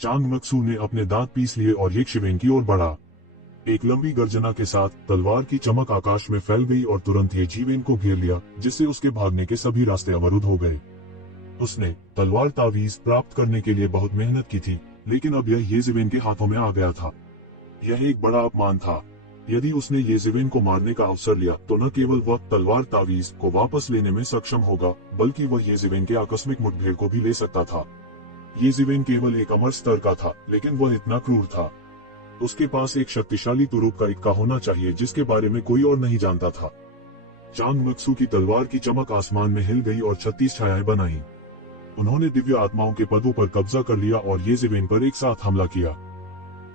चांग मक्सू ने अपने दांत पीस लिए और ये शिवेन की ओर बढ़ा। एक लंबी गर्जना के साथ तलवार की चमक आकाश में फैल गई और तुरंत ये जीवेन को घेर लिया, जिससे उसके भागने के सभी रास्ते अवरुद्ध हो गए। उसने तलवार तावीज प्राप्त करने के लिए बहुत मेहनत की थी, लेकिन अब यह येज़ेवेन के हाथों में आ गया था। यह एक बड़ा अपमान था। यदि उसने येज़ेवेन को मारने का अवसर लिया तो न केवल वह तलवार तावीज को वापस लेने में सक्षम होगा, बल्कि वह येज़ेवेन के आकस्मिक मुठभेड़ को भी ले सकता था। येज़ेवेन केवल एक अमर स्तर का था, लेकिन वह इतना क्रूर था। उसके पास एक शक्तिशाली तुरुप का इक्का होना चाहिए जिसके बारे में कोई और नहीं जानता था। चांग मक्सू की तलवार की चमक आसमान में हिल गई और 36 छायाएं बनाई। उन्होंने दिव्य आत्माओं के पदों पर कब्जा कर लिया और येज़ेवेन पर एक साथ हमला किया।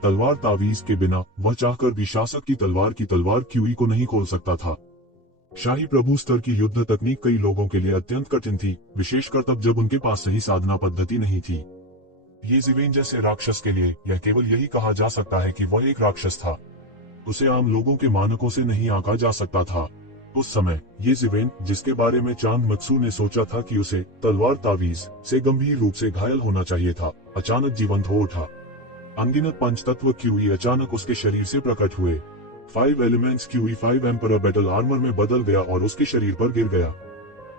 तलवार तावीज के बिना वह चाहकर भी शासक की तलवार क्यूई को नहीं खोल सकता था। शाही प्रभु स्तर की युद्ध तकनीक कई लोगों के लिए अत्यंत कठिन थी, विशेषकर तब जब उनके पास सही साधना पद्धति नहीं थी। येज़ेवेन जैसे राक्षस के लिए यह केवल यही कहा जा सकता है कि वह एक राक्षस था। उसे आम लोगों के मानकों से नहीं आंका जा सकता था। उस समय येज़ेवेन, जिसके बारे में चांग मक्सू ने सोचा था कि उसे तलवार तावीज से गंभीर रूप से घायल होना चाहिए था, अचानक जीवंत हो उठा। अनगिनत पंच तत्व क्यूई अचानक उसके शरीर से प्रकट हुए। 5 elements QE 5 emperor battle armour में बदल गया और उसके शरीर पर गिर गया।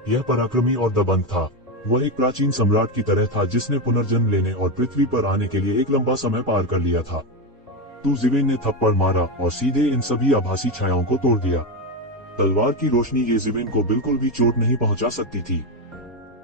यह पराक्रमी और दबंग था। वह एक प्राचीन सम्राट की तरह था जिसने पुनर्जन्म लेने और पृथ्वी पर आने के लिए एक लंबा समय पार कर लिया था। येज़ेवेन ने थप्पड़ मारा और सीधे इन सभी आभासी छायाओं को तोड़ दिया। तलवार की रोशनी येज़ेवेन को बिल्कुल भी चोट नहीं पहुंचा सकती थी।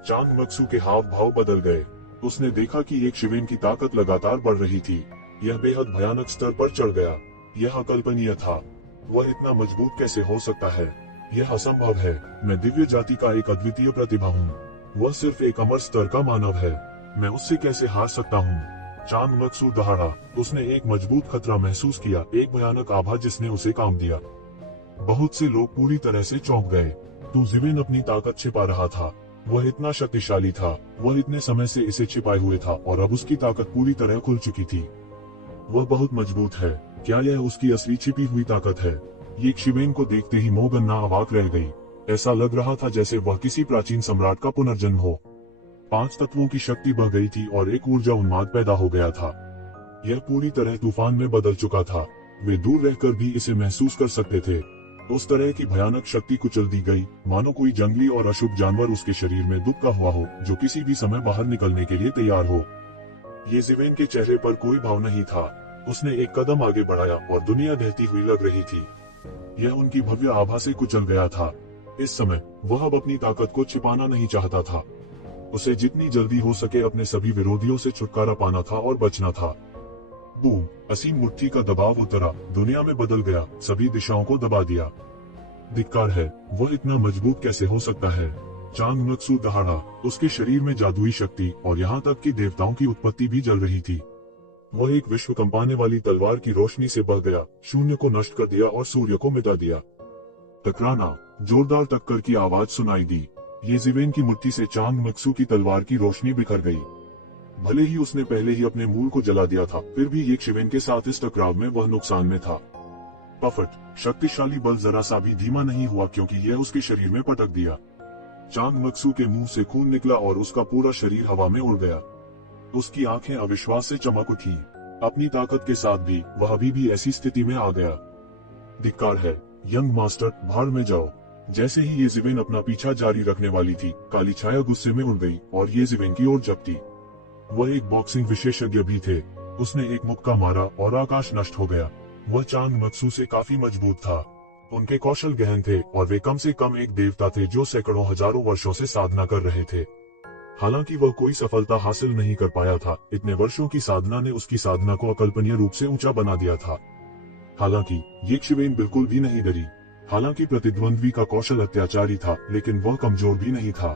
चांग मक्सू के हाव भाव बदल गए। उसने देखा कि एक शिवेन की ताकत लगातार बढ़ रही थी। यह बेहद भयानक स्तर पर चढ़ गया। यह अकल्पनीय था। वह इतना मजबूत कैसे हो सकता है? यह असंभव है। मैं दिव्य जाति का एक अद्वितीय प्रतिभा हूँ। वह सिर्फ एक अमर स्तर का मानव है। मैं उससे कैसे हार सकता हूँ? चांग मक्सू दहाड़ा। उसने एक मजबूत खतरा महसूस किया, एक भयानक आभा जिसने उसे काम दिया। बहुत से लोग पूरी तरह से चौंक गए। येज़ेवेन अपनी ताकत छिपा रहा था। वह इतना शक्तिशाली था। वह इतने समय से इसे छिपाए हुए था और अब उसकी ताकत पूरी तरह खुल चुकी थी। वह बहुत मजबूत है। क्या यह उसकी असली छिपी हुई ताकत है? ये शिवेन को देखते ही मोहगन्ना अवाक रह गई। ऐसा लग रहा था जैसे वह किसी प्राचीन सम्राट का पुनर्जन्म हो। 5 तत्वों की शक्ति बढ़ गई थी और एक ऊर्जा उन्माद पैदा हो गया था। यह पूरी तरह तूफान में बदल चुका था। वे दूर रहकर भी इसे महसूस कर सकते थे। उस तरह की भयानक शक्ति कुचल दी गई, मानो कोई जंगली और अशुभ जानवर उसके शरीर में दुबका हुआ हो, जो किसी भी समय बाहर निकलने के लिए तैयार हो। येज़ेवेन के चेहरे पर कोई भाव नहीं था। उसने एक कदम आगे बढ़ाया और दुनिया बहती हुई लग रही थी। यह उनकी भव्य आभा से कुचल गया था। इस समय वह अब अपनी ताकत को छिपाना नहीं चाहता था। उसे जितनी जल्दी हो सके अपने सभी विरोधियों से छुटकारा पाना था और बचना था। बूम! असीम मुट्ठी का दबाव उतरा, दुनिया में बदल गया, सभी दिशाओं को दबा दिया। धिक्कार है, वह इतना मजबूत कैसे हो सकता है? चांग मक्सू दहाड़ा। उसके शरीर में जादुई शक्ति और यहाँ तक कि देवताओं की उत्पत्ति भी जल रही थी। वह एक विश्व कंपाने वाली तलवार की रोशनी से बह गया, शून्य को नष्ट कर दिया और सूर्य को मिटा दिया। टकराना, जोरदार टक्कर की आवाज सुनाई दी। येज़ेवेन की मुट्ठी से चांग मक्सू की तलवार की रोशनी बिखर गई। भले ही उसने पहले ही अपने मूल को जला दिया था, फिर भी ये शिवेन के साथ इस टकराव में वह नुकसान में था। पफट! शक्तिशाली बल जरा सा भी धीमा नहीं हुआ क्योंकि यह उसके शरीर में पटक दिया। चांग मक्सू के मुंह से खून निकला और उसका पूरा शरीर हवा में उड़ गया। उसकी आंखें अविश्वास से चमक उठी। अपनी ताकत के साथ भी वह अभी भी ऐसी स्थिति में आ गया। धिक्कार है, यंग मास्टर, भाड़ में जाओ। जैसे ही येज़ेवेन अपना पीछा जारी रखने वाली थी, काली छाया गुस्से में उड़ गई और येज़ेवेन की ओर झपटी। वह एक बॉक्सिंग विशेषज्ञ भी थे। उसने एक मुक्का मारा और आकाश नष्ट हो गया। वह चांग मक्सू से काफी मजबूत था। उनके कौशल गहन थे और वे कम से कम एक देवता थे जो सैकड़ों हजारों वर्षों से साधना कर रहे थे। हालांकि वह कोई सफलता हासिल नहीं कर पाया था, इतने वर्षों की साधना ने उसकी साधना को अकल्पनीय रूप से ऊंचा बना दिया था। हालांकि ये शिवेन बिल्कुल भी नहीं डरी। हालांकि प्रतिद्वंद्वी का कौशल अत्याचारी था, लेकिन वह कमजोर भी नहीं था।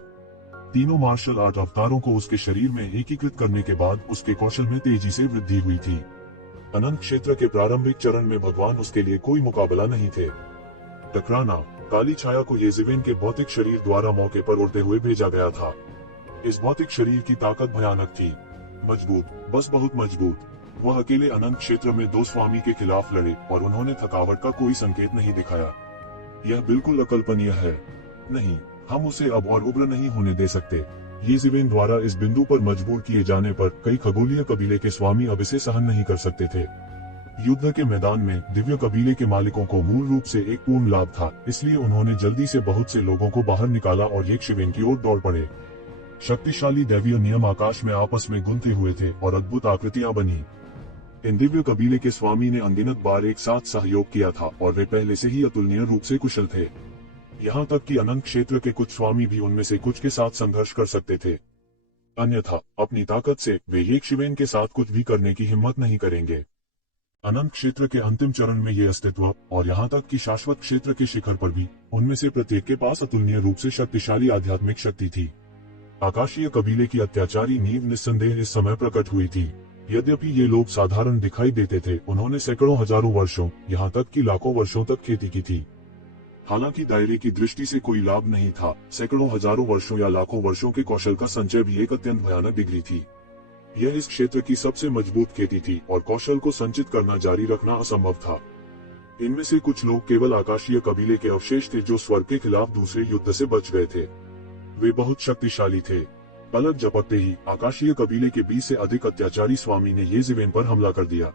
तीनों मार्शल आर्ट अवतारों को उसके शरीर में एकीकृत करने के बाद उसके कौशल में तेजी से वृद्धि हुई थी। अनंत क्षेत्र के प्रारंभिक चरण में भगवान उसके लिए कोई मुकाबला नहीं थे। टकराना, काली छाया को येज़ेवेन के भौतिक शरीर द्वारा मौके पर उड़ते हुए भेजा गया था। इस भौतिक शरीर की ताकत भयानक थी। मजबूत, बस बहुत मजबूत। वह अकेले अनंत क्षेत्र में 2 स्वामी के खिलाफ लड़े और उन्होंने थकावट का कोई संकेत नहीं दिखाया। यह बिल्कुल अकल्पनीय है। नहीं, हम उसे अब और उग्र नहीं होने दे सकते। ये जिवेन द्वारा इस बिंदु पर मजबूर किए जाने पर कई खगोलीय कबीले के स्वामी अब इसे सहन नहीं कर सकते थे। युद्ध के मैदान में दिव्य कबीले के मालिकों को मूल रूप से एक पूर्ण लाभ था, इसलिए उन्होंने जल्दी से बहुत से लोगों को बाहर निकाला और यक्षवेन की ओर दौड़ पड़े। शक्तिशाली दैवीय नियम आकाश में आपस में गुंथे हुए थे और अद्भुत आकृतियां बनी। इन दिव्य कबीले के स्वामी ने अनगिनत बार एक साथ सहयोग किया था और वे पहले से ही अतुलनीय रूप से कुशल थे। यहाँ तक कि अनंत क्षेत्र के कुछ स्वामी भी उनमें से कुछ के साथ संघर्ष कर सकते थे, अन्यथा अपनी ताकत से वे यक्षवेन के साथ कुछ भी करने की हिम्मत नहीं करेंगे। अनंत क्षेत्र के अंतिम चरण में ये अस्तित्व और यहाँ तक कि शाश्वत क्षेत्र के शिखर पर भी उनमें से प्रत्येक के पास अतुलनीय रूप से शक्तिशाली आध्यात्मिक शक्ति थी। आकाशीय कबीले की अत्याचारी नींव निस्संदेह इस समय प्रकट हुई थी। यद्यपि ये लोग साधारण दिखाई देते थे, उन्होंने सैकड़ों हजारों वर्षों, यहाँ तक कि लाखों वर्षों तक खेती की थी। हालांकि दायरे की दृष्टि से कोई लाभ नहीं था, सैकड़ों हजारों वर्षों या लाखों वर्षों के कौशल का संचय भी एक अत्यंत भयानक डिग्री थी। यह इस क्षेत्र की सबसे मजबूत खेती थी और कौशल को संचित करना जारी रखना असंभव था। इनमें से कुछ लोग केवल आकाशीय कबीले के अवशेष थे जो स्वर्ग के खिलाफ दूसरे युद्ध से बच गए थे। वे बहुत शक्तिशाली थे। पलक झपकते ही आकाशीय कबीले के 20 से अधिक अत्याचारी स्वामी ने ये जिवेन पर हमला कर दिया।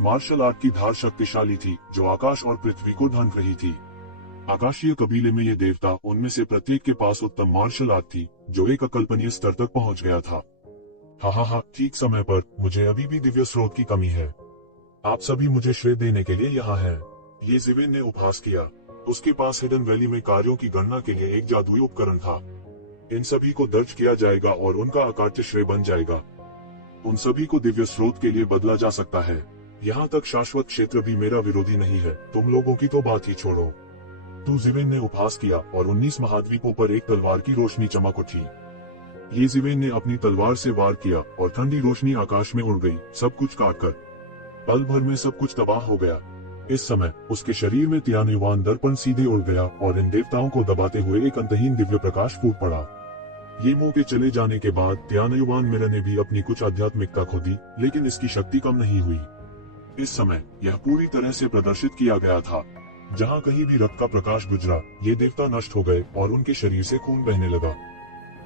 मार्शल आर्ट की धार शक्तिशाली थी जो आकाश और पृथ्वी को ढांक रही थी। आकाशीय कबीले में ये देवता, उनमें से प्रत्येक के पास उत्तम मार्शल आर्ट थी जो एक अकल्पनीय स्तर तक पहुंच गया था। हा, ठीक समय पर। मुझे अभी भी दिव्य स्रोत की कमी है। आप सभी मुझे श्रेय देने के लिए यहाँ हैं। ये जिवेन ने उपहास किया। उसके पास हिडन वैली में कार्यों की गणना के लिए एक जादुई उपकरण था। इन सभी को दर्ज किया जाएगा और उनका अकाट्य श्रेय बन जाएगा। उन सभी को दिव्य स्रोत के लिए बदला जा सकता है। यहाँ तक शाश्वत क्षेत्र भी मेरा विरोधी नहीं है। तुम लोगों की तो बात ही छोड़ो। तू जिवेन ने उपहास किया और 19 महाद्वीपों पर एक तलवार की रोशनी चमक उठी। ये जिवेन ने अपनी तलवार से वार किया और ठंडी रोशनी आकाश में उड़ गई, सब कुछ काटकर। पल भर में सब कुछ तबाह हो गया। इस समय उसके शरीर में त्यानुवान दर्पण सीधे उड़ गया और इन देवताओं को दबाते हुए एक अंतहीन दिव्य प्रकाश फूट पड़ा। ये मुंह के चले जाने के बाद त्यानुवान मिरर ने भी अपनी कुछ आध्यात्मिकता खो दी, लेकिन इसकी शक्ति कम नहीं हुई। इस समय यह पूरी तरह से प्रदर्शित किया गया था। जहाँ कहीं भी रक्त का प्रकाश गुजरा, ये देवता नष्ट हो गए और उनके शरीर से खून बहने लगा।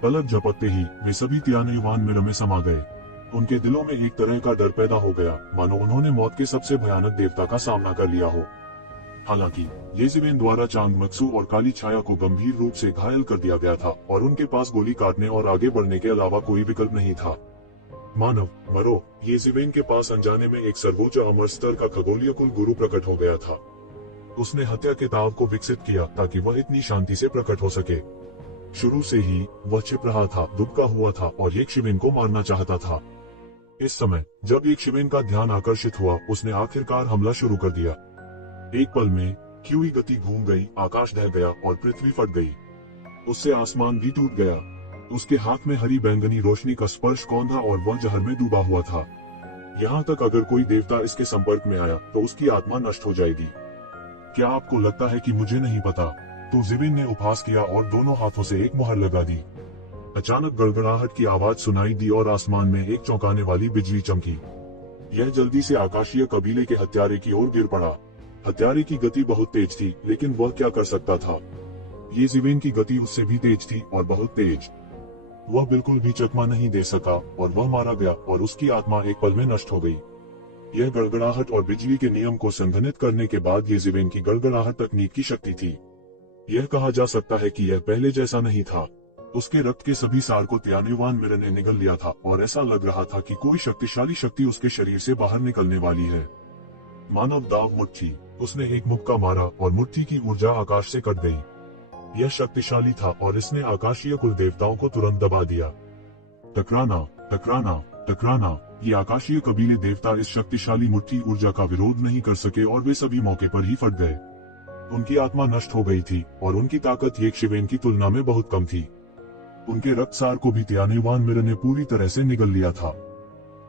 पलक झपकते ही वे सभी त्यानुवान मिरर में समा गए। उनके दिलों में एक तरह का डर पैदा हो गया, मानो उन्होंने मौत के सबसे भयानक देवता का सामना कर लिया हो। हालांकि ये जिवेन द्वारा चांगमत्सु और काली छाया को गंभीर रूप से घायल कर दिया गया था और उनके पास गोली काटने और आगे बढ़ने के अलावा कोई विकल्प नहीं था। मानव मरो। ये जिवेन के पास अनजाने में एक सर्वोच्च अमर स्तर का खगोलीय कुल गुरु प्रकट हो गया था। उसने हत्या के ताव को विकसित किया ताकि वह इतनी शांति से प्रकट हो सके। शुरू से ही वह छिप रहा था, दुबका हुआ था और यक्षवेन को मारना चाहता था। इस समय जब यक्षवेन का ध्यान आकर्षित हुआ, उसने आखिरकार हमला शुरू कर दिया। एक पल में क्यूई गति घूम गई, आकाश ढह गया और पृथ्वी फट गई। उससे आसमान भी टूट गया। उसके हाथ में हरी बैंगनी रोशनी का स्पर्श कौंधा और वह जहर में डूबा हुआ था। यहाँ तक अगर कोई देवता इसके संपर्क में आया तो उसकी आत्मा नष्ट हो जाएगी। क्या आपको लगता है कि मुझे नहीं पता? तो जिवेन ने उपहास किया और दोनों हाथों से एक मुहर लगा दी। अचानक गड़गड़ाहट की आवाज सुनाई दी और आसमान में एक चौंकाने वाली बिजली चमकी। यह जल्दी से आकाशीय कबीले के हत्यारे की ओर गिर पड़ा। हत्यारे की गति बहुत तेज थी, लेकिन वह क्या कर सकता था? ये जिवेन की गति उससे भी तेज थी और बहुत तेज। वह बिल्कुल भी चकमा नहीं दे सका और वह मारा गया और उसकी आत्मा एक पल में नष्ट हो गई। यह गड़गड़ाहट और बिजली के नियम को संघनित करने के बाद ये जिवेन की गड़गड़ाहट तकनीक की शक्ति थी। यह कहा जा सकता है कि यह पहले जैसा नहीं था। उसके रक्त के सभी सार को त्यानुवान मिरर ने निगल लिया था और ऐसा लग रहा था कि कोई शक्तिशाली शक्ति उसके शरीर से बाहर निकलने वाली है। मानव दाव मुट्ठी। उसने एक मुक्का मारा और मुट्ठी की ऊर्जा आकाश से कट गई। यह शक्तिशाली था और इसने आकाशीय कुल देवताओं को तुरंत दबा दिया। टकराना, टकराना, टकराना। ये आकाशीय कबीले देवता इस शक्तिशाली मुट्ठी ऊर्जा का विरोध नहीं कर सके और वे सभी मौके पर ही फट गए। उनकी आत्मा नष्ट हो गई थी और उनकी ताकत यक्षवेन की तुलना में बहुत कम थी। उनके रक्तसार को भी त्यानुवान मिरर ने पूरी तरह से निगल लिया था।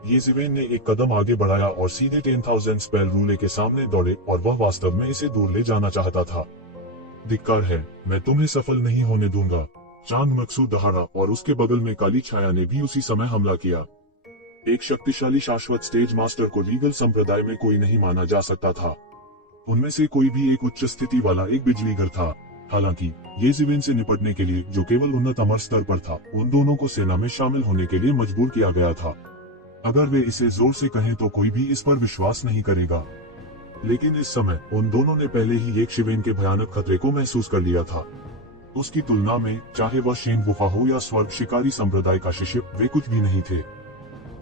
ये जिवेन ने एक कदम आगे बढ़ाया और सीधे 10,000 स्पेल रूले के सामने दौड़े और वह वास्तव में इसे दूर ले जाना चाहता था। धिक्कार है, मैं तुम्हें सफल नहीं होने दूंगा। चांगमत्सु दहाड़ा और उसके बगल में काली छाया ने भी उसी समय हमला किया। एक शक्तिशाली शाश्वत स्टेज मास्टर को लीगल संप्रदाय में कोई नहीं माना जा सकता था। उनमें से कोई भी एक उच्च स्थिति वाला एक बिजलीघर था। हालांकि ये जीवेन से निपटने के लिए, जो केवल उन्नत अमर स्तर पर था, उन दोनों को सेना में शामिल होने के लिए मजबूर किया गया था। अगर वे इसे जोर से कहें तो कोई भी इस पर विश्वास नहीं करेगा, लेकिन इस समय उन दोनों ने पहले ही एक शिवेन के भयानक खतरे को महसूस कर लिया था। उसकी तुलना में, चाहे वह शेंग वुफा हो या स्वर्ग शिकारी संप्रदाय का शिष्य, वे कुछ भी नहीं थे।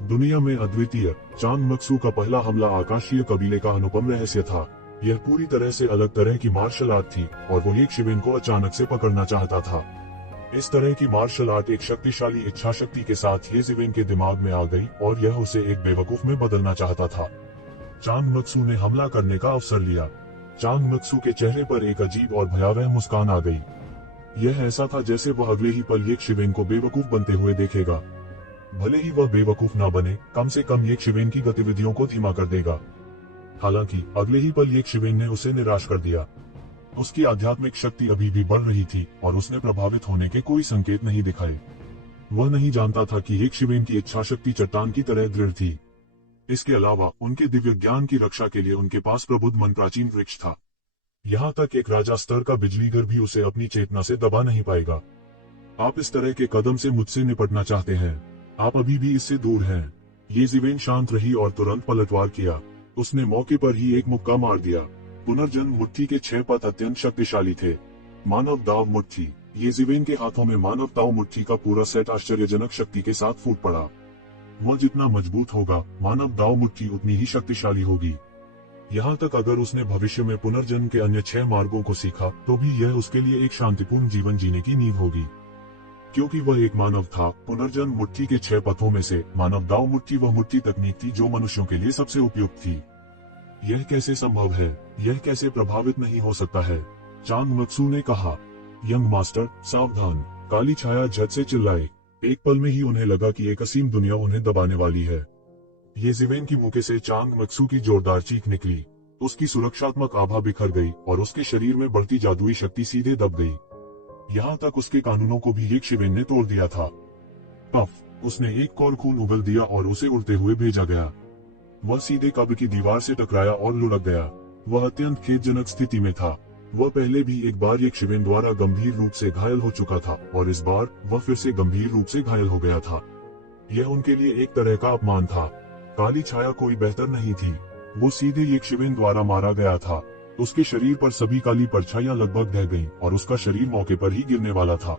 दुनिया में अद्वितीय चांग मक्सू का पहला हमला आकाशीय कबीले का अनुपम रहस्य था। यह पूरी तरह से अलग तरह की मार्शल आर्ट थी और वो एक शिवेन को अचानक से पकड़ना चाहता था। इस तरह की मार्शल आर्ट एक शक्तिशाली इच्छा शक्ति के साथ ये शिवेन के दिमाग में आ गई और यह उसे एक बेवकूफ में बदलना चाहता था। चांग मक्सू ने हमला करने का अवसर लिया। चांग मक्सू के चेहरे पर एक अजीब और भयावह मुस्कान आ गई। यह ऐसा था जैसे वह अगले ही पल एक शिवेन को बेवकूफ बनते हुए देखेगा। भले ही वह बेवकूफ ना बने, कम से कम एक शिवेन की गतिविधियों को धीमा कर देगा। हालांकि अगले ही पल एक शिवेन ने उसे निराश कर दिया। उसकी आध्यात्मिक शक्ति अभी भी बढ़ रही थी और उसने प्रभावित होने के कोई संकेत नहीं दिखाए। वह नहीं जानता था कि एक शिवेन की इच्छा शक्ति चट्टान की तरह दृढ़ थी। इसके अलावा उनके दिव्य ज्ञान की रक्षा के लिए उनके पास प्रबुद्ध मन प्राचीन वृक्ष था। यहाँ तक एक राजा स्तर का बिजलीघर भी उसे अपनी चेतना से दबा नहीं पाएगा। आप इस तरह के कदम से मुझसे निपटना चाहते हैं, आप अभी भी इससे दूर हैं। ये जीवेन शांत रही और तुरंत पलटवार किया। उसने मौके पर ही एक मुक्का मार दिया। पुनर्जन्म मुट्ठी के 6 पथ अत्यंत शक्तिशाली थे। मानव दाव मुट्ठी। ये जीवेन के हाथों में मानव दाव मुट्ठी का पूरा सेट आश्चर्यजनक शक्ति के साथ फूट पड़ा। वह जितना मजबूत होगा, मानव दाव मुट्ठी उतनी ही शक्तिशाली होगी। यहाँ तक अगर उसने भविष्य में पुनर्जन्म के अन्य 6 मार्गों को सीखा तो भी यह उसके लिए एक शांतिपूर्ण जीवन जीने की नींव होगी। क्योंकि वह एक मानव था, पुनर्जन्म मुट्ठी के 6 पथों में से मानव दाव मुट्ठी वह मुट्ठी तकनीक थी जो मनुष्यों के लिए सबसे उपयुक्त थी। यह कैसे संभव है? यह कैसे प्रभावित नहीं हो सकता है? चांग मक्सू ने कहा। यंग मास्टर, सावधान! काली छाया झट से चिल्लाए। एक पल में ही उन्हें लगा कि एक असीम दुनिया उन्हें दबाने वाली है। ये जीवेन की मुके से चांग मक्सू की जोरदार चीख निकली। उसकी सुरक्षात्मक आभा बिखर गई और उसके शरीर में बढ़ती जादुई शक्ति सीधे दब गई। यहाँ तक उसके कानूनों को भी एक शिवेन ने तोड़ दिया था। पफ! उसने एक कौर खून उगल दिया और उसे उड़ते हुए भेजा गया। वह सीधे कब्र की दीवार से टकराया और लुढ़क गया। वह अत्यंत खेदजनक स्थिति में था। वह पहले भी एक बार एक शिवेन द्वारा गंभीर रूप से घायल हो चुका था और इस बार वह फिर से गंभीर रूप से घायल हो गया था। यह उनके लिए एक तरह का अपमान था। काली छाया कोई बेहतर नहीं थी। वो सीधे एक शिवेन द्वारा मारा गया था। उसके शरीर पर सभी काली परछाइयां लगभग ढह गईं और उसका शरीर मौके पर ही गिरने वाला था।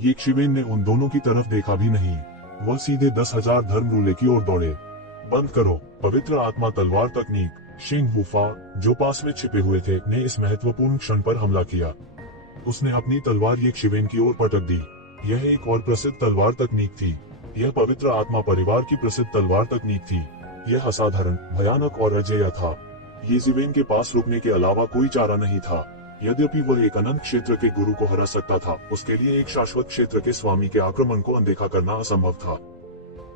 एक शिवेन ने उन दोनों की तरफ देखा भी नहीं। वह सीधे 10,000 धर्म रूले की ओर दौड़े। बंद करो! पवित्र आत्मा तलवार तकनीक। शेंग वुफा, जो पास में छिपे हुए थे, ने इस महत्वपूर्ण क्षण पर हमला किया। उसने अपनी तलवार एक शिवेन की ओर पटक दी। यह एक और प्रसिद्ध तलवार तकनीक थी। यह पवित्र आत्मा परिवार की प्रसिद्ध तलवार तकनीक थी। यह असाधारण, भयानक और अजेय था। ये जीवेन के पास रुकने के अलावा कोई चारा नहीं था। यद्यपि वह एक अनंत क्षेत्र के गुरु को हरा सकता था, उसके लिए एक शाश्वत क्षेत्र के स्वामी के आक्रमण को अनदेखा करना असंभव था।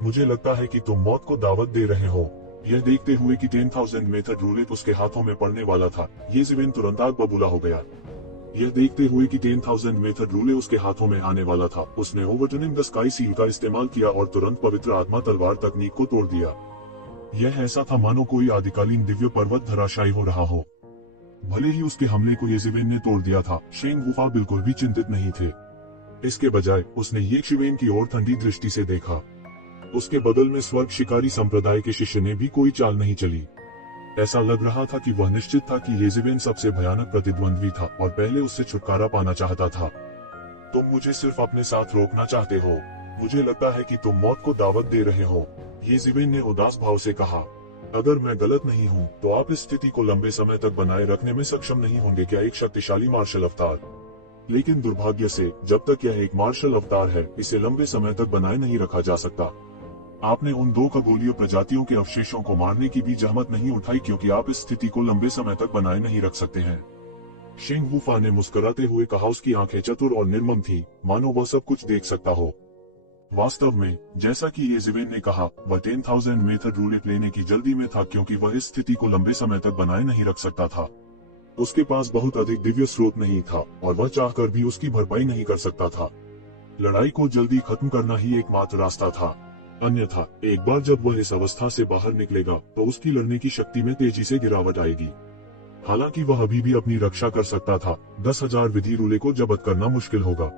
मुझे लगता है कि तुम मौत को दावत दे रहे हो। यह देखते हुए कि 10,000 मेथड रूलेट उसके हाथों में पड़ने वाला था, ये जीवेन तुरंत आग बबूला हो गया। यह देखते हुए कि 10,000 मेथड रूले उसके हाथों में आने वाला था, उसने ओवरटर्निंग द स्काई सील का इस्तेमाल किया और तुरंत पवित्र आत्मा तलवार तकनीक को तोड़ दिया। यह ऐसा था मानो कोई आदिकालीन दिव्य पर्वत धराशायी हो रहा हो। भले ही उसके हमले को येजिवेन ने तोड़ दिया था, शेंग वुफा बिल्कुल भी चिंतित नहीं थे। इसके बजाय उसने ये शिवेन की ओर ठंडी दृष्टि से देखा। उसके बगल में स्वर्ग शिकारी संप्रदाय के शिष्य ने भी कोई चाल नहीं चली। ऐसा लग रहा था कि वह निश्चित था कि येजिवेन सबसे भयानक प्रतिद्वंद्वी था और पहले उससे छुटकारा पाना चाहता था। तुम मुझे सिर्फ अपने साथ रोकना चाहते हो। मुझे लगता है कि तुम मौत को दावत दे रहे हो, येजिवेन ने उदास भाव से कहा। अगर मैं गलत नहीं हूँ तो आप इस स्थिति को लंबे समय तक बनाए रखने में सक्षम नहीं होंगे क्या एक शक्तिशाली मार्शल अवतार? लेकिन दुर्भाग्य से जब तक यह एक मार्शल अवतार है, इसे लंबे समय तक बनाए नहीं रखा जा सकता। आपने उन 2 खगोलीय प्रजातियों के अवशेषों को मारने की भी जहमत नहीं उठाई क्योंकि आप इस स्थिति को लंबे समय तक बनाए नहीं रख सकते हैं। शेंग वुफा ने मुस्कुराते हुए कहा। उसकी आंखें चतुर और निर्मम थी, मानो वह सब कुछ देख सकता हो। वास्तव में, जैसा कि येजिवेन ने कहा, वह 10,000 मेथड रूलेट लेने की जल्दी में था क्योंकि वह इस स्थिति को लंबे समय तक बनाए नहीं रख सकता था। उसके पास बहुत अधिक दिव्य स्रोत नहीं था और वह चाहकर भी उसकी भरपाई नहीं कर सकता था। लड़ाई को जल्दी खत्म करना ही एकमात्र रास्ता था। अन्यथा एक बार जब वह इस अवस्था से बाहर निकलेगा तो उसकी लड़ने की शक्ति में तेजी से गिरावट आएगी। हालांकि वह अभी भी अपनी रक्षा कर सकता था, 10,000 विधि रूले को जब्त करना मुश्किल होगा।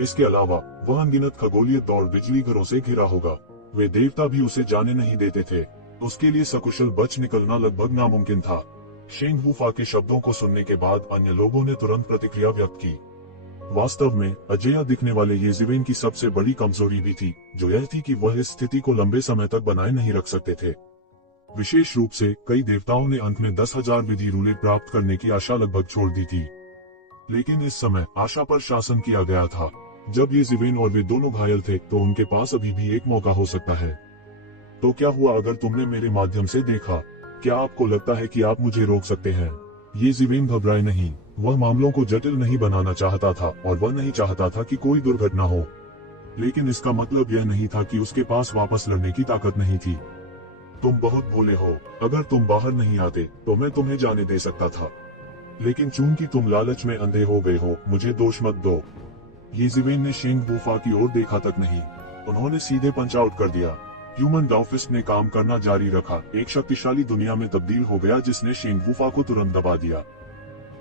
इसके अलावा वह अनगिनत खगोलीय दौड़ बिजली घरों से घिरा होगा। वे देवता भी उसे जाने नहीं देते थे। उसके लिए सकुशल बच निकलना लगभग नामुमकिन था। शेंग वूफा के शब्दों को सुनने के बाद अन्य लोगों ने तुरंत प्रतिक्रिया व्यक्त की। वास्तव में अजेय दिखने वाले येजिवेन की सबसे बड़ी कमजोरी भी थी, जो यह थी कि वह इस स्थिति को लंबे समय तक बनाए नहीं रख सकते थे। विशेष रूप से कई देवताओं ने अंत में 10,000 विधि रूले प्राप्त करने की आशा लगभग छोड़ दी थी। लेकिन इस समय आशा पर शासन किया गया था। जब येजिवेन और वे दोनों घायल थे तो उनके पास अभी भी एक मौका हो सकता है। तो क्या हुआ अगर तुमने मेरे माध्यम से देखा? क्या आपको लगता है कि आप मुझे रोक सकते हैं? येजिवेन घबराए नहीं। वह मामलों को जटिल नहीं बनाना चाहता था और वह नहीं चाहता था कि कोई दुर्घटना हो। लेकिन इसका मतलब यह नहीं था कि उसके पास वापस लड़ने की ताकत नहीं थी। तुम बहुत भोले हो। अगर तुम बाहर नहीं आते तो मैं तुम्हें जाने दे सकता था, लेकिन चूंकि तुम लालच में अंधे हो गए हो, मुझे दोष मत दो। येजिवेन ने शेंग वूफा की ओर देखा तक नहीं। उन्होंने सीधे पंच आउट कर दिया। ह्यूमन डाउफिस्ट ने काम करना जारी रखा। एक शक्तिशाली दुनिया में तब्दील हो गया जिसने शेंग वूफा को तुरंत दबा दिया।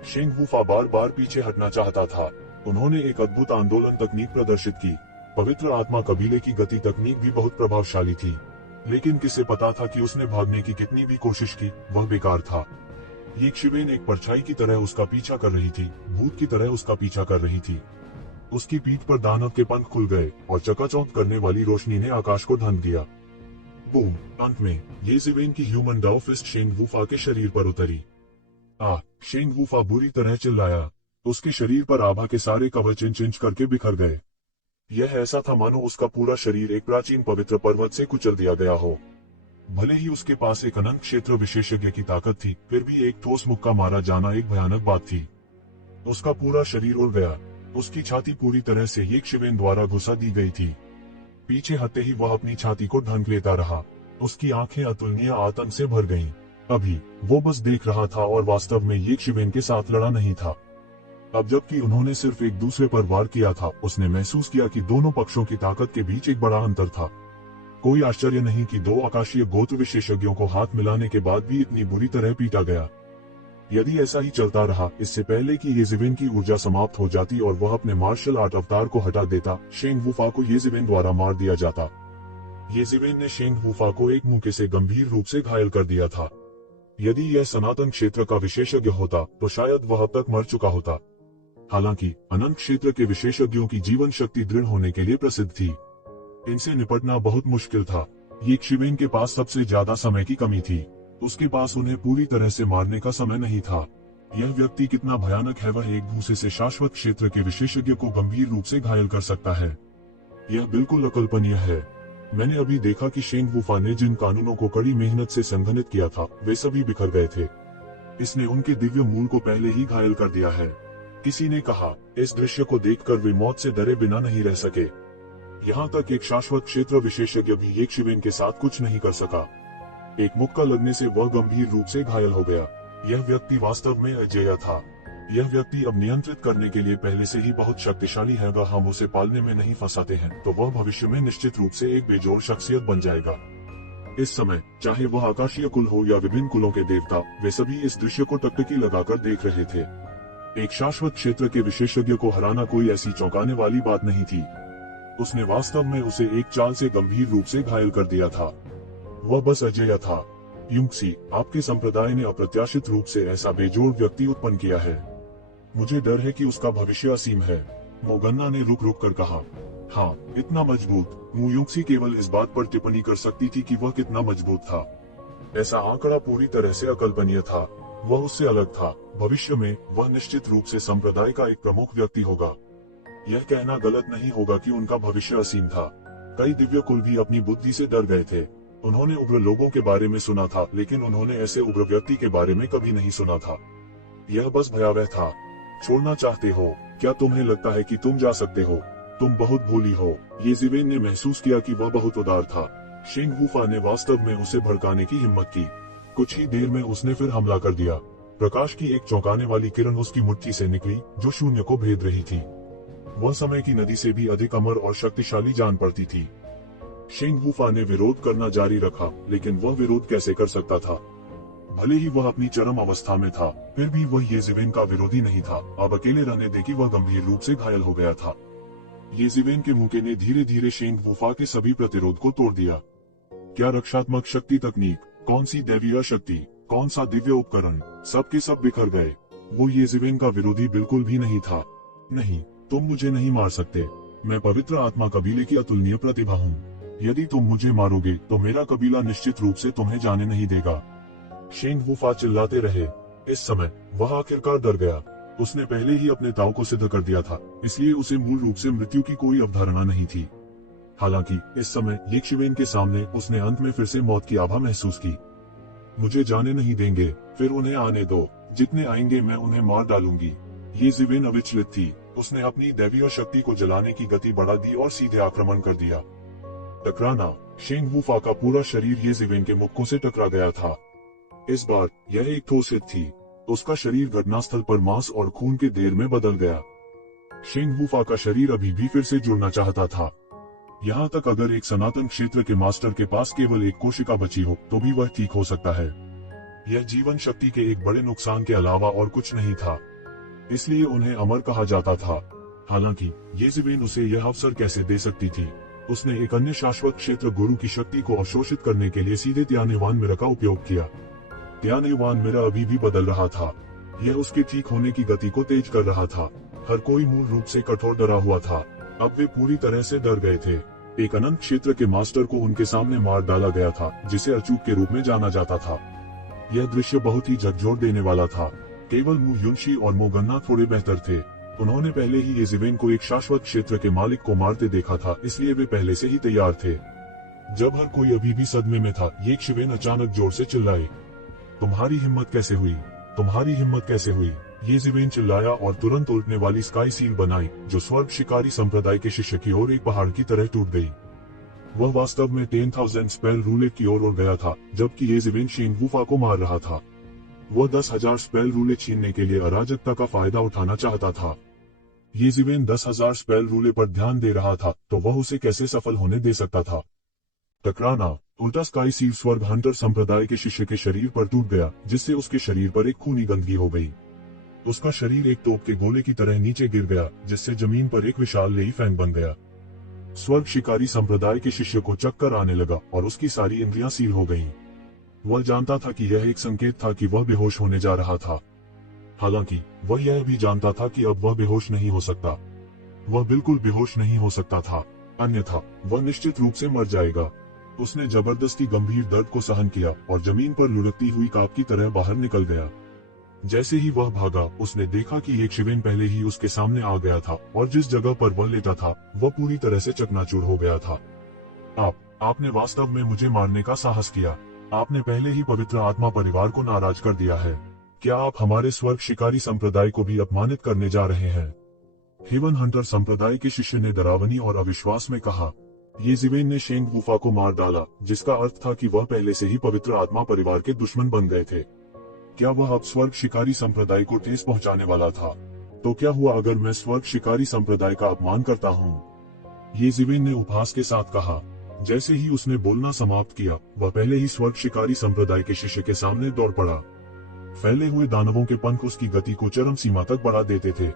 शेंग वूफा बार बार पीछे हटना चाहता था। उन्होंने एक अद्भुत आंदोलन तकनीक प्रदर्शित की। पवित्र आत्मा कबीले की गति तकनीक भी बहुत प्रभावशाली थी, लेकिन किसे पता था कि उसने भागने की कितनी भी कोशिश की, वह बेकार था। येशिवेन एक परछाई की तरह उसका पीछा कर रही थी, भूत की तरह उसका पीछा कर रही थी। उसकी पीठ पर दानव के पंख खुल गए और चकाचौंध करने वाली रोशनी ने आकाश को ढंक दिया। बूम! अंत में येजिवेन की ह्यूमन डाउफिस्ट शेंग वूफा के शरीर पर उतरी। शेंग वूफा बुरी तरह चिल्लाया। उसके शरीर पर आभा के सारे कवच इंच इंच करके बिखर गए। यह ऐसा था मानो उसका पूरा शरीर एक प्राचीन पवित्र पर्वत से कुचल दिया गया हो। भले ही उसके पास एक अनंत क्षेत्र विशेषज्ञ की ताकत थी, फिर भी एक ठोस मुक्का मारा जाना एक भयानक बात थी। उसका पूरा शरीर उड़ गया। उसकी छाती पूरी तरह से येशिवेन द्वारा घुसा दी गई थी। पीछे हटते ही वह अपनी छाती को ढंक लेता रहा। उसकी आंखें अतुलनीय आतंक से भर गईं। अभी वो बस देख रहा था और वास्तव में येशिवेन के साथ लड़ा नहीं था। अब जबकि उन्होंने सिर्फ एक दूसरे पर वार किया था, उसने महसूस किया कि दोनों पक्षों की ताकत के बीच एक बड़ा अंतर था। कोई आश्चर्य नहीं कि दो आकाशीय गोत्र विशेषज्ञों को हाथ मिलाने के बाद भी इतनी बुरी तरह पीटा गया। यदि ऐसा ही चलता रहा, इससे पहले कि येजिवेन की ऊर्जा समाप्त हो जाती और वह अपने मार्शल आर्ट अवतार को हटा देता, शेंग वूफा को येजिवेन द्वारा मार दिया जाता। येजिवेन ने शेंग वूफा को एक मुक्के से गंभीर रूप से घायल कर दिया था। यदि यह सनातन क्षेत्र का विशेषज्ञ होता तो शायद वह अब तक मर चुका होता। हालांकि अनंत क्षेत्र के विशेषज्ञों की जीवन शक्ति दृढ़ होने के लिए प्रसिद्ध थी। इनसे निपटना बहुत मुश्किल था। येशिवेन के पास सबसे ज्यादा समय की कमी थी। उसके पास उन्हें पूरी तरह से मारने का समय नहीं था। यह व्यक्ति कितना भयानक है, वह एक भूसे से शाश्वत क्षेत्र के विशेषज्ञ को गंभीर रूप से घायल कर सकता है। यह बिल्कुल अकल्पनीय है। मैंने अभी देखा कि शेंग वूफा ने जिन कानूनों को कड़ी मेहनत से संघनित किया था, वे सभी बिखर गए थे। इसने उनके दिव्य मूल को पहले ही घायल कर दिया है। किसी ने कहा, इस दृश्य को देखकर वे मौत से डरे बिना नहीं रह सके। यहाँ तक एक शाश्वत क्षेत्र विशेषज्ञ भी येशिवेन के साथ कुछ नहीं कर सका। एक मुक्का लगने से वह गंभीर रूप से घायल हो गया। यह व्यक्ति वास्तव में अजेय था। यह व्यक्ति अब नियंत्रित करने के लिए पहले से ही बहुत शक्तिशाली है। अगर हम उसे पालने में नहीं फंसाते हैं तो वह भविष्य में निश्चित रूप से एक बेजोड़ शख्सियत बन जाएगा। इस समय चाहे वह आकाशीय कुल हो या विभिन्न कुलों के देवता, वे सभी इस दृश्य को टकटकी लगाकर देख रहे थे। एक शाश्वत क्षेत्र के विशेषज्ञ को हराना कोई ऐसी चौंकाने वाली बात नहीं थी। उसने वास्तव में उसे एक चाल से गंभीर रूप से घायल कर दिया था। वह बस अजेय था। युंगसी, आपके संप्रदाय ने अप्रत्याशित रूप से ऐसा बेजोड़ व्यक्ति उत्पन्न किया है। मुझे डर है कि उसका भविष्य असीम है। मोगन्ना ने रुक रुक कर कहा। हाँ, इतना मजबूत। युंगसी केवल इस बात पर टिप्पणी कर सकती थी कि वह कितना मजबूत था। ऐसा आंकड़ा पूरी तरह से अकल्पनीय था। वह उससे अलग था। भविष्य में वह निश्चित रूप से संप्रदाय का एक प्रमुख व्यक्ति होगा। यह कहना गलत नहीं होगा कि उनका भविष्य असीम था। कई दिव्य कुल भी अपनी बुद्धि से डर गए थे। उन्होंने उग्र लोगों के बारे में सुना था, लेकिन उन्होंने ऐसे उग्र व्यक्ति के बारे में कभी नहीं सुना था। यह बस भयावह था। छोड़ना चाहते हो? क्या तुम्हें लगता है कि तुम जा सकते हो? तुम बहुत भोली हो। येजिवेन ने महसूस किया कि वह बहुत उदार था। शेंग वूफा ने वास्तव में उसे भड़काने की हिम्मत की। कुछ ही देर में उसने फिर हमला कर दिया। प्रकाश की एक चौंकाने वाली किरण उसकी मुट्ठी से निकली, जो शून्य को भेद रही थी। वह समय की नदी से भी अधिक अमर और शक्तिशाली जान पड़ती थी। शेंग वूफा ने विरोध करना जारी रखा, लेकिन वह विरोध कैसे कर सकता था? भले ही वह अपनी चरम अवस्था में था, फिर भी वह येज़ेवेन का विरोधी नहीं था। अब अकेले रहने दे कि वह गंभीर रूप से घायल हो गया था। येज़ेवेन के मुके ने धीरे धीरे शेंग वुफा के सभी प्रतिरोध को तोड़ दिया। क्या रक्षात्मक शक्ति तकनीक, कौन सी दैवीय शक्ति, कौन सा दिव्य उपकरण, सब के सब बिखर गए। वो येज़ेवेन का विरोधी बिल्कुल भी नहीं था। नहीं, तुम मुझे नहीं मार सकते। मैं पवित्र आत्मा कबीले की अतुलनीय प्रतिभा हूँ। यदि तुम मुझे मारोगे तो मेरा कबीला निश्चित रूप से तुम्हें जाने नहीं देगा। शेंग वुफा चिल्लाते रहे। इस समय वह आखिरकार डर गया। उसने पहले ही अपने ताव को सिद्ध कर दिया था, इसलिए उसे मूल रूप से मृत्यु की कोई अवधारणा नहीं थी। हालांकि इस समय येशिवेन के सामने उसने अंत में फिर से मौत की आभा महसूस की। मुझे जाने नहीं देंगे, फिर उन्हें आने दो। जितने आएंगे मैं उन्हें मार डालूंगी। येशिवेन अविचलित थी। उसने अपनी दैवीय शक्ति को जलाने की गति बढ़ा दी और सीधे आक्रमण कर दिया। टकराना। शेंग वुफा का पूरा शरीर येशिवेन के मुक्कों से टकरा गया था। इस बार यह एक ठोस हिट थी। उसका शरीर घटनास्थल पर मांस और खून के ढेर में बदल गया। शेंग वुफा का शरीर अभी भी फिर से जुड़ना चाहता था। यहाँ तक अगर एक सनातन क्षेत्र के मास्टर के पास केवल एक कोशिका बची हो तो भी वह ठीक हो सकता है। यह जीवन शक्ति के एक बड़े नुकसान के अलावा और कुछ नहीं था, इसलिए उन्हें अमर कहा जाता था। हालांकि येशिवेन उसे यह अवसर कैसे दे सकती थी। उसने एक अन्य शाश्वत क्षेत्र गुरु की शक्ति को अवशोषित करने के लिए सीधे त्यानेवान मिरा का उपयोग किया। त्यानेवान मिरा अभी भी बदल रहा था। यह उसके ठीक होने की गति को तेज कर रहा था। हर कोई मूल रूप से कठोर डरा हुआ था। अब वे पूरी तरह से डर गए थे। एक अनंत क्षेत्र के मास्टर को उनके सामने मार डाला गया था, जिसे अचूक के रूप में जाना जाता था। यह दृश्य बहुत ही झकझोर देने वाला था। केवल मु युनशी और मोगन्ना थोड़े बेहतर थे। उन्होंने पहले ही येशिवेन को एक शाश्वत क्षेत्र के मालिक को मारते देखा था, इसलिए वे पहले से ही तैयार थे। जब हर कोई अभी भी सदमे में था, येशिवेन अचानक जोर से चिल्लाए, तुम्हारी हिम्मत कैसे हुई? तुम्हारी हिम्मत कैसे हुई? येशिवेन चिल्लाया और तुरंत उल्टने वाली स्काई सील बनाई, जो स्वर्ग शिकारी संप्रदाय के शिष्य की ओर एक पहाड़ की तरह टूट गई। वह वास्तव में 10,000 स्पेल रूलेट की ओर उड़ गया था, जबकि येशिवेन शेंग वुफा को मार रहा था। वह 10,000 स्पेल रूले छीनने के लिए अराजकता का फायदा उठाना चाहता था। येशिवेन 10,000 स्पेल रूले पर ध्यान दे रहा था, तो वह उसे कैसे सफल होने दे सकता था? टकराना। उल्टा स्काई सील स्वर्ग हंटर संप्रदाय के शिष्य के शरीर पर टूट गया, जिससे उसके शरीर पर एक खूनी गंदगी हो गई। उसका शरीर एक तोप के गोले की तरह नीचे गिर गया, जिससे जमीन पर एक विशाल लेई फैंग बन गया। स्वर्ग शिकारी संप्रदाय के शिष्य को चक्कर आने लगा और उसकी सारी इंद्रियां सील हो गईं। वह जानता था कि यह एक संकेत था कि वह बेहोश होने जा रहा था। हालांकि वह यह भी जानता था कि अब वह बेहोश नहीं हो सकता। वह बिल्कुल बेहोश नहीं हो सकता था, अन्यथा वह निश्चित रूप से मर जाएगा। उसने जबरदस्ती गंभीर दर्द को सहन किया और जमीन पर लुढ़कती हुई काप की तरह बाहर निकल गया। जैसे ही वह भागा, उसने देखा कि येशिवेन पहले ही उसके सामने आ गया था और जिस जगह पर वह लेटा था वह पूरी तरह से चकनाचूर हो गया था। आपने वास्तव में मुझे मारने का साहस किया। आपने पहले ही पवित्र आत्मा परिवार को नाराज कर दिया है। क्या आप हमारे स्वर्ग शिकारी संप्रदाय को भी अपमानित करने जा रहे हैं? हेवन हंटर संप्रदाय के शिष्य ने डरावनी और अविश्वास में कहा। येशिवेन ने शेंग वुफा को मार डाला, जिसका अर्थ था कि वह पहले से ही पवित्र आत्मा परिवार के दुश्मन बन गए थे। क्या वह अब स्वर्ग शिकारी संप्रदाय को ठेस पहुंचाने वाला था? तो क्या हुआ अगर मैं स्वर्ग शिकारी संप्रदाय का अपमान करता हूँ? येशिवेन ने उपहास के साथ कहा। जैसे ही उसने बोलना समाप्त किया, वह पहले ही स्वर्ग शिकारी संप्रदाय के शिष्य के सामने दौड़ पड़ा। फैले हुए दानवों के पंख उसकी गति को चरम सीमा तक बढ़ा देते थे।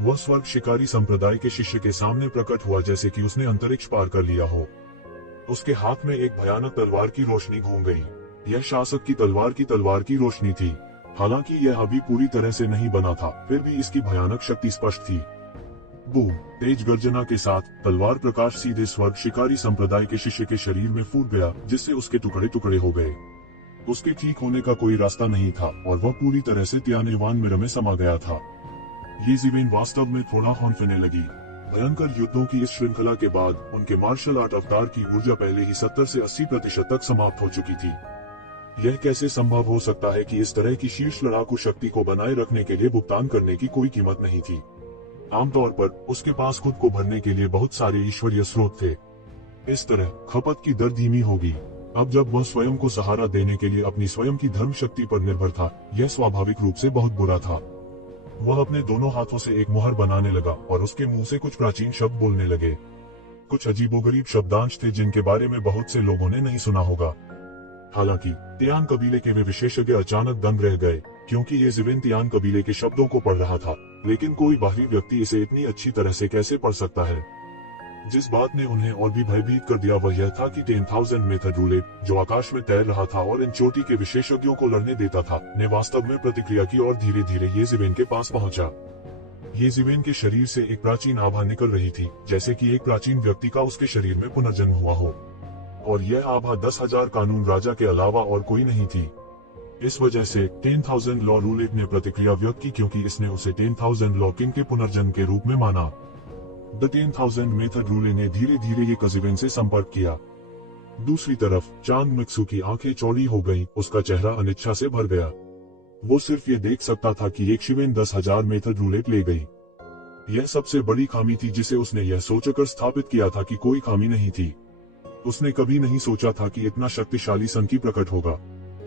वह स्वर्ग शिकारी संप्रदाय के शिष्य के सामने प्रकट हुआ जैसे कि उसने अंतरिक्ष पार कर लिया हो। उसके हाथ में एक भयानक तलवार की रोशनी घूम गई। यह शासक की तलवार की रोशनी थी। हालांकि यह अभी पूरी तरह से नहीं बना था, फिर भी इसकी भयानक शक्ति स्पष्ट थी। बूम! तेज गर्जना के साथ तलवार प्रकाश सीधे स्वर्ग शिकारी संप्रदाय के शिष्य के शरीर में फूट गया, जिससे उसके टुकड़े टुकड़े हो गए। उसके ठीक होने का कोई रास्ता नहीं था और वह पूरी तरह से त्यानेवान मिरा में समा गया था। येशिवेन वास्तव में थोड़ा हौंफने लगी। भयंकर युद्धों की इस श्रृंखला के बाद उनके मार्शल आर्ट अवतार की ऊर्जा पहले ही 70 से 80% तक समाप्त हो चुकी थी। यह कैसे संभव हो सकता है कि इस तरह की शीर्ष लड़ाकू शक्ति को बनाए रखने के लिए भुगतान करने की कोई कीमत नहीं थी। आमतौर पर उसके पास खुद को भरने के लिए बहुत सारे ईश्वरीय स्रोत थे। इस तरह खपत की दर धीमी होगी। अब जब वह स्वयं को सहारा देने के लिए अपनी स्वयं की धर्म शक्ति पर निर्भर था, यह स्वाभाविक रूप से बहुत बुरा था। वह अपने दोनों हाथों से एक मुहर बनाने लगा और उसके मुंह से कुछ प्राचीन शब्द बोलने लगे। कुछ अजीबोगरीब शब्दांश थे जिनके बारे में बहुत से लोगों ने नहीं सुना होगा। हालांकि तियान कबीले के वे विशेषज्ञ अचानक दंग रह गए, क्योंकि ये जिवेन तियान कबीले के शब्दों को पढ़ रहा था, लेकिन कोई बाहरी व्यक्ति इसे इतनी अच्छी तरह से कैसे पढ़ सकता है। जिस बात ने उन्हें और भी भयभीत कर दिया वह यह था कि 10,000 मेथड रूलेट, जो आकाश में तैर रहा था और इन चोटी के विशेषज्ञों को लड़ने देता था, ने वास्तव में प्रतिक्रिया की और धीरे धीरे ये जिवेन के पास पहुंचा। ये जिवेन के शरीर से एक प्राचीन आभा निकल रही थी, जैसे कि एक प्राचीन व्यक्ति का उसके शरीर में पुनर्जन्म हुआ हो, और यह आभा 10,000 कानून राजा के अलावा और कोई नहीं थी। इस वजह से 10,000 लॉ रूलेट ने प्रतिक्रिया व्यक्त की, क्योंकि इसने उसे 10,000 लॉ किंग के पुनर्जन्म के रूप में माना। द 10,000 मेथड रूले ने धीरे धीरे ये कजिवेन से संपर्क किया। दूसरी तरफ चांग मिक्सू की आंखें चौड़ी हो गईं, उसका चेहरा अनिच्छा से भर गया। वो सिर्फ ये देख सकता था कि एक शिवेन 10,000 मेथड रूलेट ले गई। यह सबसे बड़ी खामी थी जिसे उसने यह सोचकर स्थापित किया था कि कोई खामी नहीं थी। उसने कभी नहीं सोचा था कि इतना शक्तिशाली संकी प्रकट होगा।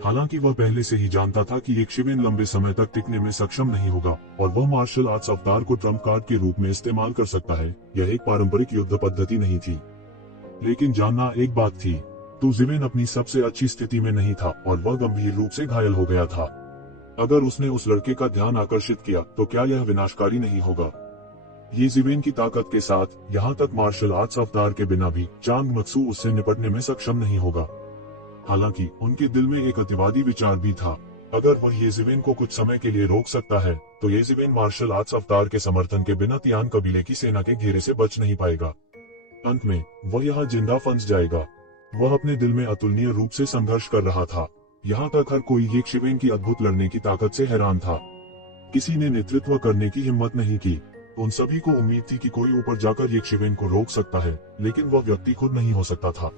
हालांकि वह पहले से ही जानता था कि एक शिवेन लंबे समय तक टिकने में सक्षम नहीं होगा, और वह मार्शल आर्ट्स अवतार को ट्रम्प कार्ड के रूप में इस्तेमाल कर सकता है। यह एक पारंपरिक युद्ध पद्धति नहीं थी। लेकिन जानना एक बात थी, तो जिवेन अपनी सबसे अच्छी स्थिति में नहीं था और वह गंभीर रूप से घायल हो गया था। अगर उसने उस लड़के का ध्यान आकर्षित किया तो क्या यह विनाशकारी नहीं होगा? ये जिवेन की ताकत के साथ, यहाँ तक मार्शल आर्ट्स अवतार के बिना भी, चांग मत्सू उससे निपटने में सक्षम नहीं होगा। हालांकि उनके दिल में एक अतिवादी विचार भी था। अगर वह ये जिवेन को कुछ समय के लिए रोक सकता है, तो ये जिवेन मार्शल आर्ट्स अवतार के समर्थन के बिना तियान कबीले की सेना के घेरे से बच नहीं पाएगा। अंत में वह यहाँ जिंदा फंस जाएगा। वह अपने दिल में अतुलनीय रूप से संघर्ष कर रहा था। यहाँ तक हर कोई एक शिवेन की अद्भुत लड़ने की ताकत से हैरान था। किसी ने नेतृत्व करने की हिम्मत नहीं की। उन सभी को उम्मीद थी कि कोई ऊपर जाकर एक शिवेन को रोक सकता है, लेकिन वह व्यक्ति खुद नहीं हो सकता था।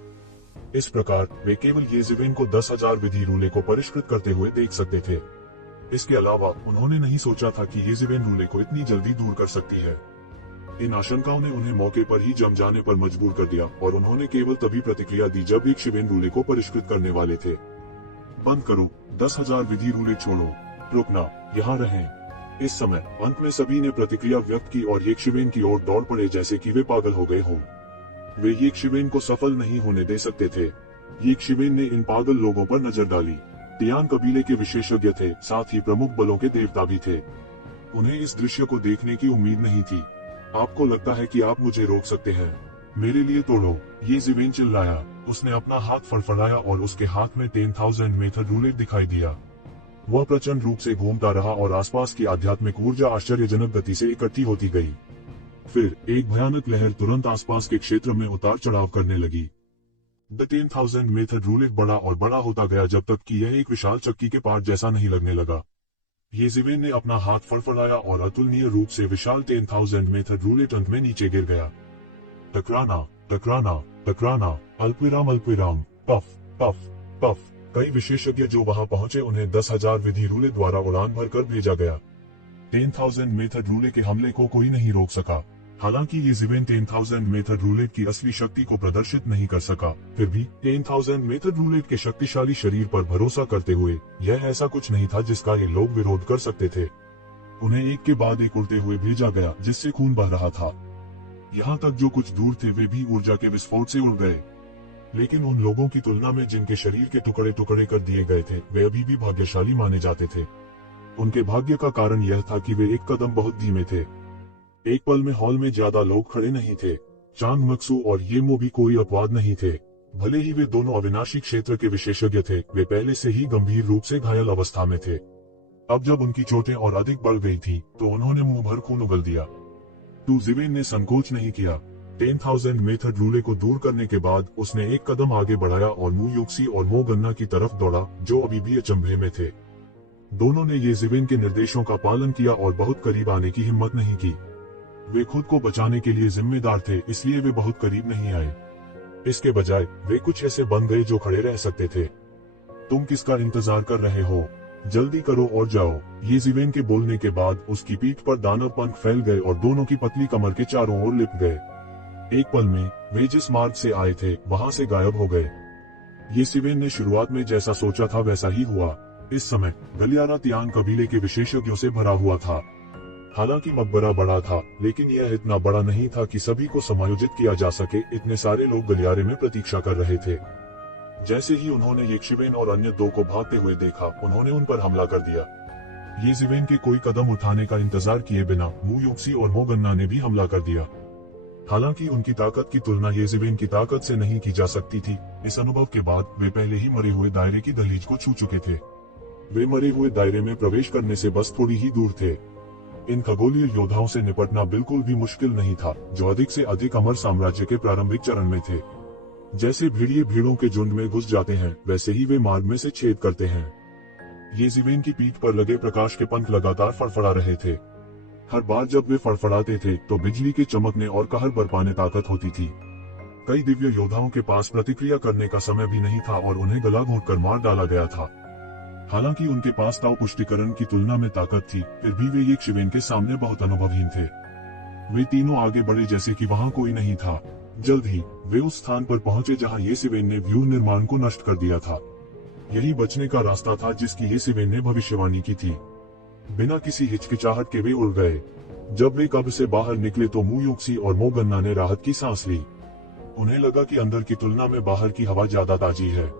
इस प्रकार वे केवल ये जिवेन को 10,000 विधि रूले को परिष्कृत करते हुए देख सकते थे। इसके अलावा उन्होंने नहीं सोचा था कि ये जिवेन रूले को इतनी जल्दी दूर कर सकती है। इन आशंकाओं ने उन्हें मौके पर ही जम जाने पर मजबूर कर दिया, और उन्होंने केवल तभी प्रतिक्रिया दी जब एक शिवेन रूले को परिष्कृत करने वाले थे। बंद करो, 10,000 विधि रूले छोड़ो, रुकना, यहाँ रहें। इस समय अंत में सभी ने प्रतिक्रिया व्यक्त की और एक शिवेन की ओर दौड़ पड़े, जैसे कि वे पागल हो गए हों। वे एक शिवेन को सफल नहीं होने दे सकते थे। एक शिवेन ने इन पागल लोगों पर नजर डाली। तियान कबीले के विशेषज्ञ थे, साथ ही प्रमुख बलों के देवता भी थे। उन्हें इस दृश्य को देखने की उम्मीद नहीं थी। आपको लगता है कि आप मुझे रोक सकते हैं? मेरे लिए तोड़ो, ये जिवेन चिल्लाया। उसने अपना हाथ फड़फड़ाया और उसके हाथ में 10,000 मेथड रूलेट दिखाई दिया। वह प्रचंड रूप से घूमता रहा और आसपास की आध्यात्मिक ऊर्जा आश्चर्यजनक गति से इकट्ठी होती गई। फिर एक भयानक लहर तुरंत आसपास के क्षेत्र में उतार चढ़ाव करने लगी। द 10,000 मेथड रूलेट बड़ा और बड़ा होता गया जब तक कि यह एक विशाल चक्की के पार्ट जैसा नहीं लगने लगा। ये जिवेन ने अपना हाथ फड़फड़ाया और अतुलनीय रूप से विशाल 10,000 मेथड रूलेट अंत में नीचे गिर गया। टकराना, टकराना, टकराना, अल्पविराम अल्पविराम, पफ पफ पफ। कई विशेषज्ञ जो वहां पहुंचे उन्हें 10,000 विधि रूले द्वारा उड़ान भरकर भेजा गया। 10,000 मेथड रूले के हमले को कोई नहीं रोक सका। हालांकि ये जिवेन 10,000 मेथड रूलेट की असली शक्ति को प्रदर्शित नहीं कर सका, फिर भी 10,000 मेथड रूलेट के शक्तिशाली शरीर पर भरोसा करते हुए यह ऐसा कुछ नहीं था जिसका ये लोग विरोध कर सकते थे। उन्हें एक के बाद एक उड़ते हुए भेजा गया, जिससे खून बह रहा था। यहाँ तक जो कुछ दूर थे वे भी ऊर्जा के विस्फोट से उड़ गए। लेकिन उन लोगों की तुलना में जिनके शरीर के टुकड़े टुकड़े कर दिए गए थे, वे अभी भी भाग्यशाली माने जाते थे। उनके भाग्य का कारण यह था कि वे एक कदम बहुत धीमे थे। एक पल में हॉल में ज्यादा लोग खड़े नहीं थे। चांग मक्सू और येमो भी कोई अपवाद नहीं थे। भले ही वे दोनों अविनाशी क्षेत्र के विशेषज्ञ थे, वे पहले से ही गंभीर रूप से घायल अवस्था में थे। अब जब उनकी चोटें और अधिक बढ़ गई थी, तो उन्होंने मुंह भर खून उगल दिया। जिवेन ने संकोच नहीं किया। 10,000 मेथड रूले को दूर करने के बाद उसने एक कदम आगे बढ़ाया और मू युक्सी और मो गन्ना की तरफ दौड़ा, जो अभी भी अचंभे में थे। दोनों ने ये जिवेन के निर्देशों का पालन किया और बहुत करीब आने की हिम्मत नहीं की। वे खुद को बचाने के लिए जिम्मेदार थे, इसलिए वे बहुत करीब नहीं आए। इसके बजाय वे कुछ ऐसे बन गए जो खड़े रह सकते थे। तुम किसका इंतजार कर रहे हो? जल्दी करो और जाओ। ये जिवेन के बोलने के बाद उसकी पीठ पर दानव पंख फैल गए और दोनों की पतली कमर के चारों ओर लिप गए। एक पल में वे जिस मार्ग से आए थे वहां से गायब हो गए। ये जिवेन ने शुरुआत में जैसा सोचा था वैसा ही हुआ। इस समय गलियारा तियान कबीले के विशेषज्ञों से भरा हुआ था। हालांकि मकबरा बड़ा था, लेकिन यह इतना बड़ा नहीं था कि सभी को समायोजित किया जा सके। इतने सारे लोग गलियारे में प्रतीक्षा कर रहे थे। जैसे ही उन्होंने येशिवेन और अन्य दो को भागते हुए देखा, उन्होंने उन पर हमला कर दिया। येशिवेन के कोई कदम उठाने का इंतजार किए बिना मू युक्सी और मो गन्ना ने भी हमला कर दिया। हालांकि उनकी ताकत की तुलना येशिवेन की ताकत से नहीं की जा सकती थी। इस अनुभव के बाद वे पहले ही मरे हुए दायरे की दहलीज को छू चुके थे। वे मरे हुए दायरे में प्रवेश करने से बस थोड़ी ही दूर थे। इन खगोलीय योद्धाओं से निपटना बिल्कुल भी मुश्किल नहीं था, जो अधिक से अधिक अमर साम्राज्य के प्रारंभिक चरण में थे। जैसे भेड़िए भीड़ों के झुंड में घुस जाते हैं, वैसे ही वे मार्ग में से छेद करते हैं। येशिवेन की पीठ पर लगे प्रकाश के पंख लगातार फड़फड़ा रहे थे। हर बार जब वे फड़फड़ाते थे तो बिजली के चमकने और कहर बरपाने ताकत होती थी। कई दिव्य योद्धाओं के पास प्रतिक्रिया करने का समय भी नहीं था और उन्हें गला घोंटकर मार डाला गया था। हालांकि उनके पास ताव पुष्टिकरण की तुलना में ताकत थी, फिर भी वे येशिवेन के सामने बहुत अनुभवहीन थे। वे तीनों आगे बढ़े जैसे कि वहां कोई नहीं था। जल्द ही वे उस स्थान पर पहुंचे जहां येशिवेन ने व्यूह निर्माण को नष्ट कर दिया था। यही बचने का रास्ता था जिसकी येशिवेन ने भविष्यवाणी की थी। बिना किसी हिचकिचाहट के वे उड़ गए। जब वे कब्र से बाहर निकले तो मू युक्सी और मो गन्ना ने राहत की सांस ली। उन्हें लगा कि अंदर की तुलना में बाहर की हवा ज्यादा ताजी है।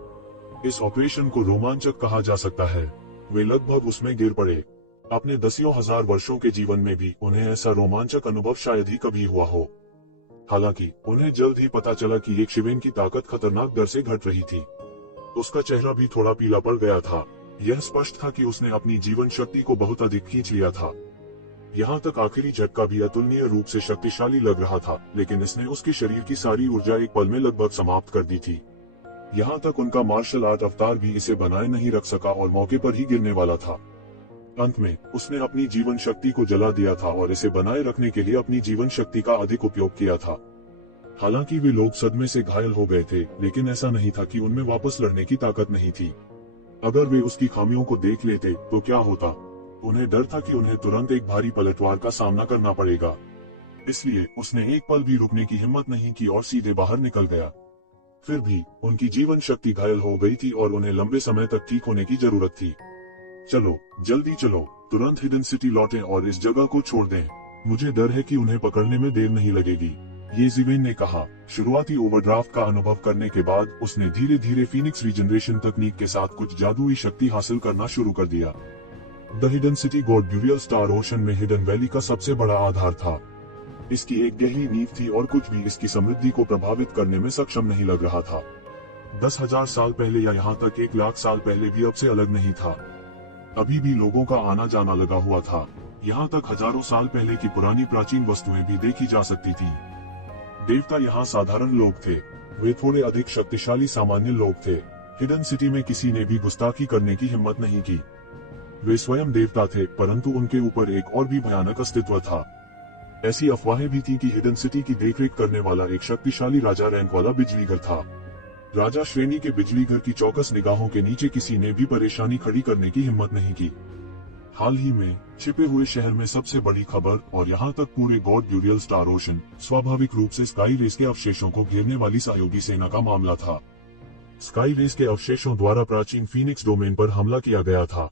इस ऑपरेशन को रोमांचक कहा जा सकता है। वे लगभग उसमें गिर पड़े। अपने दसियों हजार वर्षों के जीवन में भी उन्हें ऐसा रोमांचक अनुभव शायद ही कभी हुआ हो। हालांकि उन्हें जल्द ही पता चला कि येशिवेन की ताकत खतरनाक दर से घट रही थी। उसका चेहरा भी थोड़ा पीला पड़ गया था। यह स्पष्ट था कि उसने अपनी जीवन शक्ति को बहुत अधिक खींच लिया था। यहाँ तक आखिरी झटका भी अतुलनीय रूप से शक्तिशाली लग रहा था, लेकिन इसने उसके शरीर की सारी ऊर्जा एक पल में लगभग समाप्त कर दी थी। यहाँ तक उनका मार्शल आर्ट अवतार भी इसे बनाए नहीं रख सका और मौके पर ही गिरने वाला था। अंत में उसने अपनी जीवन शक्ति को जला दिया था और इसे बनाए रखने के लिए अपनी जीवन शक्ति का अधिक उपयोग किया था। हालांकि वे लोग सदमे से घायल हो गए थे, लेकिन ऐसा नहीं था कि उनमें वापस लड़ने की ताकत नहीं थी। अगर वे उसकी खामियों को देख लेते तो क्या होता? उन्हें डर था कि उन्हें तुरंत एक भारी पलटवार का सामना करना पड़ेगा। इसलिए उसने एक पल भी रुकने की हिम्मत नहीं की और सीधे बाहर निकल गया। फिर भी उनकी जीवन शक्ति घायल हो गई थी और उन्हें लंबे समय तक ठीक होने की जरूरत थी। चलो जल्दी चलो, तुरंत हिडन सिटी लौटें और इस जगह को छोड़ दें। मुझे डर है कि उन्हें पकड़ने में देर नहीं लगेगी, येशिवेन ने कहा। शुरुआती ओवरड्राफ्ट का अनुभव करने के बाद उसने धीरे धीरे फीनिक्स रीजनरेशन तकनीक के साथ कुछ जादुई शक्ति हासिल करना शुरू कर दिया। द हिडन सिटी गॉड ड्यूरियल स्टार ओशन में हिडन वैली का सबसे बड़ा आधार था। इसकी एक गहरी नींव थी और कुछ भी इसकी समृद्धि को प्रभावित करने में सक्षम नहीं लग रहा था। 10,000 साल पहले या यहाँ तक 1,00,000 साल पहले भी अब से अलग नहीं था। अभी भी लोगों का आना जाना लगा हुआ था। यहाँ तक हजारों साल पहले की पुरानी प्राचीन वस्तुएं भी देखी जा सकती थी। देवता यहाँ साधारण लोग थे, वे थोड़े अधिक शक्तिशाली सामान्य लोग थे। हिडन सिटी में किसी ने भी गुस्ताखी करने की हिम्मत नहीं की। वे स्वयं देवता थे, परंतु उनके ऊपर एक और भी भयानक अस्तित्व था। ऐसी अफवाहें भी थी कि हिडन सिटी की देखरेख करने वाला एक शक्तिशाली राजा रैंक वाला बिजलीघर था। राजा श्रेणी के बिजलीघर की चौकस निगाहों के नीचे किसी ने भी परेशानी खड़ी करने की हिम्मत नहीं की। हाल ही में छिपे हुए शहर में सबसे बड़ी खबर, और यहाँ तक पूरे गॉड ड्यूरियल स्टार ओशन, स्वाभाविक रूप से स्काई रेस के अवशेषों को घेरने वाली सहयोगी सेना का मामला था। स्काई रेस के अवशेषों द्वारा प्राचीन फीनिक्स डोमेन पर हमला किया गया था।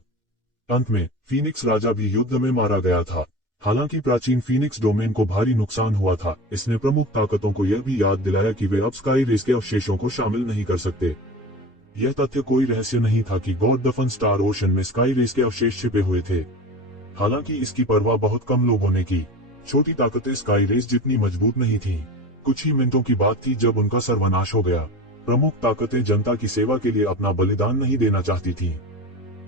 अंत में फीनिक्स राजा भी युद्ध में मारा गया था। हालांकि प्राचीन फीनिक्स डोमेन को भारी नुकसान हुआ था, इसने प्रमुख ताकतों को यह भी याद दिलाया कि वे अब स्काई रेस के अवशेषों को शामिल नहीं कर सकते। यह तथ्य कोई रहस्य नहीं था कि गॉड दफन स्टार ओशन में स्काई रेस के अवशेष छिपे हुए थे। हालांकि इसकी परवाह बहुत कम लोगों ने की। छोटी ताकतें स्काई रेस जितनी मजबूत नहीं थीं। कुछ ही मिनटों की बात थी जब उनका सर्वनाश हो गया। प्रमुख ताकतें जनता की सेवा के लिए अपना बलिदान नहीं देना चाहती थीं।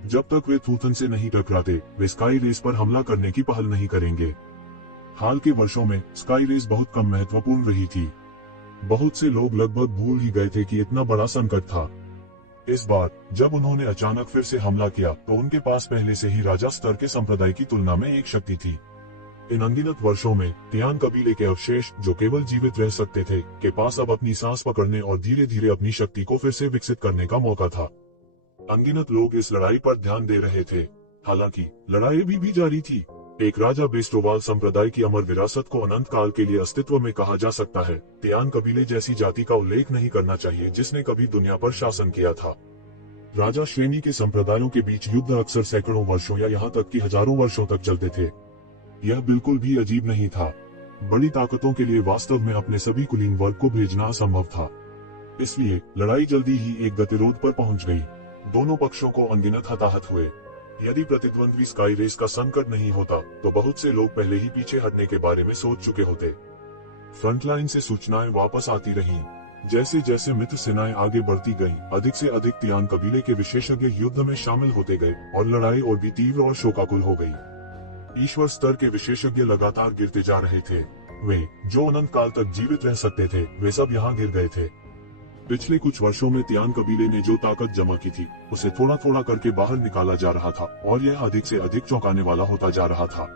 जब तक वे थूथन से नहीं टकराते, वे स्काई रेस पर हमला करने की पहल नहीं करेंगे। हाल के वर्षों में स्काई रेस बहुत कम महत्वपूर्ण रही थी। बहुत से लोग लगभग भूल ही गए थे कि इतना बड़ा संकट था। इस बार जब उन्होंने अचानक फिर से हमला किया तो उनके पास पहले से ही राजा स्तर के संप्रदाय की तुलना में एक शक्ति थी। इन अनगिनत वर्षों में तियान कबीले के अवशेष, जो केवल जीवित रह सकते थे, के पास अब अपनी सांस पकड़ने और धीरे धीरे अपनी शक्ति को फिर से विकसित करने का मौका था। अनगिनत लोग इस लड़ाई पर ध्यान दे रहे थे। हालांकि लड़ाई भी जारी थी। एक राजा बेस्टोवाल संप्रदाय की अमर विरासत को अनंत काल के लिए अस्तित्व में कहा जा सकता है। तियान कबीले जैसी जाति का उल्लेख नहीं करना चाहिए जिसने कभी दुनिया पर शासन किया था। राजा श्रेणी के संप्रदायों के बीच युद्ध अक्सर सैकड़ों वर्षों या यहाँ तक कि हजारों वर्षों तक चलते थे। यह बिल्कुल भी अजीब नहीं था। बड़ी ताकतों के लिए वास्तव में अपने सभी कुलीन वर्ग को भेजना असंभव था। इसलिए लड़ाई जल्दी ही एक गतिरोध पर पहुंच गई। दोनों पक्षों को अनगिनत हताहत हुए। यदि प्रतिद्वंद्वी स्काई रेस का संकट नहीं होता तो बहुत से लोग पहले ही पीछे हटने के बारे में सोच चुके होते। फ्रंटलाइन से सूचनाएं वापस आती रहीं। जैसे जैसे मित्र सेनाएं आगे बढ़ती गईं, अधिक से अधिक तियान कबीले के विशेषज्ञ युद्ध में शामिल होते गए और लड़ाई और भी तीव्र और शोकाकुल हो गई। ईश्वर स्तर के विशेषज्ञ लगातार गिरते जा रहे थे। वे जो अनंत काल तक जीवित रह सकते थे वे सब यहाँ गिर गए थे। पिछले कुछ वर्षों में तियान कबीले ने जो ताकत जमा की थी उसे थोड़ा थोड़ा करके बाहर निकाला जा रहा था और यह अधिक से अधिक चौंकाने वाला होता जा रहा था।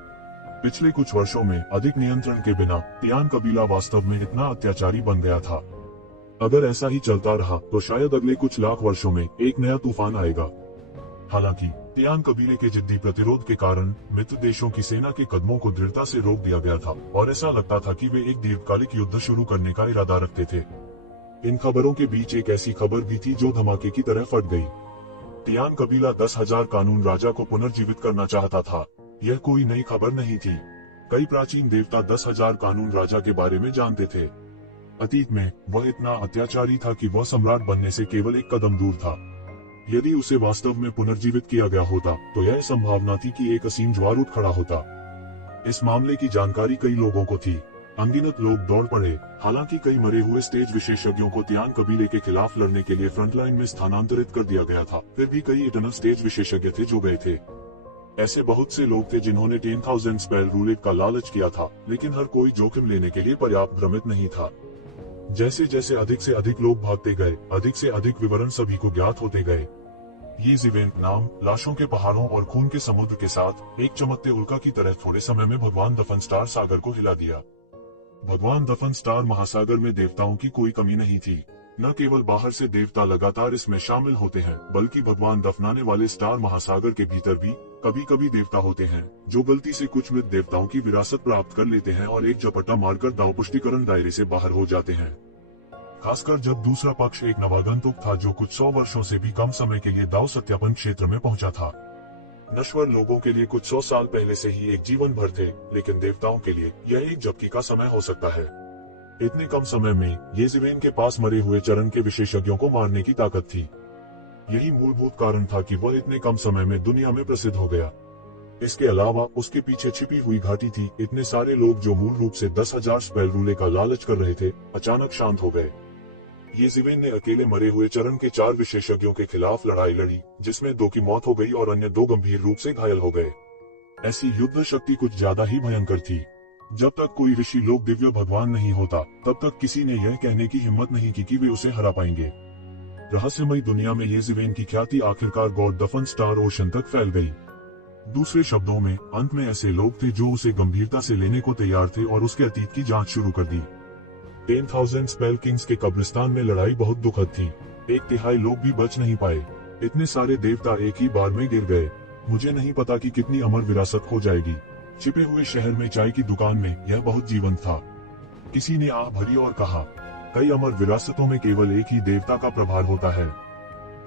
पिछले कुछ वर्षों में अधिक नियंत्रण के बिना तियान कबीला वास्तव में इतना अत्याचारी बन गया था। अगर ऐसा ही चलता रहा तो शायद अगले कुछ लाख वर्षों में एक नया तूफान आएगा। हालांकि तियान कबीले के जिद्दी प्रतिरोध के कारण मित्र देशों की सेना के कदमों को दृढ़ता से रोक दिया गया था और ऐसा लगता था कि वे एक दीर्घकालिक युद्ध शुरू करने का इरादा रखते थे। इन खबरों के बीच एक ऐसी खबर भी थी जो धमाके की तरह फट गई। तियान कबीला 10,000 कानून राजा को पुनर्जीवित करना चाहता था। यह कोई नई खबर नहीं थी। कई प्राचीन देवता 10,000 कानून राजा के बारे में जानते थे। अतीत में वह इतना अत्याचारी था कि वह सम्राट बनने से केवल एक कदम दूर था। यदि उसे वास्तव में पुनर्जीवित किया गया होता तो यह संभावना थी कि एक असीम ज्वार उठ खड़ा होता। इस मामले की जानकारी कई लोगों को थी। अनगिनत लोग दौड़ पड़े। हालांकि कई मरे हुए स्टेज विशेषज्ञों को तियान कबीले के खिलाफ लड़ने के लिए फ्रंटलाइन में स्थानांतरित कर दिया गया था। फिर भी कई इटर्नल स्टेज विशेषज्ञ थे जो गए थे। ऐसे बहुत से लोग थे जिन्होंने 10,000 स्पेल रूलेट का लालच किया था, लेकिन हर कोई जोखिम लेने के लिए पर्याप्त भ्रमित नहीं था। जैसे जैसे अधिक से अधिक लोग भागते गए, अधिक से अधिक विवरण सभी को ज्ञात होते गए। ये इवेंट नाम लाशों के पहाड़ों और खून के समुद्र के साथ एक चमकते उल्का की तरह थोड़े समय में भगवान दफन स्टार सागर को हिला दिया। भगवान दफन स्टार महासागर में देवताओं की कोई कमी नहीं थी। न केवल बाहर से देवता लगातार इसमें शामिल होते हैं, बल्कि भगवान दफनाने वाले स्टार महासागर के भीतर भी कभी कभी देवता होते हैं जो गलती से कुछ मृत देवताओं की विरासत प्राप्त कर लेते हैं और एक झपट्टा मारकर दाव पुष्टिकरण दायरे से बाहर हो जाते हैं। खासकर जब दूसरा पक्ष एक नवागंतुक था जो कुछ 100 वर्षों से भी कम समय के लिए दाव सत्यापन क्षेत्र में पहुंचा था। नश्वर लोगों के लिए कुछ 100 साल पहले से ही एक जीवन भर थे, लेकिन देवताओं के लिए यह एक झपकी का समय हो सकता है। इतने कम समय में येजिवेन के पास मरे हुए चरण के विशेषज्ञों को मारने की ताकत थी। यही मूलभूत कारण था कि वह इतने कम समय में दुनिया में प्रसिद्ध हो गया। इसके अलावा उसके पीछे छिपी हुई घाटी थी। इतने सारे लोग जो मूल रूप से 10,000 स्पेल रूले का लालच कर रहे थे, अचानक शांत हो गए। येजिवेन ने अकेले मरे हुए चरण के 4 विशेषज्ञों के खिलाफ लड़ाई लड़ी, जिसमें 2 की मौत हो गई और अन्य 2 गंभीर रूप से घायल हो गए। ऐसी युद्ध शक्ति कुछ ज्यादा ही भयंकर थी। जब तक कोई ऋषि लोक दिव्य भगवान नहीं होता, तब तक किसी ने यह कहने की हिम्मत नहीं की कि वे उसे हरा पाएंगे। रहस्यमयी दुनिया में येजिवेन की ख्याति आखिरकार गॉड दफन स्टार ओशन तक फैल गई। दूसरे शब्दों में, अंत में ऐसे लोग थे जो उसे गंभीरता से लेने को तैयार थे और उसके अतीत की जांच शुरू कर दी। 10,000 स्पेल किंग्स के कब्रिस्तान में लड़ाई बहुत दुखद थी। 1/3 लोग भी बच नहीं पाए। इतने सारे देवता एक ही बार में गिर गए। मुझे नहीं पता कि कितनी अमर विरासत खो जाएगी। छिपे हुए शहर में चाय की दुकान में यह बहुत जीवंत था। किसी ने आह भरी और कहा, कई अमर विरासतों में केवल एक ही देवता का प्रभार होता है।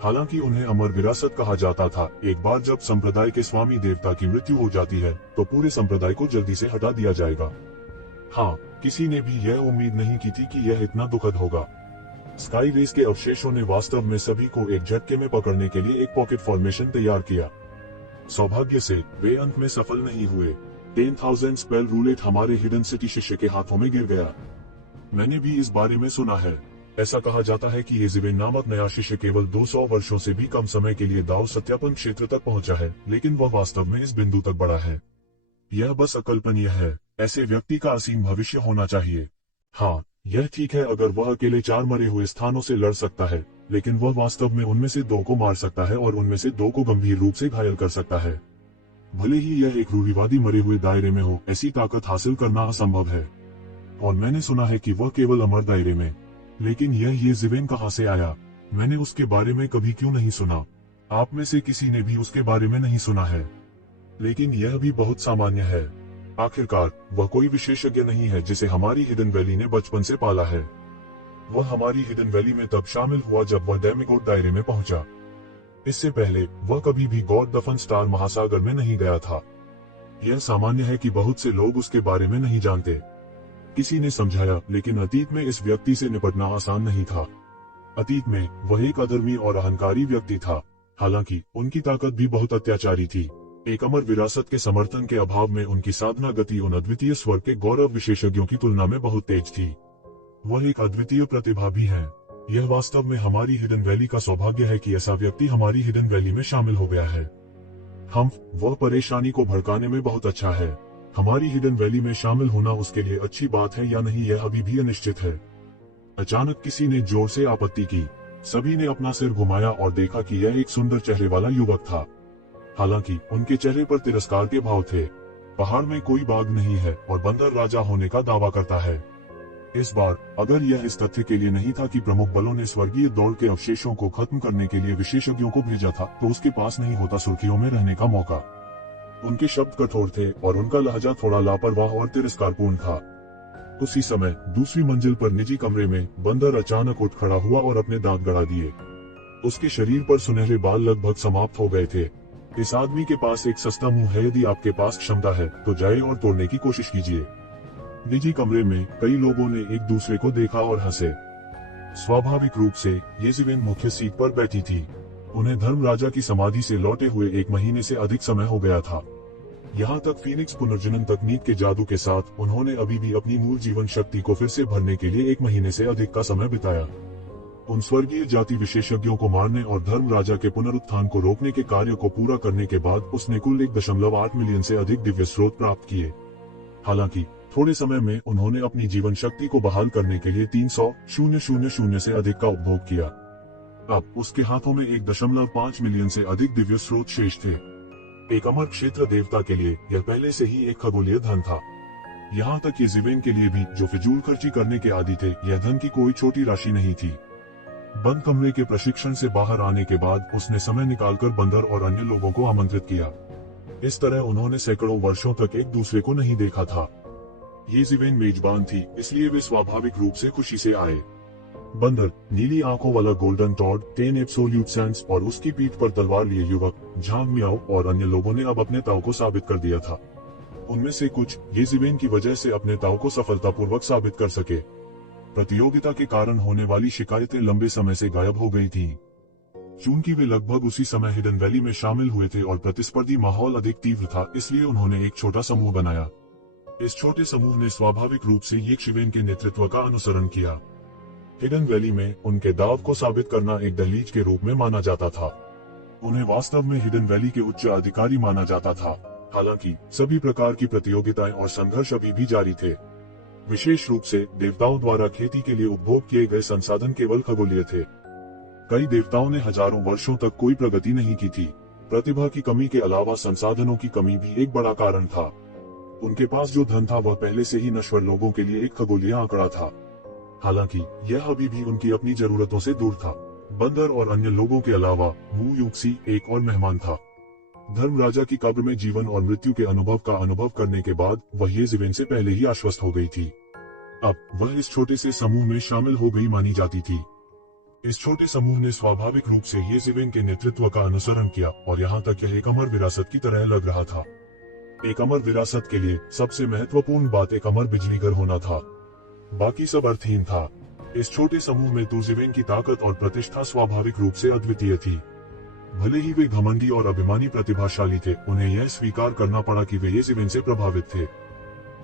हालांकि उन्हें अमर विरासत कहा जाता था। एक बार जब संप्रदाय के स्वामी देवता की मृत्यु हो जाती है तो पूरे संप्रदाय को जल्दी से हटा दिया जाएगा। हाँ, किसी ने भी यह उम्मीद नहीं की थी कि यह इतना दुखद होगा। स्काई रेस के अवशेषों ने वास्तव में सभी को एक झटके में पकड़ने के लिए एक पॉकेट फॉर्मेशन तैयार किया। सौभाग्य से वे अंत में सफल नहीं हुए। 10,000 स्पेल रूलेट हमारे हिडन सिटी शिष्य के हाथों में गिर गया। मैंने भी इस बारे में सुना है। ऐसा कहा जाता है कि येजिवेन नामक नया शिष्य केवल 200 वर्षों से भी कम समय के लिए दाव सत्यापन क्षेत्र तक पहुंचा है, लेकिन वह वास्तव में इस बिंदु तक बढ़ा है। यह बस अकल्पनीय है। ऐसे व्यक्ति का असीम भविष्य होना चाहिए। हाँ, यह ठीक है अगर वह अकेले 4 मरे हुए स्थानों से लड़ सकता है, लेकिन वह वास्तव में उनमें से 2 को मार सकता है और उनमें से 2 को गंभीर रूप से घायल कर सकता है। भले ही यह एक रूढ़िवादी मरे हुए दायरे में हो, ऐसी ताकत हासिल करना असंभव है। और मैंने सुना है कि वह केवल अमर दायरे में। लेकिन यह येजिवेन कहाँ से आया? मैंने उसके बारे में कभी क्यों नहीं सुना? आप में से किसी ने भी उसके बारे में नहीं सुना है। लेकिन यह भी बहुत सामान्य है। आखिरकार वह कोई विशेषज्ञ नहीं है जिसे हमारी हिडन वैली ने बचपन से पाला है। वह हमारी हिडन वैली में तब शामिल हुआ जब वह डेमिगॉड दायरे में पहुंचा। इससे पहले वह कभी भी गॉड दफन स्टार महासागर में नहीं गया था। यह सामान्य है कि बहुत से लोग उसके बारे में नहीं जानते। किसी ने समझाया, लेकिन अतीत में इस व्यक्ति से निपटना आसान नहीं था। अतीत में वह एक अधर्मी और अहंकारी व्यक्ति था, हालांकि उनकी ताकत भी बहुत अत्याचारी थी। एक अमर विरासत के समर्थन के अभाव में उनकी साधना गति उन अद्वितीय स्वर्ग के गौरव विशेषज्ञों की तुलना में बहुत तेज थी। वह एक अद्वितीय प्रतिभा भी है। यह वास्तव में हमारी हिडन वैली का सौभाग्य है कि ऐसा व्यक्ति हमारी हिडन वैली में शामिल हो गया है। वह परेशानी को भड़काने में बहुत अच्छा है। हमारी हिडन वैली में शामिल होना उसके लिए अच्छी बात है या नहीं, यह अभी भी अनिश्चित है। अचानक किसी ने जोर से आपत्ति की। सभी ने अपना सिर घुमाया और देखा कि यह एक सुंदर चेहरे वाला युवक था। हालांकि उनके चेहरे पर तिरस्कार के भाव थे। पहाड़ में कोई बाघ नहीं है और बंदर राजा होने का दावा करता है। इस बार अगर यह इस तथ्य के लिए नहीं था कि प्रमुख बलों ने स्वर्गीय दौड़ के अवशेषों को खत्म करने के लिए विशेषज्ञों को भेजा था, तो उसके पास नहीं होता सुर्खियों में रहने का मौका। उनके शब्द कठोर थे और उनका लहजा थोड़ा लापरवाह और तिरस्कारपूर्ण था। उसी समय दूसरी मंजिल पर निजी कमरे में बंदर अचानक उठ खड़ा हुआ और अपने दांत गड़ा दिए। उसके शरीर पर सुनहरे बाल लगभग समाप्त हो गए थे। इस आदमी के पास एक सस्ता मुंह है। यदि आपके पास क्षमता है तो जाए और तोड़ने की कोशिश कीजिए। निजी कमरे में कई लोगों ने एक दूसरे को देखा और हंसे। स्वाभाविक रूप से येज़िवेन मुख्य सीट पर बैठी थी। उन्हें धर्म राजा की समाधि से लौटे हुए 1 महीने से अधिक समय हो गया था। यहाँ तक फीनिक्स पुनर्जनन तकनीक के जादू के साथ उन्होंने अभी भी अपनी मूल जीवन शक्ति को फिर से भरने के लिए 1 महीने से अधिक का समय बिताया। उन स्वर्गीय जाति विशेषज्ञों को मारने और धर्म राजा के पुनरुत्थान को रोकने के कार्य को पूरा करने के बाद उसने कुल 1.8 मिलियन से अधिक दिव्य स्रोत प्राप्त किए। हालांकि थोड़े समय में उन्होंने अपनी जीवन शक्ति को बहाल करने के लिए 300,000 से अधिक का उपभोग किया। अब उसके हाथों में 1.5 मिलियन से अधिक दिव्य स्रोत शेष थे। एक अमर क्षेत्र देवता के लिए यह पहले से ही एक खगोलीय धन था। यहाँ तक येज़िवेन के लिए भी, जो फिजूल खर्ची करने के आदी थे, यह धन की कोई छोटी राशि नहीं थी। बंद कमरे के प्रशिक्षण से बाहर आने के बाद उसने समय निकालकर बंदर और अन्य लोगों को आमंत्रित किया। इस तरह उन्होंने सैकड़ों वर्षों तक एक दूसरे को नहीं देखा था। येज़िवेन मेजबान थी, इसलिए वे स्वाभाविक रूप से खुशी से आए। बंदर, नीली आंखों वाला गोल्डन टॉड, 10 एब्सोल्यूट सेंस और उसकी पीठ पर तलवार लिए युवक, झांग मियाओ और अन्य लोगों ने अब अपने ताव को साबित कर दिया था। उनमें से कुछ येज़िवेन की वजह से अपने ताव को सफलतापूर्वक साबित कर सके। प्रतियोगिता के कारण होने वाली शिकायतें लंबे समय से गायब हो गई थीं। चूंकि वे लगभग उसी समय हिडन वैली में शामिल हुए थे और प्रतिस्पर्धी माहौल अधिक तीव्र था, इसलिए उन्होंने एक छोटा समूह बनाया। इस छोटे समूह ने स्वाभाविक रूप से येज़िवेन के नेतृत्व का अनुसरण किया। हिडन वैली में उनके दाव को साबित करना एक दहलीज के रूप में माना जाता था। उन्हें वास्तव में हिडन वैली के उच्च अधिकारी माना जाता था। हालांकि सभी प्रकार की प्रतियोगिताएं और संघर्ष अभी भी जारी थे। विशेष रूप से देवताओं द्वारा खेती के लिए उपभोग किए गए संसाधन केवल खगोलीय थे। कई देवताओं ने हजारों वर्षों तक कोई प्रगति नहीं की थी। प्रतिभा की कमी के अलावा संसाधनों की कमी भी एक बड़ा कारण था। उनके पास जो धन था वह पहले से ही नश्वर लोगों के लिए एक खगोलीय आंकड़ा था। हालांकि यह अभी भी उनकी अपनी जरूरतों से दूर था। बंदर और अन्य लोगों के अलावा मू यूक्सी एक और मेहमान था। धर्म राजा की कब्र में जीवन और मृत्यु के अनुभव का अनुभव करने के बाद वह येज़िवेन से पहले ही आश्वस्त हो गई थी। अब वह इस छोटे से समूह में शामिल हो गई मानी जाती थी। इस छोटे समूह ने स्वाभाविक रूप से येज़िवेन के नेतृत्व का अनुसरण किया और यहाँ तक यह एक अमर विरासत की तरह लग रहा था। एक अमर विरासत के लिए सबसे महत्वपूर्ण बात एक अमर बिजलीघर होना था। बाकी सब अर्थहीन था। इस छोटे समूह में येज़िवेन की ताकत और प्रतिष्ठा स्वाभाविक रूप से अद्वितीय थी। भले ही वे घमंडी और अभिमानी प्रतिभाशाली थे, उन्हें यह स्वीकार करना पड़ा कि वे येज़िवेन से प्रभावित थे।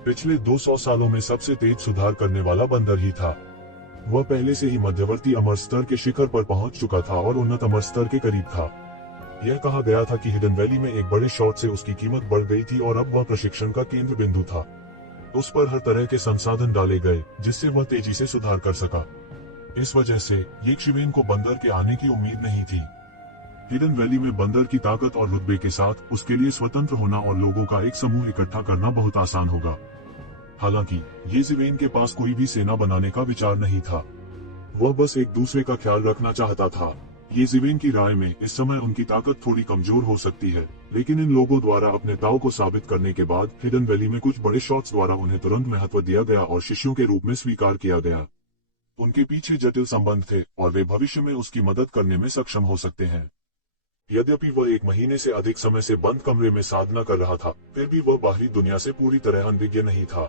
पिछले 200 सालों में सबसे तेज सुधार करने वाला बंदर ही था। वह पहले से ही मध्यवर्ती अमर स्तर के शिखर पर पहुंच चुका था और उन्नत अमर स्तर के करीब था। यह कहा गया था कि हिडन वैली में एक बड़े शॉट से उसकी कीमत बढ़ गई थी और अब वह प्रशिक्षण का केंद्र बिंदु था। उस पर हर तरह के संसाधन डाले गए जिससे वह तेजी से सुधार कर सका। इस वजह से येज़िवेन को बंदर के आने की उम्मीद नहीं थी। हिडन वैली में बंदर की ताकत और रुतबे के साथ उसके लिए स्वतंत्र होना और लोगों का एक समूह इकट्ठा करना बहुत आसान होगा। हालांकि येज़िवेन के पास कोई भी सेना बनाने का विचार नहीं था। वह बस एक दूसरे का ख्याल रखना चाहता था। येज़िवेन की राय में इस समय उनकी ताकत थोड़ी कमजोर हो सकती है, लेकिन इन लोगों द्वारा अपने दाव को साबित करने के बाद हिडन वैली में कुछ बड़े शॉट्स द्वारा उन्हें तुरंत महत्व दिया गया और शिष्यों के रूप में स्वीकार किया गया। उनके पीछे जटिल संबंध थे और वे भविष्य में उसकी मदद करने में सक्षम हो सकते हैं। यद्यपि वह 1 महीने से अधिक समय से बंद कमरे में साधना कर रहा था, फिर भी वह बाहरी दुनिया से पूरी तरह अनभिज्ञ नहीं था।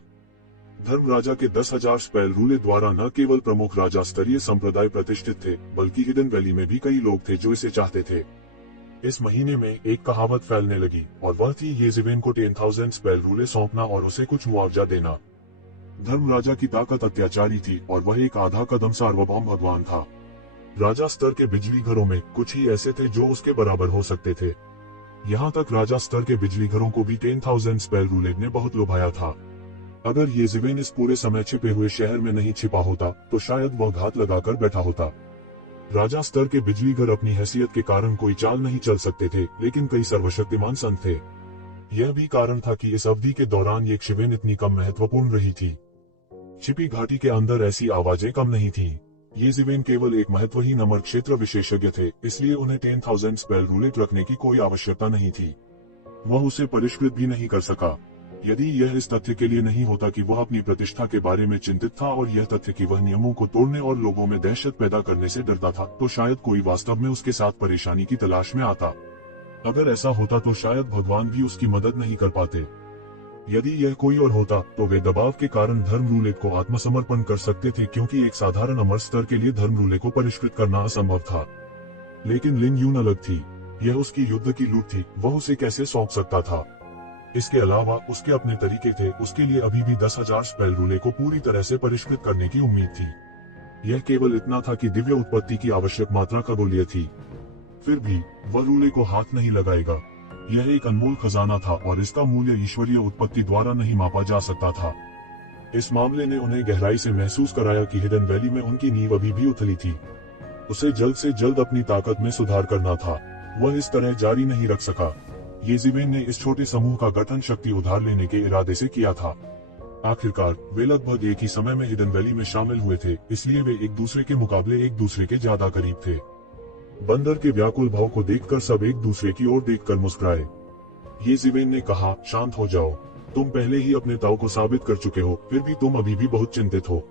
धर्मराजा के 10,000 स्पेल रूले द्वारा न केवल प्रमुख राजा स्तरीय संप्रदाय प्रतिष्ठित थे, बल्कि हिडन वैली में भी कई लोग थे जो इसे चाहते थे। इस महीने में एक कहावत फैलने लगी और वह थी येज़ेवेन को 10,000 स्पेल रूले सौंपना और उसे कुछ मुआवजा देना। धर्मराजा की ताकत अत्याचारी थी और वह एक आधा कदम सार्वभौम भगवान था। राजा स्तर के बिजली घरों में कुछ ही ऐसे थे जो उसके बराबर हो सकते थे। यहाँ तक राजा स्तर के बिजली घरों को भी 10,000 स्पेल रूले ने बहुत लुभाया था। अगर येज़ेवेन इस पूरे समय छिपे हुए शहर में नहीं छिपा होता तो शायद वह घात लगाकर बैठा होता। राजा स्तर के बिजली घर अपनी हैसियत के कारण कोई चाल नहीं चल सकते थे, लेकिन कई सर्वशक्तिमान संत थे। यह भी कारण था कि इस अवधि के दौरान येज़ेवेन इतनी कम महत्वपूर्ण रही थी। छिपी घाटी के अंदर ऐसी आवाजें कम नहीं थीं। येज़ेवेन केवल एक महत्वहीन अमर क्षेत्र विशेषज्ञ थे, इसलिए उन्हें 10,000 स्पेल रूलेट रखने की कोई आवश्यकता नहीं थी। वह उसे परिष्कृत भी नहीं कर सका। यदि यह इस तथ्य के लिए नहीं होता कि वह अपनी प्रतिष्ठा के बारे में चिंतित था और यह तथ्य कि वह नियमों को तोड़ने और लोगों में दहशत पैदा करने से डरता था, तो शायद कोई वास्तव में उसके साथ परेशानी की तलाश में आता। अगर ऐसा होता तो शायद भगवान भी उसकी मदद नहीं कर पाते। यदि यह कोई और होता तो वे दबाव के कारण धर्म रूलेट को आत्मसमर्पण कर सकते थे, क्योंकि एक साधारण अमर स्तर के लिए धर्म रूले को परिष्कृत करना असंभव था। लेकिन लिन यून अलग थी। यह उसकी युद्ध की लूट थी, वह उसे कैसे सौंप सकता था। इसके अलावा उसके अपने तरीके थे। उसके लिए अभी भी 10,000 स्पेल रूले को पूरी तरह से परिष्कृत करने की उम्मीद थी। यह केवल इतना था कि दिव्य उत्पत्ति की आवश्यक मात्रा कबूलिय थी। फिर भी वह रूले को हाथ नहीं लगाएगा। यह एक अनमोल खजाना था और इसका मूल्य ईश्वरीय उत्पत्ति द्वारा नहीं मापा जा सकता था। इस मामले ने उन्हें गहराई से महसूस कराया कि हिडन वैली में उनकी नींव अभी भी उथली थी। उसे जल्द से जल्द अपनी ताकत में सुधार करना था। वह इस तरह जारी नहीं रख सका। येज़ेवेन ने इस छोटे समूह का गठन शक्ति उधार लेने के इरादे से किया था। आखिरकार वे लगभग एक ही समय में हिडन वैली में शामिल हुए थे, इसलिए वे एक दूसरे के मुकाबले एक दूसरे के ज्यादा करीब थे। बंदर के व्याकुल भाव को देखकर सब एक दूसरे की ओर देखकर मुस्कुराए। येज़ेवेन ने कहा, शांत हो जाओ। तुम पहले ही अपने ताऊ को साबित कर चुके हो, फिर भी तुम अभी भी बहुत चिंतित हो।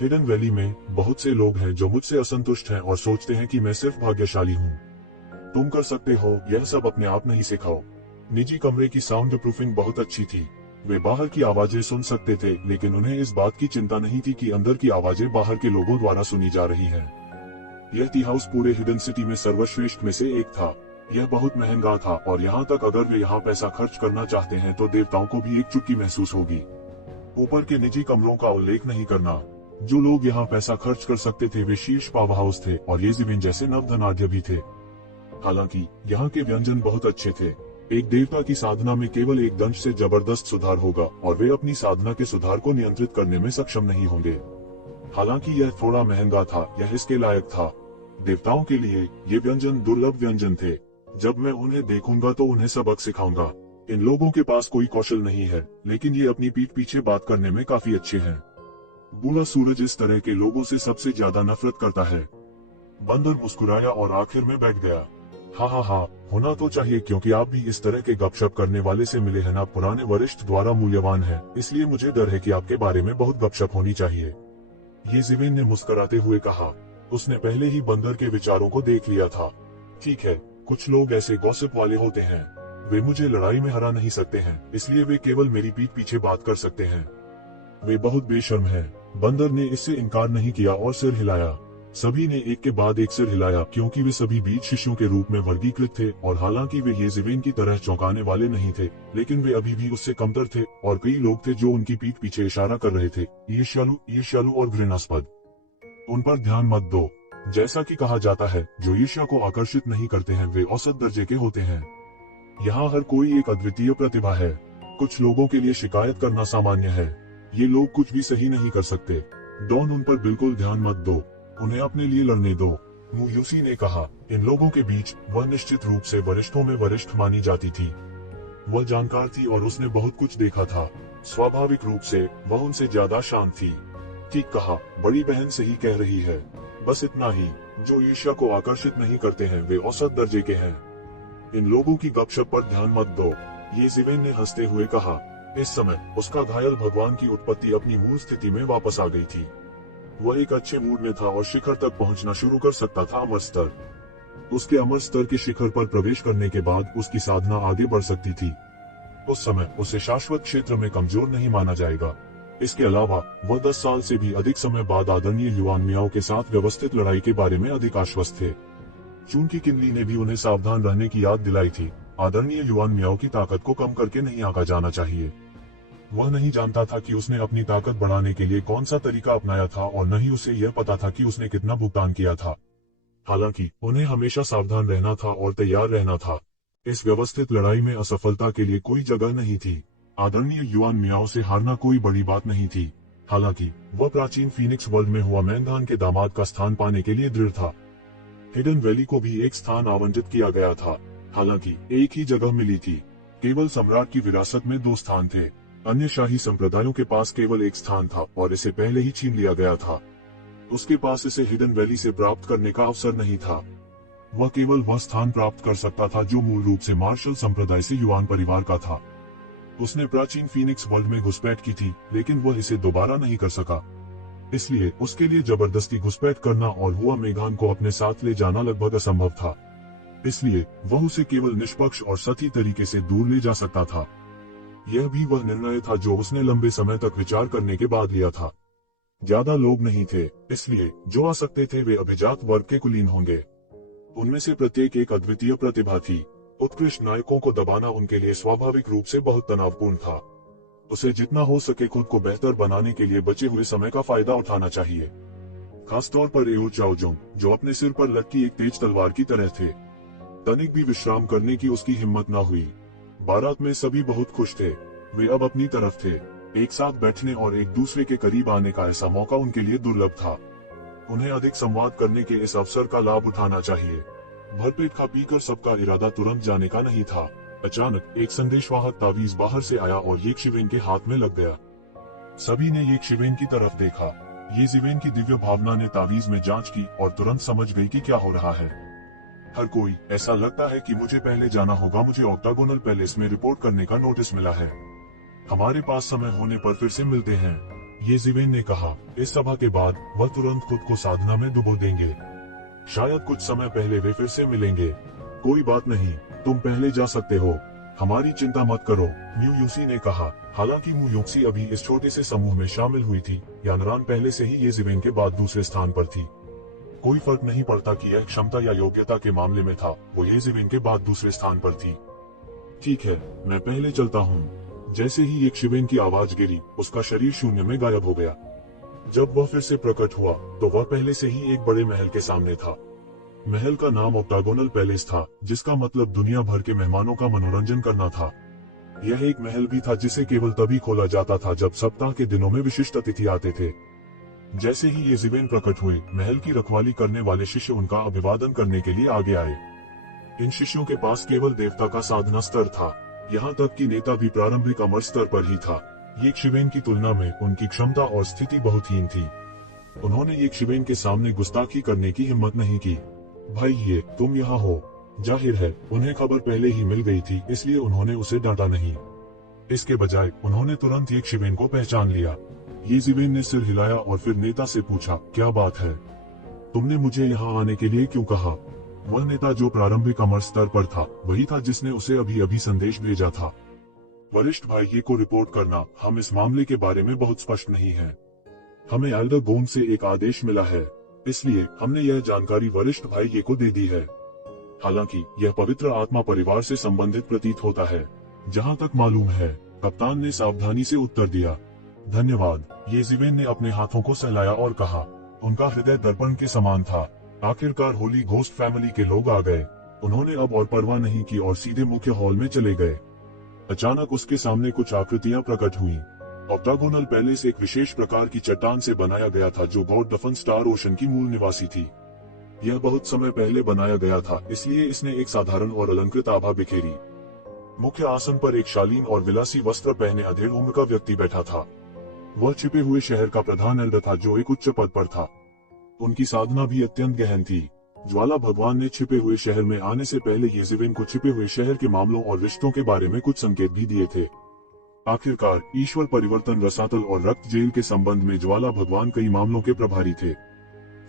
हिडन वैली में बहुत से लोग हैं जो मुझसे असंतुष्ट हैं और सोचते हैं कि मैं सिर्फ भाग्यशाली हूँ। तुम कर सकते हो, यह सब अपने आप नहीं सिखाओ। निजी कमरे की साउंड प्रूफिंग बहुत अच्छी थी। वे बाहर की आवाजें सुन सकते थे, लेकिन उन्हें इस बात की चिंता नहीं थी कि अंदर की आवाजें बाहर के लोगों द्वारा सुनी जा रही हैं। यह टी हाउस पूरे हिडन सिटी में सर्वश्रेष्ठ में से एक था। यह बहुत महंगा था और यहाँ तक अगर वे यहाँ पैसा खर्च करना चाहते हैं तो देवताओं को भी एक चुटकी महसूस होगी। ऊपर के निजी कमरों का उल्लेख नहीं करना। जो लोग यहाँ पैसा खर्च कर सकते थे वे शीर्ष पावर हाउस थे और येज़ेवेन जैसे नवधनाढ्य भी थे। हालांकि यहाँ के व्यंजन बहुत अच्छे थे। एक देवता की साधना में केवल एक दंश से जबरदस्त सुधार होगा और वे अपनी साधना के सुधार को नियंत्रित करने में सक्षम नहीं होंगे। हालांकि यह थोड़ा महंगा था, यह इसके लायक था। देवताओं के लिए ये व्यंजन दुर्लभ व्यंजन थे। जब मैं उन्हें देखूंगा तो उन्हें सबक सिखाऊंगा। इन लोगों के पास कोई कौशल नहीं है, लेकिन ये अपनी पीठ पीछे बात करने में काफी अच्छे हैं। बूढ़ा सूरज इस तरह के लोगों से सबसे ज्यादा नफरत करता है। बंदर मुस्कुराया और आखिर में बैठ गया। हाँ, होना तो चाहिए, क्योंकि आप भी इस तरह के गपशप करने वाले से मिले हैं ना। पुराने वरिष्ठ द्वारा मूल्यवान है, इसलिए मुझे डर है कि आपके बारे में बहुत गपशप होनी चाहिए। येज़ेवेन ने मुस्कुराते हुए कहा। उसने पहले ही बंदर के विचारों को देख लिया था। ठीक है, कुछ लोग ऐसे गॉसिप वाले होते हैं। वे मुझे लड़ाई में हरा नहीं सकते हैं, इसलिए वे केवल मेरी पीठ पीछे बात कर सकते हैं। वे बहुत बेशर्म हैं। बंदर ने इससे इनकार नहीं किया और सिर हिलाया। सभी ने एक के बाद एक सिर हिलाया, क्योंकि वे सभी बीज शिष्यों के रूप में वर्गीकृत थे और हालांकि वे येज़ेवेन की तरह चौंकाने वाले नहीं थे, लेकिन वे अभी भी उससे कमतर थे और कई लोग थे जो उनकी पीठ पीछे इशारा कर रहे थे। ईर्ष्यालु और घृणास्पद। उन पर ध्यान मत दो। जैसा कि कहा जाता है, जो ईर्ष्या को आकर्षित नहीं करते हैं वे औसत दर्जे के होते हैं। यहाँ हर कोई एक अद्वितीय प्रतिभा है। कुछ लोगों के लिए शिकायत करना सामान्य है। ये लोग कुछ भी सही नहीं कर सकते। डॉन, उन पर बिल्कुल ध्यान मत दो, उन्हें अपने लिए लड़ने दो। मुयूसी ने कहा। इन लोगों के बीच वह निश्चित रूप से वरिष्ठों में वरिष्ठ मानी जाती थी। वह जानकार थी और उसने बहुत कुछ देखा था। स्वाभाविक रूप से वह उनसे ज्यादा शांत थी। ठीक कहा, बड़ी बहन सही कह रही है। बस इतना ही, जो ईर्ष्या को आकर्षित नहीं करते हैं वे औसत दर्जे के हैं। इन लोगों की गपशप पर ध्यान मत दो, येज़ेवेन ने हंसते हुए कहा। इस समय उसका घायल भगवान की उत्पत्ति अपनी मूल स्थिति में वापस आ गई थी। वह एक अच्छे मूड में था और शिखर तक पहुंचना शुरू कर सकता था। अमर स्तर। उसके अमर स्तर के शिखर पर प्रवेश करने के बाद उसकी साधना आगे बढ़ सकती थी। उस समय उसे शाश्वत क्षेत्र में कमजोर नहीं माना जाएगा। इसके अलावा वह 10 साल से भी अधिक समय बाद आदरणीय युआन मियाओ के साथ व्यवस्थित लड़ाई के बारे में अधिक आश्वस्त थे। चूंकि किनली ने भी उन्हें सावधान रहने की याद दिलाई थी, आदरणीय युआन मियाओ की ताकत को कम करके नहीं आंका जाना चाहिए। वह नहीं जानता था कि उसने अपनी ताकत बढ़ाने के लिए कौन सा तरीका अपनाया था और न ही उसे यह पता था कि उसने कितना भुगतान किया था। हालांकि उन्हें हमेशा सावधान रहना था और तैयार रहना था। इस व्यवस्थित लड़ाई में असफलता के लिए कोई जगह नहीं थी। आदरणीय युआन मियाओ से हारना कोई बड़ी बात नहीं थी। हालांकि वह प्राचीन फीनिक्स वर्ल्ड में हुआ मैनधान के दामाद का स्थान पाने के लिए दृढ़ था। हिडन वैली को भी एक स्थान आवंटित किया गया था। हालांकि एक ही जगह मिली थी। केवल सम्राट की विरासत में 2 स्थान थे। अन्य शाही संप्रदायों के पास केवल एक स्थान था और इसे पहले ही छीन लिया गया था। उसके पास इसे हिडन वैली से प्राप्त करने का अवसर नहीं था। वह केवल वह स्थान प्राप्त कर सकता था जो मूल रूप से मार्शल संप्रदाय से युआन परिवार का था। उसने प्राचीन फीनिक्स वर्ल्ड में घुसपैठ की थी, लेकिन वह इसे दोबारा नहीं कर सका। इसलिए उसके लिए जबरदस्ती घुसपैठ करना और हुआ मेघान को अपने साथ ले जाना लगभग असंभव था। इसलिए वह उसे केवल निष्पक्ष और सही तरीके से दूर ले जा सकता था। यह भी वह निर्णय था जो उसने लंबे समय तक विचार करने के बाद लिया था। ज्यादा लोग नहीं थे, इसलिए जो आ सकते थे वे अभिजात वर्ग के कुलीन होंगे। उनमें से प्रत्येक एक अद्वितीय प्रतिभा थी। उत्कृष्ट नायकों को दबाना उनके लिए स्वाभाविक रूप से बहुत तनावपूर्ण था। उसे जितना हो सके खुद को बेहतर बनाने के लिए बचे हुए समय का फायदा उठाना चाहिए। खासतौर पर एओ चाओजुंग, जो अपने सिर पर लटकी एक तेज तलवार की तरह थे। तनिक भी विश्राम करने की उसकी हिम्मत न हुई। बारात में सभी बहुत खुश थे। वे अब अपनी तरफ थे। एक साथ बैठने और एक दूसरे के करीब आने का ऐसा मौका उनके लिए दुर्लभ था। उन्हें अधिक संवाद करने के इस अवसर का लाभ उठाना चाहिए। भरपेट खा पीकर सबका इरादा तुरंत जाने का नहीं था। अचानक एक संदेशवाहक तावीज बाहर से आया और ये शिवेन के हाथ में लग गया। सभी ने ये शिवेन की तरफ देखा। ये शिवेन की दिव्य भावना ने तावीज में जांच की और तुरंत समझ गई कि क्या हो रहा है। हर कोई, ऐसा लगता है कि मुझे पहले जाना होगा। मुझे ऑक्टागोनल पैलेस में रिपोर्ट करने का नोटिस मिला है। हमारे पास समय होने पर फिर से मिलते हैं, ये शिवेन ने कहा। इस सभा के बाद वह तुरंत खुद को साधना में डुबो देंगे। शायद कुछ समय पहले वे फिर से मिलेंगे। कोई बात नहीं, तुम पहले जा सकते हो। हमारी चिंता मत करो, म्यू यूसी ने कहा। हालांकि म्यू यूसी अभी इस छोटे से समूह में शामिल हुई थी। यानरान पहले से ही ये शिवेन के बाद दूसरे स्थान पर थी। कोई फर्क नहीं पड़ता कि यह क्षमता या योग्यता के मामले में था, वो ये शिवेन के बाद दूसरे स्थान पर थी। ठीक है, मैं पहले चलता हूँ। जैसे ही एक शिवेन की आवाज गिरी, उसका शरीर शून्य में गायब हो गया। जब वह फिर से प्रकट हुआ तो वह पहले से ही एक बड़े महल के सामने था। महल का नाम ऑक्टागोनल पैलेस था, जिसका मतलब दुनिया भर के मेहमानों का मनोरंजन करना था। यह एक महल भी था जिसे केवल तभी खोला जाता था जब सप्ताह के दिनों में विशिष्ट अतिथि आते थे। जैसे ही ये शिवेन प्रकट हुए, महल की रखवाली करने वाले शिष्य उनका अभिवादन करने के लिए आगे आए। इन शिष्यों के पास केवल देवता का साधना स्तर था। यहाँ तक कि नेता भी प्रारंभिक अमर स्तर पर ही था। ये शिवेन की तुलना में उनकी क्षमता और स्थिति बहुत हीन थी। उन्होंने ये शिवेन के सामने गुस्ताखी करने की हिम्मत नहीं की। भाई, ये तुम यहाँ हो। जाहिर है उन्हें खबर पहले ही मिल गई थी, इसलिए उन्होंने उसे डांटा नहीं। इसके बजाय उन्होंने तुरंत ये शिवेन को पहचान लिया। ये शिवेन ने सिर हिलाया और फिर नेता से पूछा, क्या बात है? तुमने मुझे यहाँ आने के लिए क्यों कहा? वह नेता जो प्रारंभिक अमर स्तर पर था, वही था जिसने उसे अभी अभी संदेश भेजा था। वरिष्ठ भाई को रिपोर्ट करना, हम इस मामले के बारे में बहुत स्पष्ट नहीं है। हमें एल्डर गोम से एक आदेश मिला है, इसलिए हमने यह जानकारी वरिष्ठ भाई को दे दी है। हालांकि यह पवित्र आत्मा परिवार से संबंधित प्रतीत होता है, जहां तक मालूम है। कप्तान ने सावधानी से उत्तर दिया। धन्यवाद। ये शिवेन ने अपने हाथों को सहलाया और कहा। उनका हृदय दर्पण के समान था। आखिरकार होली घोस्ट फैमिली के लोग आ गए। उन्होंने अब और परवाह नहीं की और सीधे मुख्य हॉल में चले गए। अचानक उसके सामने कुछ आकृतियां प्रकट हुई। ऑक्टागोनल पैलेस एक विशेष प्रकार की चट्टान से बनाया गया था जो गॉड डफन स्टार ओशन की मूल निवासी थी। यह बहुत समय पहले बनाया गया था, इसलिए इसने एक साधारण और अलंकृत आभा बिखेरी। मुख्य आसन पर एक शालीन और विलासी वस्त्र पहने अधेड़ उम्र का व्यक्ति बैठा था। वह छिपे हुए शहर का प्रधान एल्डर था जो एक उच्च पद पर था। उनकी साधना भी अत्यंत गहन थी। ज्वाला भगवान ने छिपे हुए शहर में आने से पहले ये शिवेन को छिपे हुए शहर के मामलों और रिश्तों के बारे में कुछ संकेत भी दिए थे। आखिरकार ईश्वर परिवर्तन, रसातल और रक्त जेल के संबंध में ज्वाला भगवान कई मामलों के प्रभारी थे।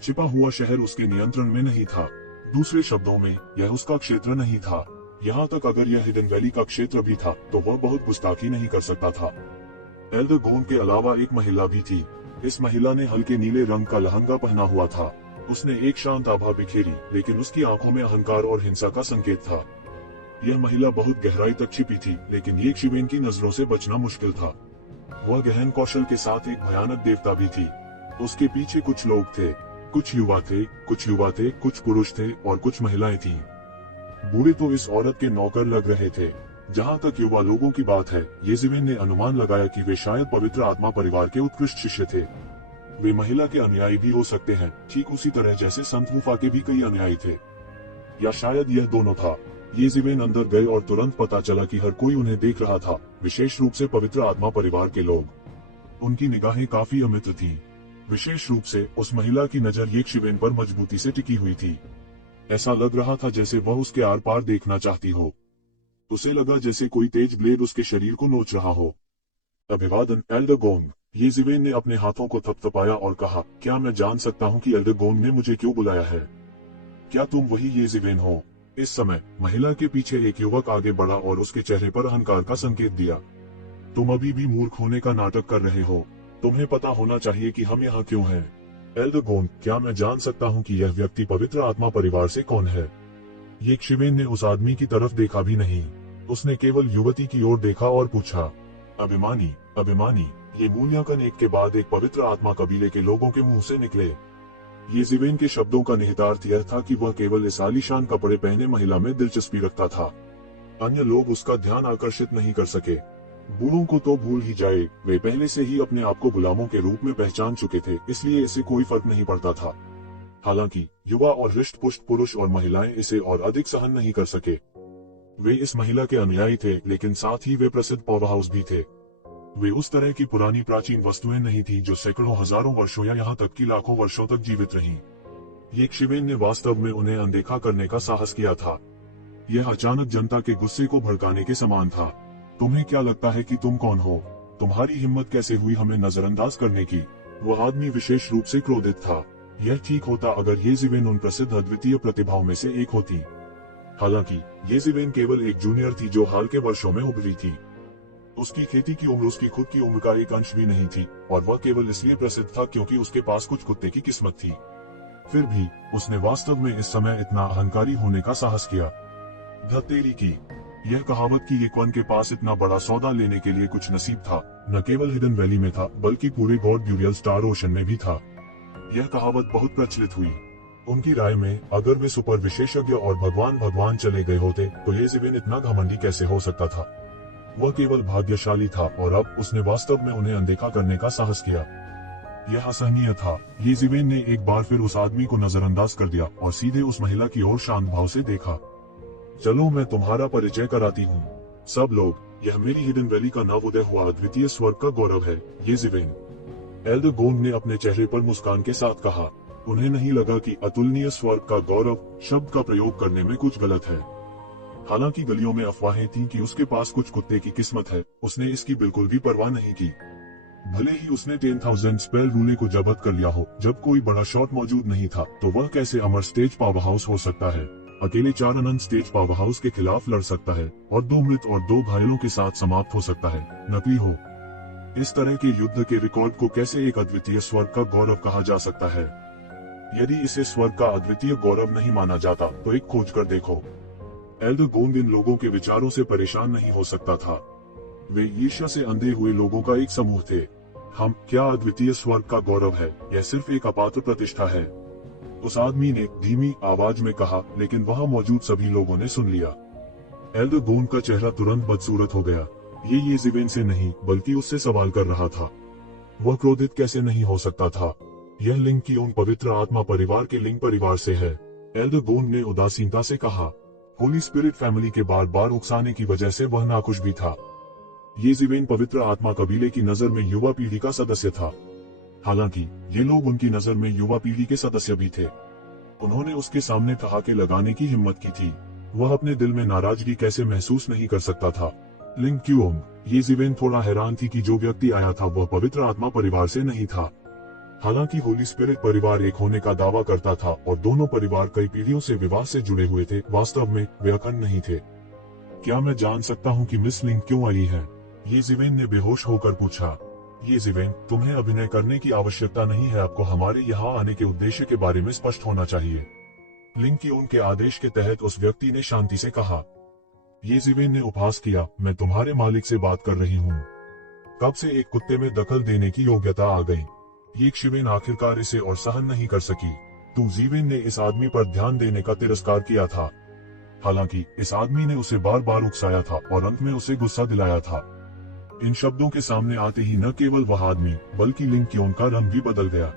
छिपा हुआ शहर उसके नियंत्रण में नहीं था। दूसरे शब्दों में, यह उसका क्षेत्र नहीं था। यहाँ तक अगर यह हिडन वैली का क्षेत्र भी था तो वह बहुत गुस्ताखी नहीं कर सकता था। एल्डर गोन के अलावा एक महिला भी थी। इस महिला ने हल्के नीले रंग का लहंगा पहना हुआ था। उसने एक शांत आभा बिखेरी, लेकिन उसकी आंखों में अहंकार और हिंसा का संकेत था। यह महिला बहुत गहराई तक छिपी थी, लेकिन ये शिवेन की नजरों से बचना मुश्किल था। वह गहन कौशल के साथ एक भयानक देवता भी थी। उसके पीछे कुछ लोग थे, कुछ युवा थे, कुछ पुरुष थे और कुछ महिलाएं थीं। बूढ़े तो इस औरत के नौकर लग रहे थे। जहां तक युवा लोगों की बात है, येज़ेबेल ने अनुमान लगाया कि वे शायद पवित्र आत्मा परिवार के उत्कृष्ट शिष्य थे। वे महिला के अनुयायी भी हो सकते हैं, ठीक उसी तरह जैसे संत वूफा के भी कई अनुयायी थे। या शायद यह दोनों था। येज़ेबेल अंदर गए और तुरंत पता चला कि हर कोई उन्हें देख रहा था, विशेष रूप से पवित्र आत्मा परिवार के लोग। उनकी निगाहें काफी अमित थीं। विशेष रूप से उस महिला की नजर येज़ेबेल पर मजबूती से टिकी हुई थी। ऐसा लग रहा था जैसे वह उसके आर पार देखना चाहती हो। उसे लगा जैसे कोई तेज ब्लेड उसके शरीर को नोच रहा हो। अभिवादन एल्डर गोंग। येज़ेबेल ने अपने हाथों को थपथपाया और कहा, क्या मैं जान सकता हूँ कि एल्डर गोंग ने मुझे क्यों बुलाया है? क्या तुम वही येज़ेबेल हो? इस समय महिला के पीछे एक युवक आगे बढ़ा और उसके चेहरे पर अहंकार का संकेत दिया। तुम अभी भी मूर्ख होने का नाटक कर रहे हो। तुम्हें पता होना चाहिए कि हम यहाँ क्यों हैं। एल्डर गोंग, क्या मैं जान सकता हूँ कि यह व्यक्ति पवित्र आत्मा परिवार से कौन है? येज़ेबेल ने उस आदमी की तरफ देखा भी नहीं। उसने केवल युवती की ओर देखा और पूछा, अभिमानी, अभिमानी। ये मूल्यांकन एक के बाद एक पवित्र आत्मा कबीले के लोगों के मुंह से निकले। येज़ेबेल के शब्दों का निहितार्थ यह था कि वह केवल इस आलीशान कपड़े पहने महिला में दिलचस्पी रखता था। अन्य लोग उसका ध्यान आकर्षित नहीं कर सके। बूढ़ों को तो भूल ही जाए, वे पहले से ही अपने आप को गुलामों के रूप में पहचान चुके थे, इसलिए इसे कोई फर्क नहीं पड़ता था। हालांकि युवा और हृष्ट पुष्ट पुरुष और महिलाएं इसे और अधिक सहन नहीं कर सके। वे इस महिला के अनुयायी थे, लेकिन साथ ही वे प्रसिद्ध पावर हाउस भी थे। वे उस तरह की पुरानी प्राचीन वस्तुएं नहीं थी जो सैकड़ों हजारों वर्षों या यहाँ तक कि लाखों वर्षों तक जीवित रहीं। येज़ेबेल ने वास्तव में उन्हें अनदेखा करने का साहस किया था। यह अचानक जनता के गुस्से को भड़काने के समान था। तुम्हें क्या लगता है कि तुम कौन हो? तुम्हारी हिम्मत कैसे हुई हमें नजरअंदाज करने की? वह आदमी विशेष रूप से क्रोधित था। यह ठीक होता अगर येज़ेबेल उन प्रसिद्ध अद्वितीय प्रतिभाओं में से एक होती। हालांकि येज़ेबेल केवल एक जूनियर थी जो हाल के वर्षों में उभरी थी। उसकी खेती की उम्र उसकी खुद की उम्र का एक अंश भी नहीं थी, और वह केवल इसलिए प्रसिद्ध था क्योंकि उसके पास कुछ कुत्ते की किस्मत थी। फिर भी उसने वास्तव में इस समय इतना अहंकारी होने का साहस किया। धत्तेरी की यह कहावत कि एक वन के पास इतना बड़ा सौदा लेने के लिए कुछ नसीब था, न केवल हिडन वैली में था बल्कि पूरे गॉड ड्यूरियल स्टार ओशन में भी था। यह कहावत बहुत प्रचलित हुई। उनकी राय में अगर वे सुपर विशेषज्ञ और भगवान चले गए होते तो येज़ेबेल इतना घमंडी कैसे हो सकता था? वह केवल भाग्यशाली था और अब उसने वास्तव में उन्हें अनदेखा करने का साहस किया। यह असहनीय था। येज़ेबेल ने एक बार फिर उस आदमी को नजरअंदाज कर दिया और सीधे उस महिला की ओर शांत भाव से देखा। चलो मैं तुम्हारा परिचय कराती हूँ। सब लोग, यह मेरी हिडन वैली का नवोदय हुआ अद्वितीय स्वर्ग का गौरव है, येज़ेबेल। एल्डर गोंग ने अपने चेहरे पर मुस्कान के साथ कहा। उन्हें नहीं लगा कि अतुलनीय स्वर्ग का गौरव शब्द का प्रयोग करने में कुछ गलत है। हालांकि गलियों में अफवाहें थीं कि उसके पास कुछ कुत्ते की किस्मत है, उसने इसकी बिल्कुल भी परवाह नहीं की। भले ही उसने 10,000 स्पेल रूले को जब्त कर लिया हो, जब कोई बड़ा शॉट मौजूद नहीं था, तो वह कैसे अमर स्टेज पावर हाउस हो सकता है? अकेले 4 अनंत स्टेज पावर हाउस के खिलाफ लड़ सकता है और 2 मृत और 2 घायलों के साथ समाप्त हो सकता है, नकली हो। इस तरह के युद्ध के रिकॉर्ड को कैसे एक अद्वितीय स्वर्ग का गौरव कहा जा सकता है? यदि इसे स्वर्ग का अद्वितीय गौरव नहीं माना जाता तो एक खोज कर देखो। एल्डर गोंग इन लोगों के विचारों से परेशान नहीं हो सकता था। वे ईर्ष्या से अंधे हुए लोगों का एक समूह थे। हम क्या अद्वितीय स्वर्ग का गौरव है? यह सिर्फ एक अपात्र प्रतिष्ठा है, उस आदमी ने धीमी आवाज में कहा, लेकिन वहां मौजूद सभी लोगों ने सुन लिया। एल्डर गोंग का चेहरा तुरंत बदसूरत हो गया। ये येज़ेबेल से नहीं बल्कि उससे सवाल कर रहा था। वह क्रोधित कैसे नहीं हो सकता था? यह लिंग की उन पवित्र आत्मा परिवार के लिंग परिवार से है। एल्डर गोंग ने उदासीनता से कहा। होली स्पिरिट फैमिली के बार बार उकसाने की वजह से वह नाखुश भी था। येज़ेबेल पवित्र आत्मा कबीले की नजर में युवा पीढ़ी का सदस्य था। हालांकि ये लोग उनकी नजर में युवा पीढ़ी के सदस्य भी थे। उन्होंने उसके सामने ठहाके लगाने की हिम्मत की थी। वह अपने दिल में नाराजगी कैसे महसूस नहीं कर सकता था? लिंग क्यूओंग। येज़ेबेल थोड़ा हैरान थी कि जो व्यक्ति आया था वह पवित्र आत्मा परिवार से नहीं था। हालांकि होली स्पिरिट परिवार एक होने का दावा करता था और दोनों परिवार कई पीढ़ियों से विवाह से जुड़े हुए थे, वास्तव में वे अखंड नहीं थे। क्या मैं जान सकता हूं कि मिस लिंग क्यों आई है? ये जिवेन ने बेहोश होकर पूछा, ये जिवेन, तुम्हें अभिनय करने की आवश्यकता नहीं है, आपको हमारे यहाँ आने के उद्देश्य के बारे में स्पष्ट होना चाहिए। लिंग क्यून के आदेश के तहत उस व्यक्ति ने शांति से कहा। ये जिवेन ने उपहास किया, मैं तुम्हारे मालिक से बात कर रही हूँ। कब से एक कुत्ते में दखल देने की योग्यता आ गई। ये शिवेन आखिरकार इसे और सहन नहीं कर सकी। तू जीवेन ने इस आदमी पर ध्यान देने का तिरस्कार किया था। हालांकि इस आदमी ने उसे बार बार उकसाया था और अंत में उसे गुस्सा दिलाया था। इन शब्दों के सामने आते ही न केवल वह आदमी बल्कि लिंग क्योन का रंग भी बदल गया।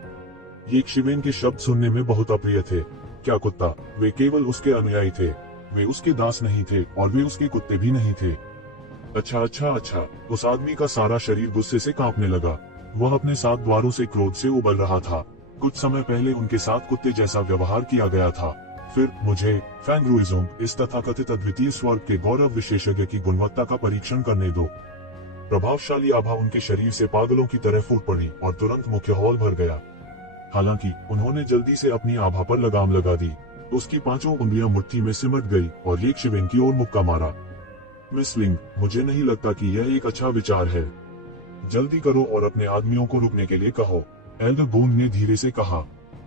ये शिवेन के शब्द सुनने में बहुत अप्रिय थे। क्या कुत्ता? वे केवल उसके अनुयायी थे, वे उसके दास नहीं थे और वे उसके कुत्ते भी नहीं थे। अच्छा। उस आदमी का सारा शरीर गुस्से से कांपने लगा। वह अपने 7 द्वारों से क्रोध से उबल रहा था। कुछ समय पहले उनके साथ कुत्ते जैसा व्यवहार किया गया था। फिर मुझे फैंग रुइज़ोंग, इस तथाकथित अद्वितीय स्वर्ग के गौरव विशेषज्ञ की गुणवत्ता का परीक्षण करने दो। प्रभावशाली आभा उनके शरीर से पागलों की तरह फूट पड़ी और तुरंत मुख्य हॉल भर गया। हालांकि उन्होंने जल्दी से अपनी आभा पर लगाम लगा दी। उसकी 5 उंगलियां मुट्ठी में सिमट गई और ये शिवेन की ओर मुक्का मारा। मिस लिंग, मुझे नहीं लगता कि यह एक अच्छा विचार है। जल्दी करो और अपने आदमियों को रुकने के लिए कहो, एल्डर बोन ने धीरे से कहा।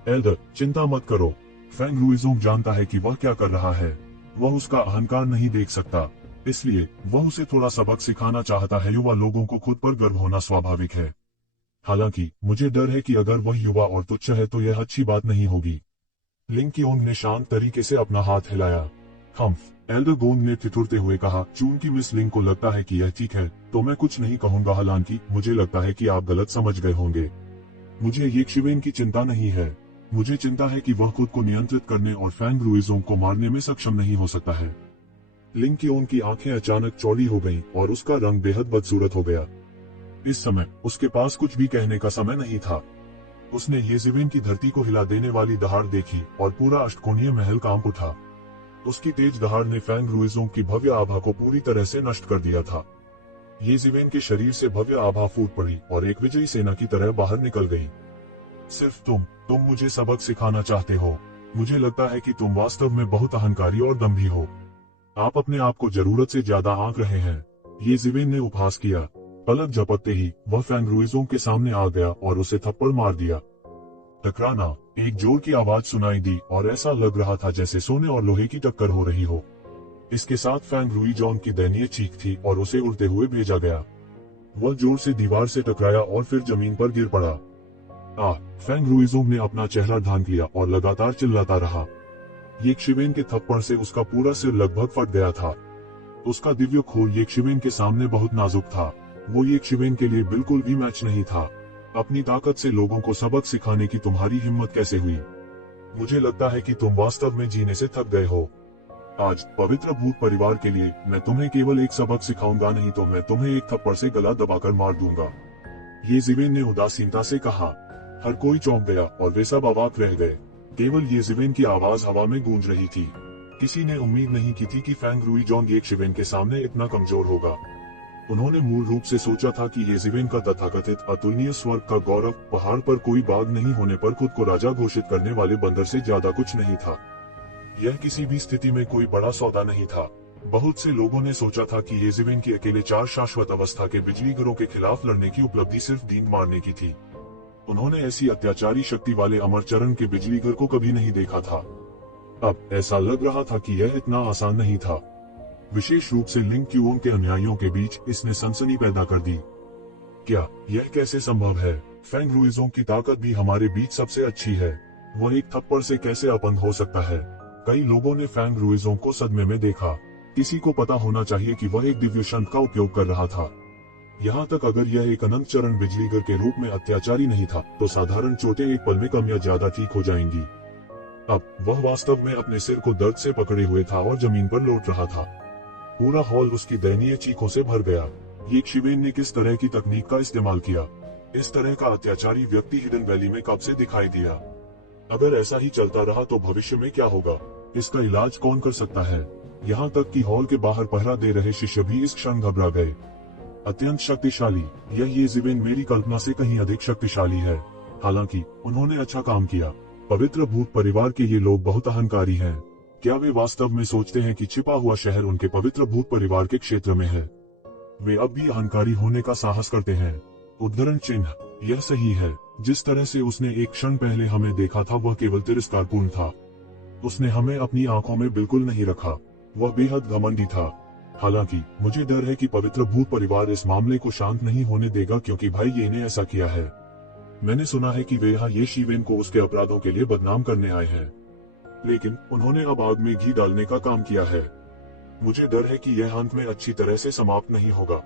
एल्डर, चिंता मत करो। फैंग रुइज़ोंग जानता है कि वह क्या कर रहा है। वह उसका अहंकार नहीं देख सकता, इसलिए वह उसे थोड़ा सबक सिखाना चाहता है। युवा लोगों को खुद पर गर्व होना स्वाभाविक है। हालांकि मुझे डर है कि अगर वह युवा और तुच्छ है तो यह अच्छी बात नहीं होगी। लिंग क्योन ने शांत तरीके से अपना हाथ हिलाया। हम्फ, एल्डर गोंग ने ठिठुरते हुए कहा, चूंकि मिस लिंग को लगता है कि यह ठीक है तो मैं कुछ नहीं कहूंगा। हालांकि मुझे लगता है कि आप गलत समझ गए होंगे। मुझे ये शिवेन की चिंता नहीं है। मुझे चिंता है कि वह खुद को नियंत्रित करने और फैंग रुइज़ोंग को मारने में सक्षम नहीं हो सकता है। लिंग क्योन की आंखें अचानक चौड़ी हो गईं और उसका रंग बेहद बदसूरत हो गया। इस समय उसके पास कुछ भी कहने का समय नहीं था। उसने ये जिवेन की धरती को हिला देने वाली दहाड़ देखी और पूरा अष्टकोणीय महल कांप उठा। उसकी तेज दहाड़ ने फैंग रुइज़ोंग की भव्य आभा को पूरी तरह से नष्ट कर दिया था। ये जिवेन के शरीर से भव्य आभा फूट पड़ी और एक विजयी सेना की तरह बाहर निकल गई। सिर्फ तुम मुझे सबक सिखाना चाहते हो। मुझे लगता है कि तुम वास्तव में बहुत अहंकारी और दम्भी हो। आप अपने आप को जरूरत से ज्यादा आंक रहे हैं। ये जिवेन ने उपहास किया। पलक झपकते ही वह फैंग रुइज़ोंग के सामने आ गया और उसे थप्पड़ मार दिया। टकराना, एक जोर की आवाज सुनाई दी और ऐसा लग रहा था जैसे सोने और लोहे की टक्कर हो रही हो। इसके साथ फैंग रुइज़ोंग की दयनीय चीख थी और उसे उड़ते हुए भेजा गया। वह जोर से दीवार से टकराया और फिर जमीन पर गिर पड़ा। फैंग रुइज़ोंग ने अपना चेहरा ढांक लिया और लगातार चिल्लाता रहा। ये शिवेन के थप्पड़ से उसका पूरा सिर लगभग फट गया था। उसका दिव्य खून ये शिवेन के सामने बहुत नाजुक था। वो ये शिवेन के लिए बिल्कुल भी मैच नहीं था। अपनी ताकत से लोगों को सबक सिखाने की तुम्हारी हिम्मत कैसे हुई? मुझे लगता है कि तुम वास्तव में जीने से थक गए हो। आज पवित्र भूत परिवार के लिए मैं तुम्हें केवल एक सबक सिखाऊंगा, नहीं तो मैं तुम्हें एक थप्पड़ से गला दबाकर मार दूंगा। ये जिवेन ने उदासीनता से कहा। हर कोई चौंक गया और वे सब अवाक रह गए। केवल ये जिवेन की आवाज हवा में गूंज रही थी। किसी ने उम्मीद नहीं की थी कि फैंग रुइज़ोंग ये शिवेन के सामने इतना कमजोर होगा। उन्होंने मूल रूप से सोचा था कि ये जिवेन का तथाकथित अतुलनीय स्वर्ग का गौरव पहाड़ पर कोई बाघ नहीं होने पर खुद को राजा घोषित करने वाले बंदर से ज्यादा कुछ नहीं था। यह किसी भी स्थिति में कोई बड़ा सौदा नहीं था। बहुत से लोगों ने सोचा था कि ये जिवेन की अकेले 4 शाश्वत अवस्था के बिजली घरों के खिलाफ लड़ने की उपलब्धि सिर्फ दीन मारने की थी। उन्होंने ऐसी अत्याचारी शक्ति वाले अमरचरण के बिजली घर को कभी नहीं देखा था। अब ऐसा लग रहा था कि यह इतना आसान नहीं था। विशेष रूप से लिंग क्यूओंग के अनुयायियों के बीच इसने सनसनी पैदा कर दी। क्या यह कैसे संभव है? फैंग रुइज़ोंग की ताकत भी हमारे बीच सबसे अच्छी है। वह एक थप्पड़ से कैसे अपंग हो सकता है? कई लोगों ने फैंग रुइज़ोंग को सदमे में देखा। किसी को पता होना चाहिए कि वह एक दिव्य शंख का उपयोग कर रहा था। यहाँ तक अगर यह एक अनंत चरण बिजलीगर के रूप में अत्याचारी नहीं था तो साधारण चोटें एक पल में कम या ज्यादा ठीक हो जाएंगी। अब वह वास्तव में अपने सिर को दर्द से पकड़े हुए था और जमीन पर लौट रहा था। पूरा हॉल उसकी दयनीय चीखों से भर गया। ये शिवेन ने किस तरह की तकनीक का इस्तेमाल किया? इस तरह का अत्याचारी व्यक्ति हिडन वैली में कब से दिखाई दिया? अगर ऐसा ही चलता रहा तो भविष्य में क्या होगा? इसका इलाज कौन कर सकता है? यहाँ तक कि हॉल के बाहर पहरा दे रहे शिष्य भी इस क्षण घबरा गए। अत्यंत शक्तिशाली, ये जिवेन मेरी कल्पना से कहीं अधिक शक्तिशाली है। हालांकि उन्होंने अच्छा काम किया। पवित्र भूत परिवार के ये लोग बहुत अहंकारी हैं। क्या वे वास्तव में सोचते हैं कि छिपा हुआ शहर उनके पवित्र भूत परिवार के क्षेत्र में है? वे अब भी अहंकारी होने का साहस करते हैं। उद्धरण चिन्ह, यह सही है। जिस तरह से उसने एक क्षण पहले हमें देखा था वह केवल तिरस्कारपूर्ण था। उसने हमें अपनी आंखों में बिल्कुल नहीं रखा। वह बेहद घमंडी था। हालांकि मुझे डर है कि पवित्र भूत परिवार इस मामले को शांत नहीं होने देगा, क्योंकि भाई ये ने ऐसा किया है। मैंने सुना है कि वे यहाँ ये शिवेन को उसके अपराधों के लिए बदनाम करने आए हैं, लेकिन उन्होंने अब आग में घी डालने का काम किया है। मुझे डर है कि यह अंत में अच्छी तरह से समाप्त नहीं होगा।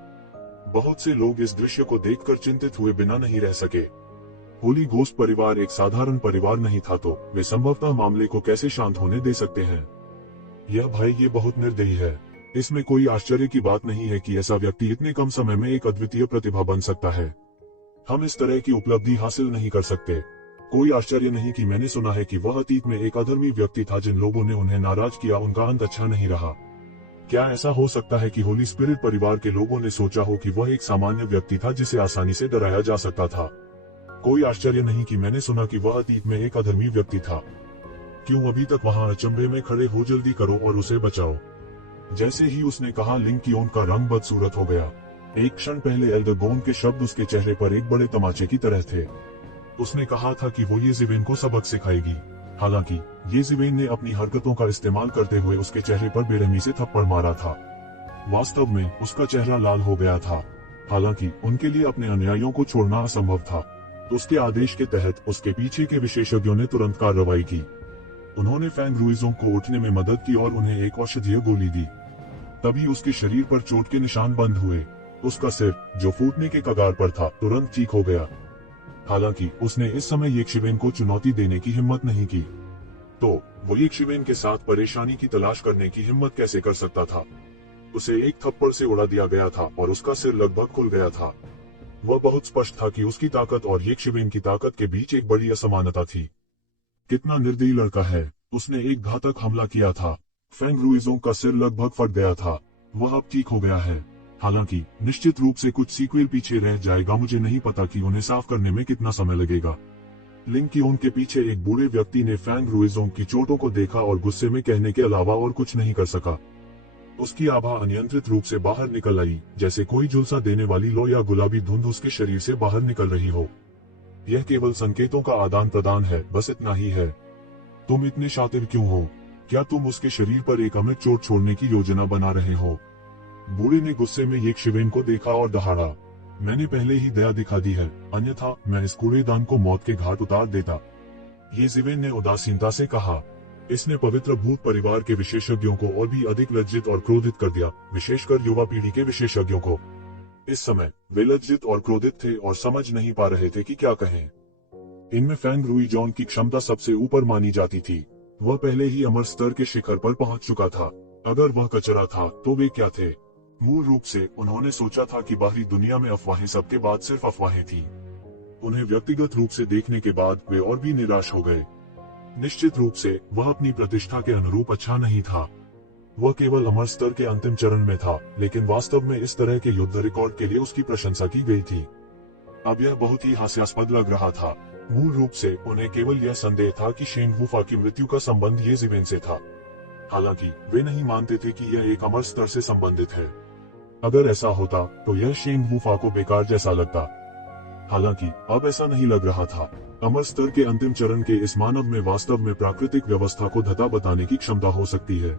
बहुत से लोग इस दृश्य को देखकर चिंतित हुए बिना नहीं रह सके। होली घोस्ट परिवार एक साधारण परिवार नहीं था, तो वे संभवतः मामले को कैसे शांत होने दे सकते हैं। यह भाई ये बहुत निर्दयी है। इसमें कोई आश्चर्य की बात नहीं है कि ऐसा व्यक्ति इतने कम समय में एक अद्वितीय प्रतिभा बन सकता है। हम इस तरह की उपलब्धि हासिल नहीं कर सकते। कोई आश्चर्य नहीं कि मैंने सुना है कि वह अतीत में एक अधर्मी व्यक्ति था। जिन लोगों ने उन्हें नाराज किया उनका अंत अच्छा नहीं रहा। क्या ऐसा हो सकता है कि होली स्पिरिट परिवार के लोगों ने सोचा हो कि वह एक सामान्य व्यक्ति था जिसे आसानी से डराया जा सकता था? कोई आश्चर्य नहीं कि मैंने सुना कि वह अतीत में एक अधर्मी व्यक्ति था। क्यों अभी तक वहां अचंभे में खड़े हो, जल्दी करो और उसे बचाओ। जैसे ही उसने कहा, लिंग कियोन का रंग बदसूरत हो गया। एक क्षण पहले एल्डरगोन के शब्द उसके चेहरे पर एक बड़े तमाचे की तरह थे। उसने कहा था कि वो ये जिवेन को सबक सिखाएगी। हालांकि ये जिवेन ने अपनी हरकतों का इस्तेमाल करते हुए उसके चेहरे पर बेरहमी से थप्पड़ मारा था। वास्तव में उसका चेहरा लाल हो गया था। हालांकि उनके लिए अपने अनुयायियों को छोड़ना असंभव था। उसके आदेश के तहत उसके पीछे के विशेषज्ञों ने तुरंत कार्रवाई की। उन्होंने फैंग रुइजों को उठने में मदद की और उन्हें एक औषधीय गोली दी। तभी उसके शरीर पर चोट के निशान बंद हुए। उसका सिर, जो फूटने के कगार पर था, तुरंत ठीक हो गया। हालांकि उसने इस समय येक्षिवेन को चुनौती देने की हिम्मत नहीं की। तो वो येक्षिवेन के साथ परेशानी की तलाश करने की हिम्मत कैसे कर सकता था? उसे एक थप्पड़ से उड़ा दिया गया था और उसका सिर लगभग खुल गया था। वह बहुत स्पष्ट था कि उसकी ताकत और येक्षिवेन की ताकत के बीच एक बड़ी असमानता थी। कितना निर्दयी लड़का है। उसने एक घातक हमला किया था। फैंग रुइजों का सिर लगभग फट गया था। वह अब ठीक हो गया है। हालांकि निश्चित रूप से कुछ सीक्वेल पीछे रह जाएगा। मुझे नहीं पता कि उन्हें साफ करने में कितना समय लगेगा। लिंग कियोन के पीछे एक बूढ़े व्यक्ति ने फैंग रुइजों की चोटों को देखा और गुस्से में कहने के अलावा और कुछ नहीं कर सका। उसकी आभा अनियंत्रित रूप से बाहर निकल आई, जैसे कोई झुलसा देने वाली लो या गुलाबी धुंध उसके शरीर से बाहर निकल रही हो। यह केवल संकेतों का आदान प्रदान है, बस इतना ही है। तुम इतने शातिर क्यों हो? क्या तुम उसके शरीर पर एक अमृत चोट छोड़ने की योजना बना रहे हो? बूढ़े ने गुस्से में येक्षिवेन को देखा और दहाड़ा। मैंने पहले ही दया दिखा दी है, अन्यथा मैं इस कूड़ेदान को मौत के घाट उतार देता। ये जिवेन ने उदासीनता से कहा। इसने पवित्र भूत परिवार के विशेषज्ञों को और भी अधिक लज्जित और क्रोधित कर दिया, विशेषकर युवा पीढ़ी के विशेषज्ञों को। इस समय वे लज्जित और क्रोधित थे और समझ नहीं पा रहे थे कि क्या कहें। इनमें फैंग रुइजों की क्षमता सबसे ऊपर मानी जाती थी। वह पहले ही अमर स्तर के शिखर पर पहुंच चुका था। अगर वह कचरा था तो वे क्या थे? मूल रूप से उन्होंने सोचा था कि बाहरी दुनिया में अफवाहें सबके बाद सिर्फ अफवाहें थी। उन्हें व्यक्तिगत रूप से देखने के बाद वे और भी निराश हो गए। निश्चित रूप से वह अपनी प्रतिष्ठा के अनुरूप अच्छा नहीं था। वह केवल अमर स्तर के अंतिम चरण में था, लेकिन वास्तव में इस तरह के युद्ध रिकॉर्ड के लिए उसकी प्रशंसा की गई थी। अब यह बहुत ही हास्यास्पद लग रहा था। मूल रूप से उन्हें केवल यह संदेह था कि शेंग वुफा की मृत्यु का संबंध ये जिवेन से था। हालांकि वे नहीं मानते थे कि यह एक अमर स्तर से संबंधित है। अगर ऐसा होता तो यह शेंग वुफा को बेकार जैसा लगता। हालांकि अब ऐसा नहीं लग रहा था। अमर स्तर के अंतिम चरण के इस मानव में वास्तव में प्राकृतिक व्यवस्था को धता बताने की क्षमता हो सकती है।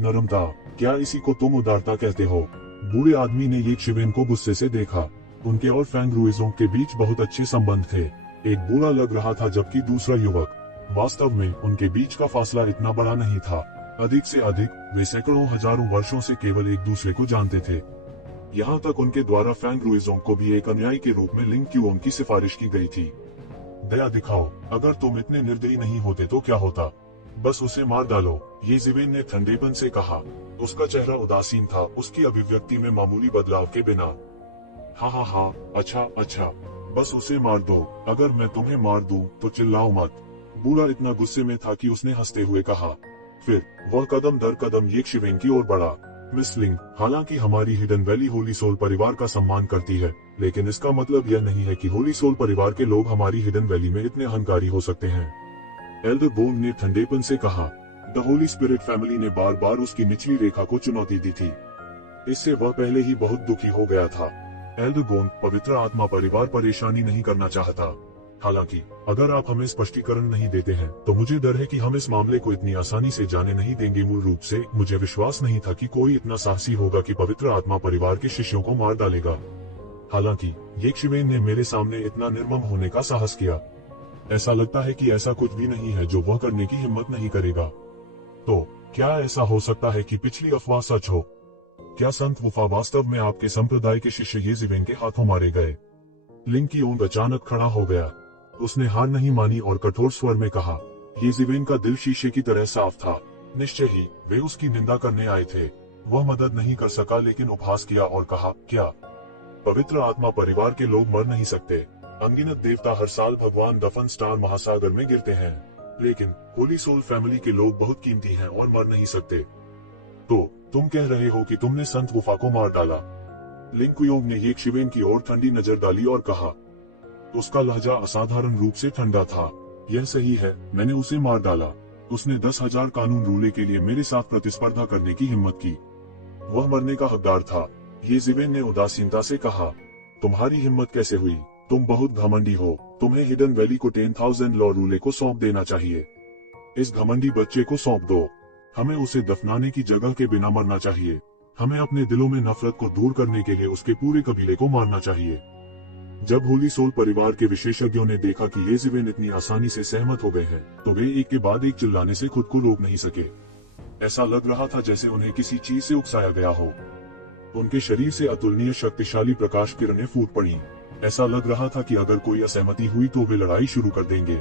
नरमता, क्या इसी को तुम उदारता कहते हो? बूढ़े आदमी ने येक्षिवेन को गुस्से से देखा। उनके और फैंग रुइजों के बीच बहुत अच्छे संबंध थे। एक बूढ़ा लग रहा था जबकि दूसरा युवक। वास्तव में उनके बीच का फासला इतना बड़ा नहीं था। अधिक से अधिक वे सैकड़ों हजारों वर्षों से केवल एक दूसरे को जानते थे। यहाँ तक उनके द्वारा फैंग रुइजों को भी एक अनुयायी के रूप में लिंग क्यूओंग की सिफारिश की गई थी। दया दिखाओ, अगर तुम इतने निर्दयी नहीं होते तो क्या होता? बस उसे मार डालो, ये जिवेन ने ठंडेपन से कहा। उसका चेहरा उदासीन था, उसकी अभिव्यक्ति में मामूली बदलाव के बिना। हाँ, अच्छा, बस उसे मार दो। अगर मैं तुम्हें मार दूं तो चिल्लाओ मत। बूढ़ा इतना गुस्से में था कि उसने हंसते हुए कहा। फिर वह कदम दर कदम येक्षिवेन की ओर बढ़ा। मिस लिंग, हालांकि हमारी हिडन वैली होली सोल परिवार का सम्मान करती है, लेकिन इसका मतलब यह नहीं है कि होली सोल परिवार के लोग हमारी हिडन वैली में इतने अहंकारी हो सकते हैं। एल्डर बोन ने ठंडेपन से कहा। द होली स्पिरिट फैमिली ने बार बार उसकी निचली रेखा को चुनौती दी थी। इससे वह पहले ही बहुत दुखी हो गया था। एल्डरगोन, पवित्र आत्मा परिवार परेशानी नहीं करना चाहता। हालांकि अगर आप हमें स्पष्टीकरण नहीं देते हैं तो मुझे डर है कि हम इस मामले को इतनी आसानी से जाने नहीं देंगे। मूल रूप से मुझे विश्वास नहीं था कि कोई इतना साहसी होगा कि पवित्र आत्मा परिवार के शिष्यों को मार डालेगा। हालांकि येशिवेन ने मेरे सामने इतना निर्मम होने का साहस किया। ऐसा लगता है कि ऐसा कुछ भी नहीं है जो वह करने की हिम्मत नहीं करेगा। तो क्या ऐसा हो सकता है कि पिछली अफवाह सच हो? क्या संत वुफा वास्तव में आपके संप्रदाय के शिष्य येशिवेन के हाथों मारे गए? लिंग की ओंग अचानक खड़ा हो गया। उसने हार नहीं मानी और कठोर स्वर में कहा। येशिवेन का दिल शीशे की तरह साफ था। निश्चय ही वे उसकी निंदा करने आए थे। वह मदद नहीं कर सका लेकिन उपहास किया और कहा, क्या पवित्र आत्मा परिवार के लोग मर नहीं सकते? अनगिनत देवता हर साल भगवान दफन स्टार महासागर में गिरते हैं, लेकिन होली सोल फैमिली के लोग बहुत कीमती हैं और मर नहीं सकते। तो तुम कह रहे हो कि तुमने संत वुफा को मार डाला? लिंग कुयोंग ने येशिवेन की ओर ठंडी नजर डाली और कहा। उसका लहजा असाधारण रूप से ठंडा था। यह सही है, मैंने उसे मार डाला। उसने 10,000 कानून रूले के लिए मेरे साथ प्रतिस्पर्धा करने की हिम्मत की। वह मरने का हकदार था। येशिवेन ने उदासीनता से कहा। तुम्हारी हिम्मत कैसे हुई? तुम बहुत घमंडी हो। तुम्हें हिडन वैली को 10,000 लॉ रूले को सौंप देना चाहिए। इस घमंडी बच्चे को सौंप दो। हमें उसे दफनाने की जगह के बिना मरना चाहिए। हमें अपने दिलों में नफरत को दूर करने के लिए उसके पूरे कबीले को मारना चाहिए। जब होली सोल परिवार के विशेषज्ञों ने देखा कि येशिवेन इतनी आसानी से सहमत हो गए हैं, तो वे एक के बाद एक चिल्लाने से खुद को रोक नहीं सके। ऐसा लग रहा था जैसे उन्हें किसी चीज से उकसाया गया हो। उनके शरीर से अतुलनीय शक्तिशाली प्रकाश किरणें फूट पड़ी। ऐसा लग रहा था कि अगर कोई असहमति हुई तो वे लड़ाई शुरू कर देंगे।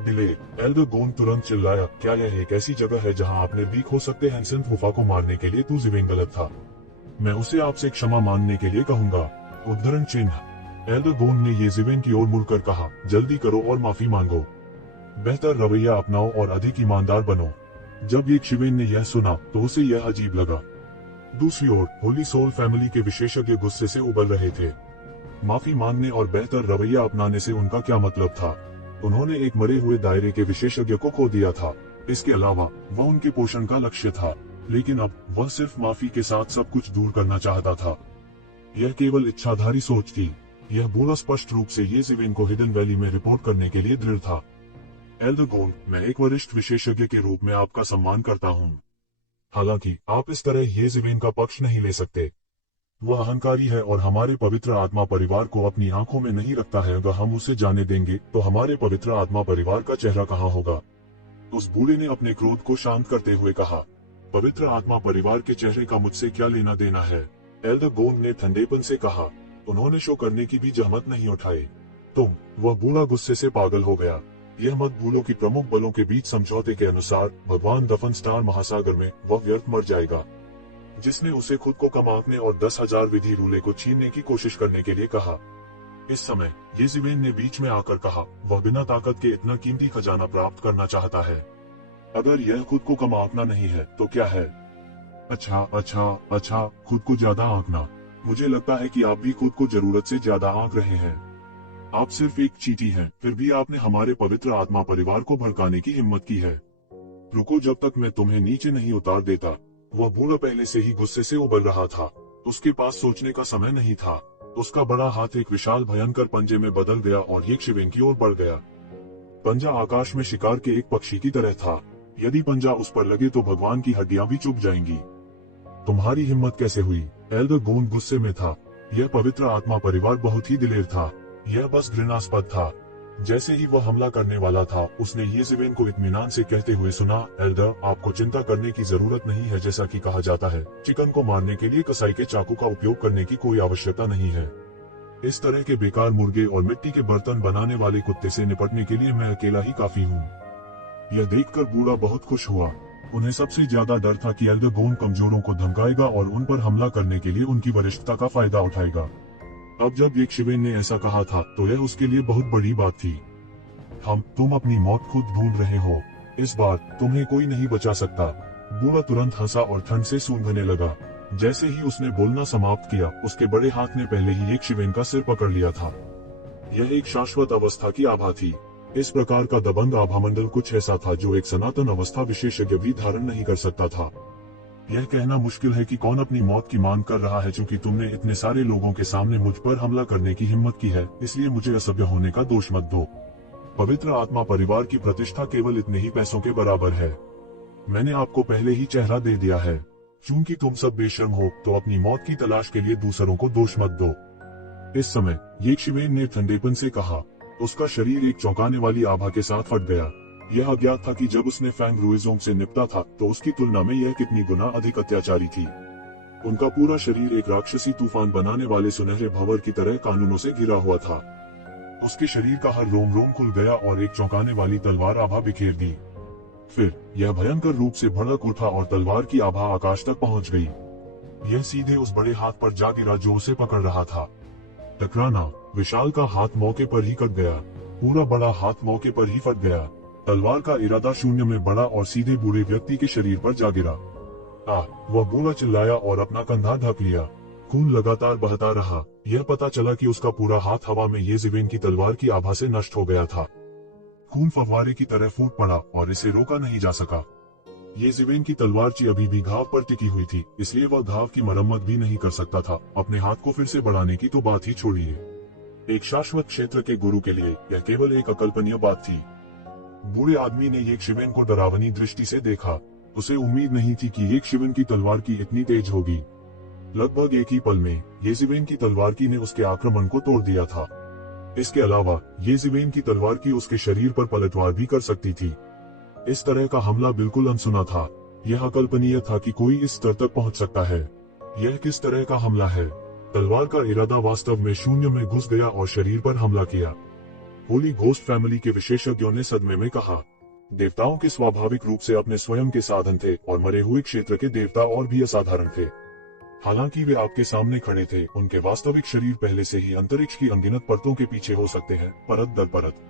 डिले, एल्डरगोन तुरंत चिल्लाया, क्या यह एक ऐसी जगह है जहां आप निर्भीक हो सकते हैं? संत वुफा को मारने के लिए तू ज़िवेन गलत था। मैं उसे आपसे क्षमा मांगने के लिए कहूंगा। उद्धरण चिन्ह। एल्डरगोन ने येशिवेन की ओर मुड़कर कहा, जल्दी करो और माफी मांगो। बेहतर रवैया अपनाओ और अधिक ईमानदार बनो। जब येशिवेन ने यह सुना तो उसे यह अजीब लगा। दूसरी ओर होली सोल फैमिली के विशेषज्ञ गुस्से से उबल रहे थे। माफी मांगने और बेहतर रवैया अपनाने से उनका क्या मतलब था? उन्होंने एक मरे हुए दायरे के विशेषज्ञ को खो दिया था। इसके अलावा वह उनके पोषण का लक्ष्य था, लेकिन अब वह सिर्फ माफी के साथ सब कुछ दूर करना चाहता था। यह केवल इच्छाधारी सोच थी। यह बूढ़ा स्पष्ट रूप से येशिवेन को हिडन वैली में रिपोर्ट करने के लिए दृढ़ था। एल्डरगोन, मैं एक वरिष्ठ विशेषज्ञ के रूप में आपका सम्मान करता हूँ। हालांकि आप इस तरह येशिवेन का पक्ष नहीं ले सकते। वह अहंकारी है और हमारे पवित्र आत्मा परिवार को अपनी आंखों में नहीं रखता है। अगर हम उसे जाने देंगे तो हमारे पवित्र आत्मा परिवार का चेहरा कहाँ होगा? उस बूढ़े ने अपने क्रोध को शांत करते हुए कहा, पवित्र आत्मा परिवार के चेहरे का मुझसे क्या लेना देना है? एल्डरगोन ने ठंडेपन से कहा। उन्होंने शो करने की भी जहमत नहीं उठाई। वह बूढ़ा गुस्से से पागल हो गया। यह मत भूलो कि प्रमुख बलों के बीच समझौते के अनुसार भगवान दफन स्टार महासागर में वह व्यर्थ मर जाएगा। जिसने उसे खुद को कम आंकने और 10,000 विधि रूले को छीनने की कोशिश करने के लिए कहा। इस समय येशिवेन ने बीच में आकर कहा, वह बिना ताकत के इतना कीमती खजाना प्राप्त करना चाहता है। अगर यह खुद को कम आंकना नहीं है तो क्या है? अच्छा, खुद को ज्यादा आंकना। मुझे लगता है कि आप भी खुद को जरूरत से ज्यादा आंक रहे हैं। आप सिर्फ एक चींटी हैं, फिर भी आपने हमारे पवित्र आत्मा परिवार को भड़काने की हिम्मत की है। रुको जब तक मैं तुम्हें नीचे नहीं उतार देता। वह बूढ़ा पहले से ही गुस्से से उबल रहा था। उसके पास सोचने का समय नहीं था। उसका बड़ा हाथ एक विशाल भयंकर पंजे में बदल गया और येशिवेन की ओर बढ़ गया। पंजा आकाश में शिकार के एक पक्षी की तरह था। यदि पंजा उस पर लगे तो भगवान की हड्डियां भी चुभ जाएंगी। तुम्हारी हिम्मत कैसे हुई? एल्डरगोन गुस्से में था। यह पवित्र आत्मा परिवार बहुत ही दिलेर था। यह बस घृणास्पद था। जैसे ही वह हमला करने वाला था, उसने येशिवेन को इत्मीनान से कहते हुए सुना, एल्डर, आपको चिंता करने की जरूरत नहीं है। जैसा कि कहा जाता है, चिकन को मारने के लिए कसाई के चाकू का उपयोग करने की कोई आवश्यकता नहीं है। इस तरह के बेकार मुर्गे और मिट्टी के बर्तन बनाने वाले कुत्ते से निपटने के लिए मैं अकेला ही काफी हूँ। यह देखकर बूढ़ा बहुत खुश हुआ। उन्हें सबसे ज्यादा डर था कि एल्डरगोन कमजोरों को धमकाएगा और उन पर हमला करने के लिए उनकी वरिष्ठता का फायदा उठाएगा। अब जब येशिवेन ने ऐसा कहा था तो यह उसके लिए बहुत बड़ी बात थी। तुम अपनी मौत खुद ढूंढ रहे हो। इस बार तुम्हें कोई नहीं बचा सकता। बूढ़ा तुरंत हंसा और ठंड से सूंघने लगा। जैसे ही उसने बोलना समाप्त किया, उसके बड़े हाथ ने पहले ही येशिवेन का सिर पकड़ लिया था। यह एक शाश्वत अवस्था की आभा थी। इस प्रकार का दबंग आभामंडल कुछ ऐसा था जो एक सनातन अवस्था विशेषज्ञ भी धारण नहीं कर सकता था। यह कहना मुश्किल है कि कौन अपनी मौत की मांग कर रहा है। चूंकि तुमने इतने सारे लोगों के सामने मुझ पर हमला करने की हिम्मत की है, इसलिए मुझे असभ्य होने का दोष मत दो। पवित्र आत्मा परिवार की प्रतिष्ठा केवल इतने ही पैसों के बराबर है। मैंने आपको पहले ही चेहरा दे दिया है। चूंकि तुम सब बेशर्म हो, तो अपनी मौत की तलाश के लिए दूसरों को दोष मत दो। इस समय येशिवेन ने ठंडेपन से कहा। उसका शरीर एक चौंकाने वाली आभा के साथ फट गया। यह अज्ञात था कि जब उसने फैंग रुइजोंग से निपटा था, तो उसकी तुलना में यह कितनी गुना अधिक अत्याचारी थी। उनका पूरा शरीर एक राक्षसी तूफान बनाने वाले सुनहरे भंवर की तरह कानूनों से घिरा हुआ था। उसके शरीर का हर रोम रोम खुल गया और एक चौंकाने वाली तलवार आभा बिखेर दी। फिर यह भयंकर रूप से भड़क उठा और तलवार की आभा आकाश तक पहुंच गई। यह सीधे उस बड़े हाथ पर जा गिरा जो उसे पकड़ रहा था। टकराना, विशाल का हाथ मौके पर ही कट गया। पूरा बड़ा हाथ मौके पर ही फट गया। तलवार का इरादा शून्य में बढ़ा और सीधे बूढ़े व्यक्ति के शरीर पर जा गिरा। वह बूढ़ा चिल्लाया और अपना कंधा ढक लिया। खून लगातार बहता रहा। यह पता चला कि उसका पूरा हाथ हवा में येशिवेन की तलवार की आभा से नष्ट हो गया था। खून फव्वारे की तरह फूट पड़ा और इसे रोका नहीं जा सका। येशिवेन की तलवार अभी भी घाव पर टिकी हुई थी, इसलिए वह घाव की मरम्मत भी नहीं कर सकता था। अपने हाथ को फिर से बढ़ाने की तो बात ही छोड़िए। एक शाश्वत क्षेत्र के गुरु के लिए यह केवल एक अकल्पनीय बात थी। बूढ़े आदमी ने येशिवेन को डरावनी दृष्टि से देखा। उसे उम्मीद नहीं थी कि येशिवेन की तलवार की इतनी तेज होगी। लगभग एक ही पल में येशिवेन की तलवार की ने उसके आक्रमण को तोड़ दिया था। इसके अलावा येशिवेन की तलवार की उसके शरीर पर पलटवार भी कर सकती थी। इस तरह का हमला बिल्कुल अनसुना था। यह अकल्पनीय था कि कोई इस स्तर तक पहुंच सकता है। यह किस तरह का हमला है? तलवार का इरादा वास्तव में शून्य में घुस गया और शरीर पर हमला किया। होली घोस्ट फैमिली के विशेषज्ञों ने सदमे में कहा, देवताओं के स्वाभाविक रूप से अपने स्वयं के साधन थे और मरे हुए क्षेत्र के देवता और भी असाधारण थे। हालांकि वे आपके सामने खड़े थे, उनके वास्तविक शरीर पहले से ही अंतरिक्ष की अनगिनत परतों के पीछे हो सकते हैं, परत दर परत।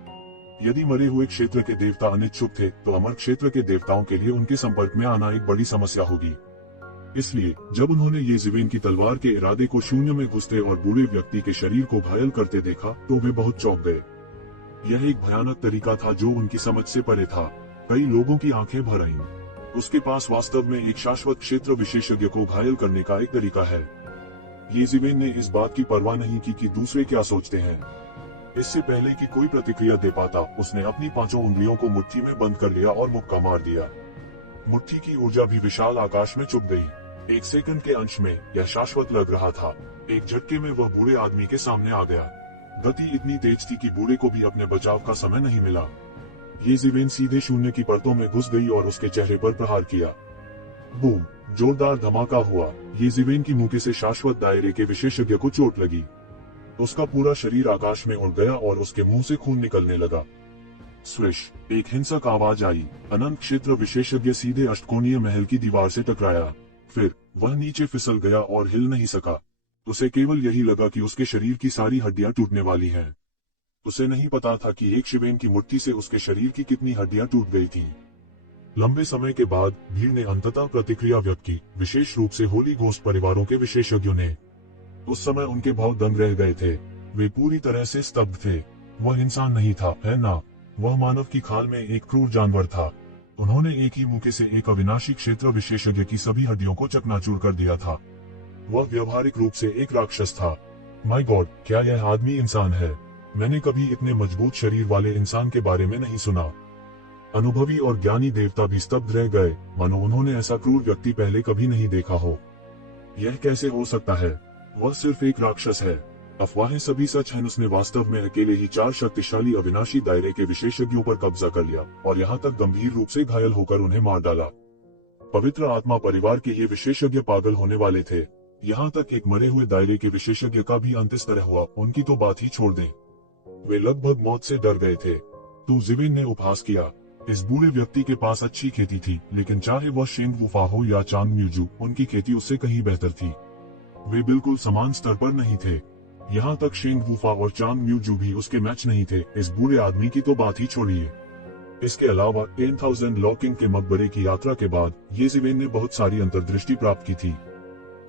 यदि मरे हुए क्षेत्र के देवता अनिच्छुक थे, तो अमर क्षेत्र के देवताओं के लिए उनके संपर्क में आना एक बड़ी समस्या होगी। इसलिए जब उन्होंने येशिवेन की तलवार के इरादे को शून्य में घुसते और बूढ़े व्यक्ति के शरीर को घायल करते देखा, तो वे बहुत चौंक गए। यह एक भयानक तरीका था जो उनकी समझ से परे था। कई लोगों की आंखें भर आईं। उसके पास वास्तव में एक शाश्वत क्षेत्र विशेषज्ञ को घायल करने का एक तरीका है। येशिवेन ने इस बात की परवाह नहीं की कि दूसरे क्या सोचते हैं। इससे पहले कि कोई प्रतिक्रिया दे पाता, उसने अपनी पांचों उंगलियों को मुट्ठी में बंद कर लिया और मुक्का मार दिया। मुट्ठी की ऊर्जा भी विशाल आकाश में चुभ गई। एक सेकंड के अंश में यह शाश्वत लग रहा था। एक झटके में वह बूढ़े आदमी के सामने आ गया। गति इतनी तेज थी कि बूढ़े को भी अपने बचाव का समय नहीं मिला। येशिवेन सीधे शून्य की परतों में घुस गई और उसके चेहरे पर प्रहार किया। बूम! जोरदार धमाका हुआ। येशिवेन की मुक्के से शाश्वत दायरे के विशेषज्ञ को चोट लगी। उसका पूरा शरीर आकाश में उड़ गया और उसके मुंह से खून निकलने लगा। स्विश! एक हिंसक आवाज आई। अनंत क्षेत्र विशेषज्ञ सीधे अष्टकोणीय महल की दीवार से टकराया। फिर वह नीचे फिसल गया और हिल नहीं सका। उसे केवल यही लगा कि उसके शरीर की सारी हड्डियां टूटने वाली हैं। उसे नहीं पता था कि येशिवेन की मुट्ठी से उसके शरीर की कितनी हड्डियां टूट गई थीं। लंबे समय के बाद भीड़ ने अंततः प्रतिक्रिया व्यक्त की, विशेष रूप से होली घोस्ट परिवारों के विशेषज्ञों ने। उस समय उनके भाव दंग रह गए थे। वे पूरी तरह से स्तब्ध थे। वह इंसान नहीं था, है ना? वह मानव की खाल में एक क्रूर जानवर था। उन्होंने एक ही मुक्के से एक अविनाशी क्षेत्र विशेषज्ञ की सभी हड्डियों को चकनाचूर कर दिया था। वह व्यवहारिक रूप से एक राक्षस था। माय गॉड, क्या यह आदमी इंसान है? मैंने कभी इतने मजबूत शरीर वाले इंसान के बारे में नहीं सुना। अनुभवी और ज्ञानी देवता भी स्तब्ध रह गए, मानो उन्होंने ऐसा क्रूर व्यक्ति पहले कभी नहीं देखा हो। यह कैसे हो सकता है? वह सिर्फ एक राक्षस है। अफवाहें सभी सच हैं। उसने वास्तव में अकेले ही 4 शक्तिशाली अविनाशी दायरे के विशेषज्ञों पर कब्जा कर लिया और यहाँ तक गंभीर रूप से घायल होकर उन्हें मार डाला। पवित्र आत्मा परिवार के ये विशेषज्ञ पागल होने वाले थे। यहाँ तक एक मरे हुए दायरे के विशेषज्ञ का भी अंत इस तरह हुआ, उनकी तो बात ही छोड़ दें। वे लगभग मौत से डर गए थे। तो ज़िवेन ने उपहास किया। इस बूढ़े व्यक्ति के पास अच्छी खेती थी, लेकिन चाहे वह शेंग वुफा हो या चांग म्यूजू, उनकी खेती उससे कहीं बेहतर थी। वे बिल्कुल समान स्तर पर नहीं थे। यहाँ तक शेंग वुफा और चांग म्यूजू भी उसके मैच नहीं थे। इस बूढ़े आदमी की तो बात ही छोड़िए। इसके अलावा 10,000 लॉकिंग के मकबरे की यात्रा के बाद येशिवेन ने बहुत सारी अंतर्दृष्टि प्राप्त की थी।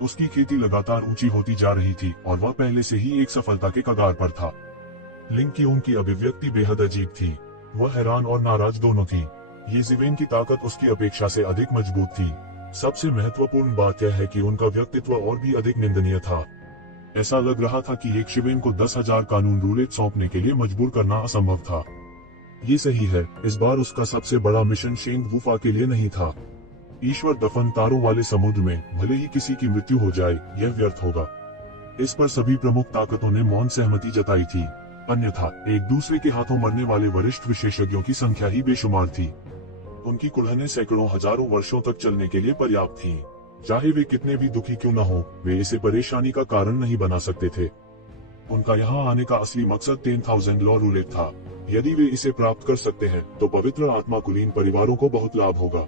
उसकी खेती लगातार ऊंची होती जा रही थी और वह पहले से ही एक सफलता के कगार पर था। लिंग की उनकी अभिव्यक्ति बेहद अजीब थी। वह हैरान और नाराज दोनों थी। येशिवेन की ताकत उसकी अपेक्षा से अधिक मजबूत थी। सबसे महत्वपूर्ण बात यह है कि उनका व्यक्तित्व और भी अधिक निंदनीय था। ऐसा लग रहा था कि एक शिवेन को 10,000 कानून रूलेट सौंपने के लिए मजबूर करना असंभव था। ये सही है, इस बार उसका सबसे बड़ा मिशन शेंग वुफा के लिए नहीं था। ईश्वर दफन तारों वाले समुद्र में भले ही किसी की मृत्यु हो जाए, यह व्यर्थ होगा। इस पर सभी प्रमुख ताकतों ने मौन सहमति जताई थी। अन्यथा एक दूसरे के हाथों मरने वाले वरिष्ठ विशेषज्ञों की संख्या ही बेशुमार थी। उनकी कुल्हनें सैकड़ों हजारों वर्षों तक चलने के लिए पर्याप्त थीं। चाहे वे कितने भी दुखी क्यों न हो, वे इसे परेशानी का कारण नहीं बना सकते थे। उनका यहाँ आने का असली मकसद 10,000 लॉ रूलेट था। यदि वे इसे प्राप्त कर सकते हैं तो पवित्र आत्मा कुलीन परिवारों को बहुत लाभ होगा।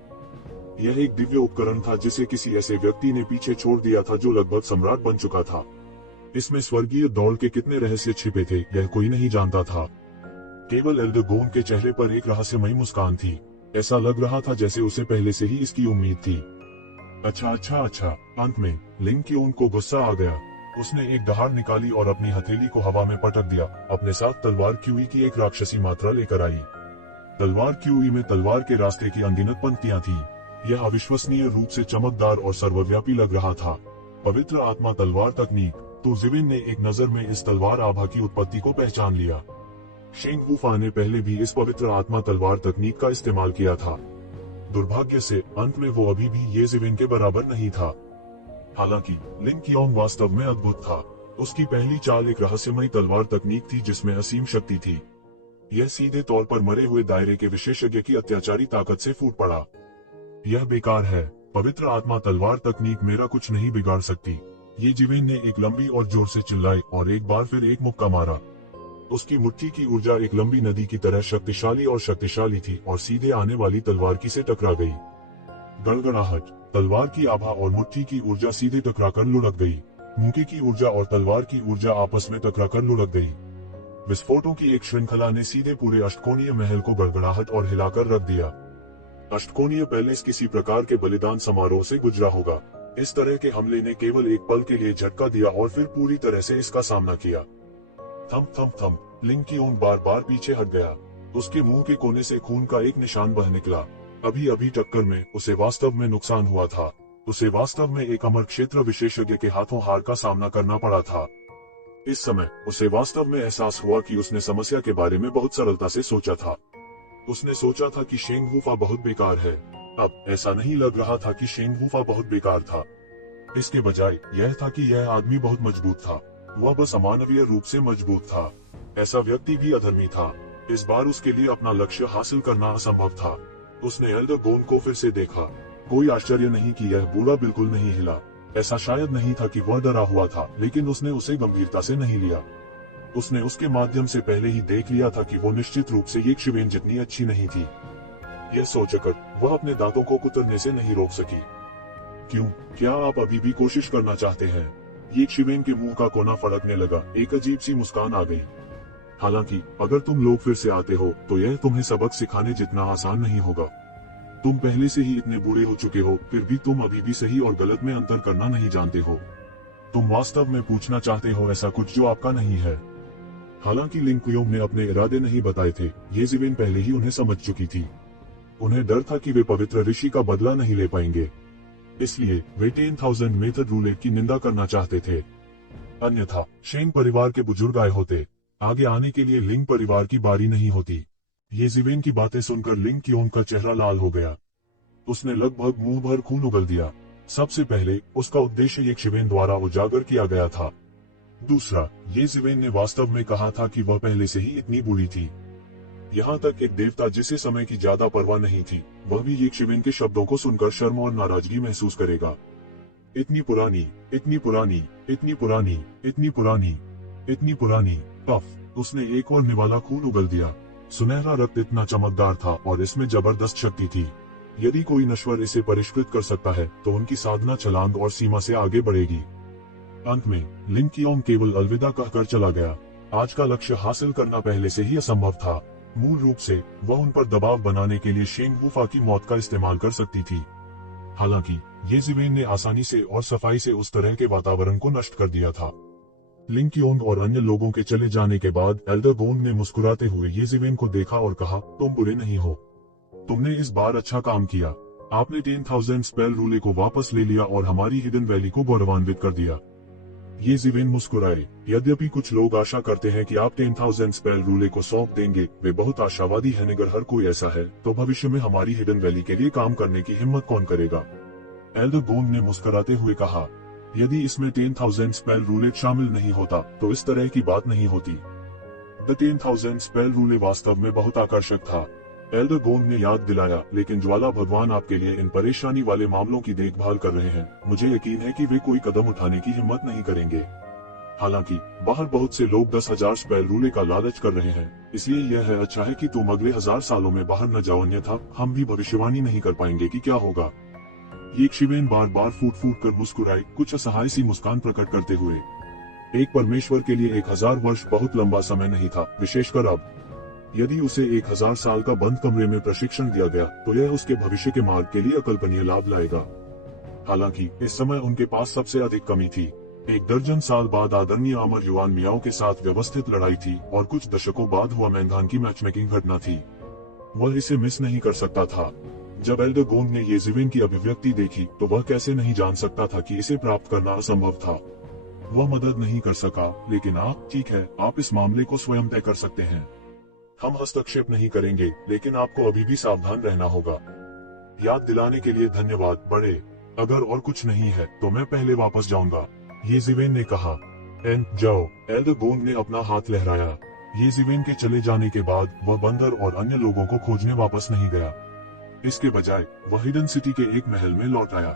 यह एक दिव्य उपकरण था जिसे किसी ऐसे व्यक्ति ने पीछे छोड़ दिया था जो लगभग सम्राट बन चुका था। इसमें स्वर्गीय दौड़ के कितने रहस्य छिपे थे, यह कोई नहीं जानता था। केवल एल्डर गोन के चेहरे पर एक रहस्यमयी मुस्कान थी। ऐसा लग रहा था जैसे उसे पहले से ही इसकी उम्मीद थी। अच्छा। अंत में लिंग की को गुस्सा आ गया। उसने एक दहाड़ निकाली और अपनी हथेली को हवा में पटक दिया। अपने साथ तलवार क्यूई की एक राक्षसी मात्रा लेकर आई। तलवार क्यूई में तलवार के रास्ते की अनगिनत पंक्तियां थीं। यह अविश्वसनीय रूप से चमकदार और सर्वव्यापी लग रहा था। पवित्र आत्मा तलवार तकनीक। तो जिविन ने एक नजर में इस तलवार आभा की उत्पत्ति को पहचान लिया। शेंग वुफा ने पहले भी इस पवित्र आत्मा तलवार तकनीक का इस्तेमाल किया था। दुर्भाग्य से अंत में वो अभी भी ये जिविन के बराबर नहीं था। हालांकि लिंग कियोंग वास्तव में अद्भुत था। उसकी पहली चाल एक रहस्यमयी तलवार तकनीक थी जिसमें असीम शक्ति थी। यह सीधे तौर पर मरे हुए दायरे के विशेषज्ञ की अत्याचारी ताकत से फूट पड़ा। यह बेकार है। पवित्र आत्मा तलवार तकनीक मेरा कुछ नहीं बिगाड़ सकती। ये जिवेन ने एक लंबी और जोर से चिल्लाई और एक बार फिर एक मुक्का मारा। उसकी मुट्ठी की ऊर्जा एक लंबी नदी की तरह शक्तिशाली थी और सीधे आने वाली तलवार की से टकरा गई। गड़गड़ाहट। तलवार की आभा और मुट्ठी की ऊर्जा सीधे टकराकर लुढ़क गई। मुक्के की ऊर्जा और तलवार की ऊर्जा आपस में टकराकर लुढ़क गई। विस्फोटों की एक श्रृंखला ने सीधे पूरे अष्टकोणीय महल को गड़गड़ाहट और हिलाकर रख दिया। अष्टकोणीय पैलेस किसी प्रकार के बलिदान समारोह से गुजरा होगा। इस तरह के हमले ने केवल एक पल के लिए झटका दिया और फिर पूरी तरह से इसका सामना किया। थम। लिंग कियोंग बार बार पीछे हट गया। उसके मुंह के कोने से खून का एक निशान बह निकला। अभी टक्कर में उसे वास्तव में नुकसान हुआ था। उसे वास्तव में एक अमर क्षेत्र विशेषज्ञ के हाथों हार का सामना करना पड़ा था। इस समय उसे वास्तव में एहसास हुआ कि उसने समस्या के बारे में बहुत सरलता से सोचा था। उसने सोचा था कि शेंग वुफा बहुत बेकार है। अब ऐसा नहीं लग रहा था कि शेंग वुफा बहुत बेकार था। इसके बजाय यह था कि यह आदमी बहुत मजबूत था। वह बस अमानवीय रूप से मजबूत था। ऐसा व्यक्ति भी अधर्मी था। इस बार उसके लिए अपना लक्ष्य हासिल करना असंभव था। उसने एल्डर गोन को फिर से देखा। कोई आश्चर्य नहीं कि यह बूढ़ा बिल्कुल नहीं हिला। ऐसा शायद नहीं था कि वह डरा हुआ था, लेकिन उसने उसे गंभीरता से नहीं लिया। उसने उसके माध्यम से पहले ही देख लिया था कि वो निश्चित रूप से ये शिवेन जितनी अच्छी नहीं थी। यह सोचकर वह अपने दांतों को कुतरने से नहीं रोक सकी। क्यों? क्या आप अभी भी कोशिश करना चाहते हैं? ये शिवेन के मुंह का कोना फड़कने लगा। एक अजीब सी मुस्कान आ गई। हालांकि अगर तुम लोग फिर से आते हो तो यह तुम्हें सबक सिखाने जितना आसान नहीं होगा। तुम पहले से ही इतने बूढ़े हो चुके हो, फिर भी तुम अभी भी सही और गलत में अंतर करना नहीं जानते हो। तुम वास्तव में पूछना चाहते हो ऐसा कुछ जो आपका नहीं है। हालांकि लिंग कियोंग ने अपने इरादे नहीं बताए थे। ये जिवेन पहले ही उन्हें समझ चुकी थी। उन्हें डर था कि वे पवित्र ऋषि का बदला नहीं ले पाएंगे, इसलिए वे 10,000 मेथड रूलेट की निंदा करना चाहते थे। अन्यथा शेंग परिवार के बुजुर्ग आए होते। आगे आने के लिए लिंग परिवार की बारी नहीं होती। ये जिवेन की बातें सुनकर लिंग कियोंग का चेहरा लाल हो गया। उसने लगभग मुंह भर खून उगल दिया। सबसे पहले उसका उद्देश्य ये शिवेन द्वारा उजागर किया गया था। दूसरा, ये जिवेन ने वास्तव में कहा था कि वह पहले से ही इतनी बुरी थी। यहाँ तक एक देवता जिसे समय की ज्यादा परवाह नहीं थी, वह भी ये शिवेन के शब्दों को सुनकर शर्म और नाराजगी महसूस करेगा। इतनी पुरानी, इतनी पुरानी, इतनी पुरानी, इतनी पुरानी, इतनी पुरानी। पफ। उसने एक और निवाला खून उगल दिया। सुनहरा रक्त इतना चमकदार था और इसमें जबरदस्त शक्ति थी। यदि कोई नश्वर इसे परिष्कृत कर सकता है तो उनकी साधना छलांग और सीमा से आगे बढ़ेगी। अंत में लिंग कियोंग केवल अलविदा कहकर चला गया। आज का लक्ष्य हासिल करना पहले से ही असंभव था। मूल रूप से वह उन पर दबाव बनाने के लिए शेंग वुफा की मौत का इस्तेमाल कर सकती थी। हालांकि ये जिवेन ने आसानी से और सफाई से उस तरह के वातावरण को नष्ट कर दिया था। लिंग कियोंग और अन्य लोगों के चले जाने के बाद एल्डर गोन ने मुस्कुराते हुए ये जिवेन को देखा और कहा, तुम बुरे नहीं हो। तुमने इस बार अच्छा काम किया। आपने 10,000 स्पेल रूले को वापस ले लिया और हमारी हिडन वैली को गौरवान्वित कर दिया। ये ज़िवेन मुस्कुराए। यद्यपि कुछ लोग आशा करते हैं कि आप 10,000 स्पेल रूले को सौंप देंगे, वे बहुत आशावादी हैं। अगर हर कोई ऐसा है तो भविष्य में हमारी हिडन वैली के लिए काम करने की हिम्मत कौन करेगा? एल्डर गोंग ने मुस्कुराते हुए कहा, यदि इसमें 10,000 स्पेल रूलेट शामिल नहीं होता तो इस तरह की बात नहीं होती। द 10,000 स्पेल रूले वास्तव में बहुत आकर्षक था, एल्डर गोंग ने याद दिलाया, लेकिन ज्वाला भगवान आपके लिए इन परेशानी वाले मामलों की देखभाल कर रहे हैं। मुझे यकीन है कि वे कोई कदम उठाने की हिम्मत नहीं करेंगे। हालांकि बाहर बहुत से लोग 10,000 स्पेल रूले का लालच कर रहे हैं, इसलिए यह है अच्छा है कि तुम अगले 1000 सालों में बाहर न जाओ, अन्यथा हम भी भविष्यवाणी नहीं कर पाएंगे कि क्या होगा। ये शिवेन बार बार फूट फूट कर मुस्कुराए, कुछ असहाय सी मुस्कान प्रकट करते हुए। एक परमेश्वर के लिए 1000 वर्ष बहुत लंबा समय नहीं था, विशेषकर अब। यदि उसे 1000 साल का बंद कमरे में प्रशिक्षण दिया गया तो यह उसके भविष्य के मार्ग के लिए अकल्पनीय लाभ लाएगा। हालांकि इस समय उनके पास सबसे अधिक कमी थी। 1 दर्जन साल बाद आदरणीय अमर युवान मियाओ के साथ व्यवस्थित लड़ाई थी और कुछ दशकों बाद हुआ मैदान की मैचमेकिंग घटना थी। वह इसे मिस नहीं कर सकता था। जब एल्डर गोंग ने ये ज़िवेन की अभिव्यक्ति देखी तो वह कैसे नहीं जान सकता था कि इसे प्राप्त करना असंभव था। वह मदद नहीं कर सका, लेकिन आप, ठीक है, आप इस मामले को स्वयं तय कर सकते हैं। हम हस्तक्षेप नहीं करेंगे, लेकिन आपको अभी भी सावधान रहना होगा। याद दिलाने के लिए धन्यवाद, बड़े। अगर और कुछ नहीं है तो मैं पहले वापस जाऊंगा, ये ज़िवेन ने कहा। जाओ, एल्डर गोंग ने अपना हाथ लहराया। ये ज़िवेन के चले जाने के बाद वह बंदर और अन्य लोगों को खोजने वापस नहीं गया। इसके बजाय वह हिडन सिटी के एक महल में लौट आया।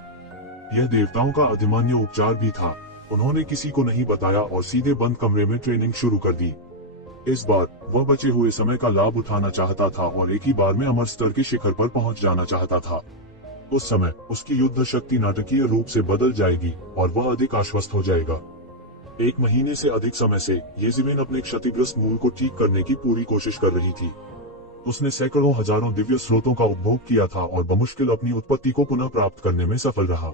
यह देवताओं का अधिमान्य उपचार भी था। उन्होंने किसी को नहीं बताया और सीधे बंद कमरे में ट्रेनिंग शुरू कर दी। इस बार वह बचे हुए समय का लाभ उठाना चाहता था और एक ही बार में अमर स्तर के शिखर पर पहुंच जाना चाहता था। उस समय उसकी युद्ध शक्ति नाटकीय रूप से बदल जाएगी और वह अधिक आश्वस्त हो जाएगा। 1 महीने से अधिक समय से ये ज़िवेन अपने क्षतिग्रस्त मूल को ठीक करने की पूरी कोशिश कर रही थी। उसने सैकड़ों हजारों दिव्य स्रोतों का उपभोग किया था और बमुश्किल अपनी उत्पत्ति को पुनः प्राप्त करने में सफल रहा।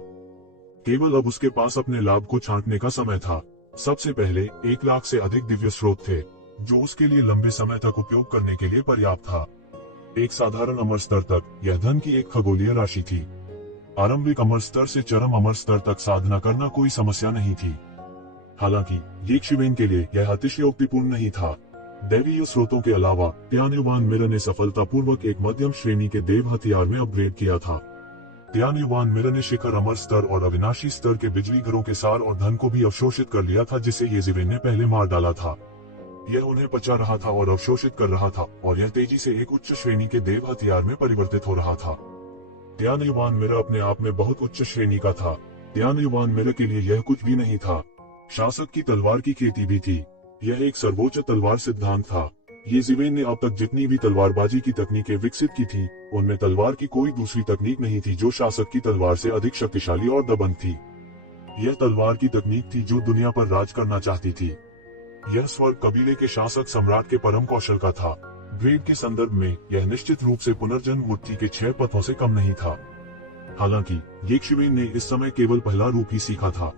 केवल अब उसके पास अपने लाभ को छांटने का समय था। सबसे पहले 1 लाख से अधिक दिव्य स्रोत थे, जो उसके लिए लंबे समय तक उपयोग करने के लिए पर्याप्त था। एक साधारण अमर स्तर तक यह धन की एक खगोलीय राशि थी। आरंभिक अमर स्तर से चरम अमर स्तर तक साधना करना कोई समस्या नहीं थी। हालांकि ये शिवेन के लिए यह अतिशयोक्तिपूर्ण नहीं था। दैवीय स्रोतों के अलावा त्यानयुवान मिरर ने सफलतापूर्वक एक मध्यम श्रेणी के देव हथियार में अपग्रेड किया था। त्यानयुवान मिरर ने शिखर अमर स्तर और अविनाशी स्तर के बिजली घरों के सार और धन को भी अवशोषित कर लिया था, जिसे ये ज़िवेन ने पहले मार डाला था। यह उन्हें पचा रहा था और अवशोषित कर रहा था, और यह तेजी से एक उच्च श्रेणी के देव हथियार में परिवर्तित हो रहा था। त्यानयुवान मिरर अपने आप में बहुत उच्च श्रेणी का था। त्यानयुवान मिरर के लिए यह कुछ भी नहीं था, शासक की तलवार की खेती भी थी। यह एक सर्वोच्च तलवार सिद्धांत था। ये ज़िवेन ने अब तक जितनी भी तलवारबाजी की तकनीकें विकसित की थी, उनमें तलवार की कोई दूसरी तकनीक नहीं थी जो शासक की तलवार से अधिक शक्तिशाली और दबंग थी। यह तलवार की तकनीक थी जो दुनिया पर राज करना चाहती थी। यह स्वर्ग कबीले के शासक सम्राट के परम कौशल का था। ग्रेड के संदर्भ में यह निश्चित रूप से पुनर्जन्म मूर्ति के 6 पथों से कम नहीं था। हालांकि ये शिवेन ने इस समय केवल पहला रूप ही सीखा था।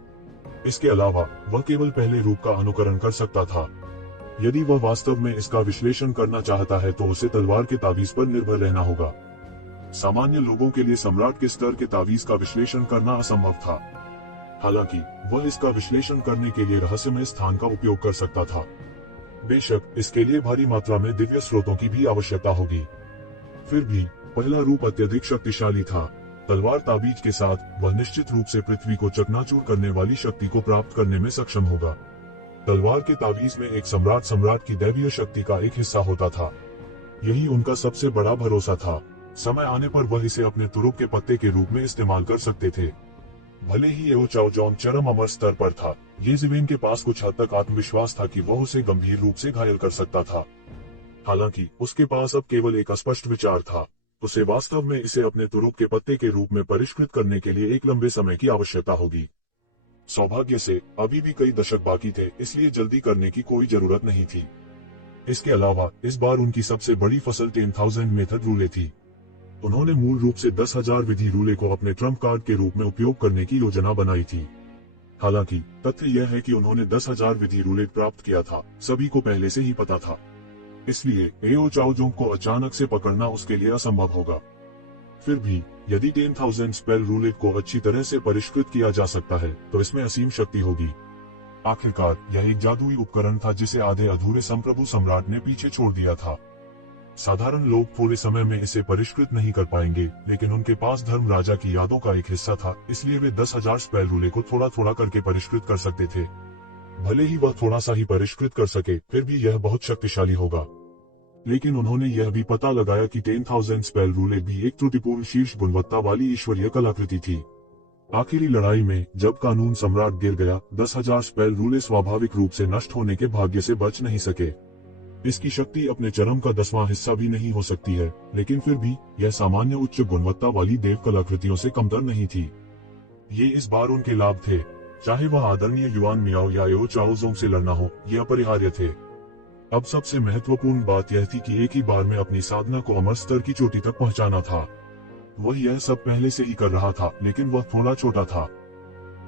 इसके अलावा वह केवल पहले रूप का अनुकरण कर सकता था। यदि वह वास्तव में इसका विश्लेषण करना चाहता है तो उसे तलवार के तावीज पर निर्भर रहना होगा। सामान्य लोगों के लिए सम्राट के स्तर के तावीज का विश्लेषण करना असंभव था। हालांकि वह इसका विश्लेषण करने के लिए रहस्यमय स्थान का उपयोग कर सकता था। बेशक इसके लिए भारी मात्रा में दिव्य स्रोतों की भी आवश्यकता होगी। फिर भी पहला रूप अत्यधिक शक्तिशाली था। तलवार ताबीज के साथ वह निश्चित रूप से पृथ्वी को चकनाचूर करने वाली शक्ति को प्राप्त करने में सक्षम होगा। तलवार के ताबीज में एक सम्राट की दैवीय शक्ति का एक हिस्सा होता था। यही उनका सबसे बड़ा भरोसा था। समय आने पर वह इसे अपने तुरुप के पत्ते के रूप में इस्तेमाल कर सकते थे। भले ही एओ चाओजोंग चरम अमर स्तर पर था, ये ज़िवेन के पास कुछ हद तक आत्मविश्वास था कि वह उसे गंभीर रूप से घायल कर सकता था। हालांकि उसके पास अब केवल एक अस्पष्ट विचार था। उसे वास्तव में इसे अपने तुरुप के पत्ते के रूप में परिष्कृत करने के लिए एक लंबे समय की आवश्यकता होगी। सौभाग्य से अभी भी कई दशक बाकी थे, इसलिए जल्दी करने की कोई जरूरत नहीं थी। इसके अलावा इस बार उनकी सबसे बड़ी फसल 10,000 मेथड रूले थी। उन्होंने मूल रूप से 10,000 विधि रूले को अपने ट्रम्प कार्ड के रूप में उपयोग करने की योजना बनाई थी। हालांकि तथ्य यह है कि उन्होंने 10,000 विधि रूले प्राप्त किया था, सभी को पहले से ही पता था। इसलिए एओ चाओजोंग को अचानक से पकड़ना उसके लिए असंभव होगा। फिर भी यदि 10,000 स्पेल रूलेट को अच्छी तरह से परिष्कृत किया जा सकता है तो इसमें असीम शक्ति होगी। आखिरकार यह एक जादुई उपकरण था जिसे आधे अधूरे संप्रभु सम्राट ने पीछे छोड़ दिया था। साधारण लोग थोड़े समय में इसे परिष्कृत नहीं कर पाएंगे, लेकिन उनके पास धर्म राजा की यादों का एक हिस्सा था, इसलिए वे 10,000 स्पेल रूले को थोड़ा थोड़ा करके परिष्कृत कर सकते थे। भले ही वह थोड़ा सा ही परिष्कृत कर सके, फिर भी यह बहुत शक्तिशाली होगा। लेकिन उन्होंने यह भी पता लगाया कि 10,000 स्पेल रूले भी एक त्रुटिपूर्ण शीर्ष गुणवत्ता वाली ईश्वरीय कलाकृति थी। आखिरी लड़ाई में जब कानून सम्राट गिर गया, 10,000 स्पेल रूले स्वाभाविक रूप से नष्ट होने के भाग्य से बच नहीं सके। इसकी शक्ति अपने चरम का 10वां हिस्सा भी नहीं हो सकती है, लेकिन फिर भी यह सामान्य उच्च गुणवत्ता वाली देव कलाकृतियों से कमतर नहीं थी। ये इस बार उनके लाभ थे, चाहे वह आदरणीय युआन मियाओ या एओ चाओजोंग से लड़ना हो, यह अपरिहार्य थे। अब सबसे महत्वपूर्ण बात यह थी कि एक ही बार में अपनी साधना को अमर स्तर की चोटी तक पहुंचाना था। वह यह सब पहले से ही कर रहा था, लेकिन वह थोड़ा छोटा था।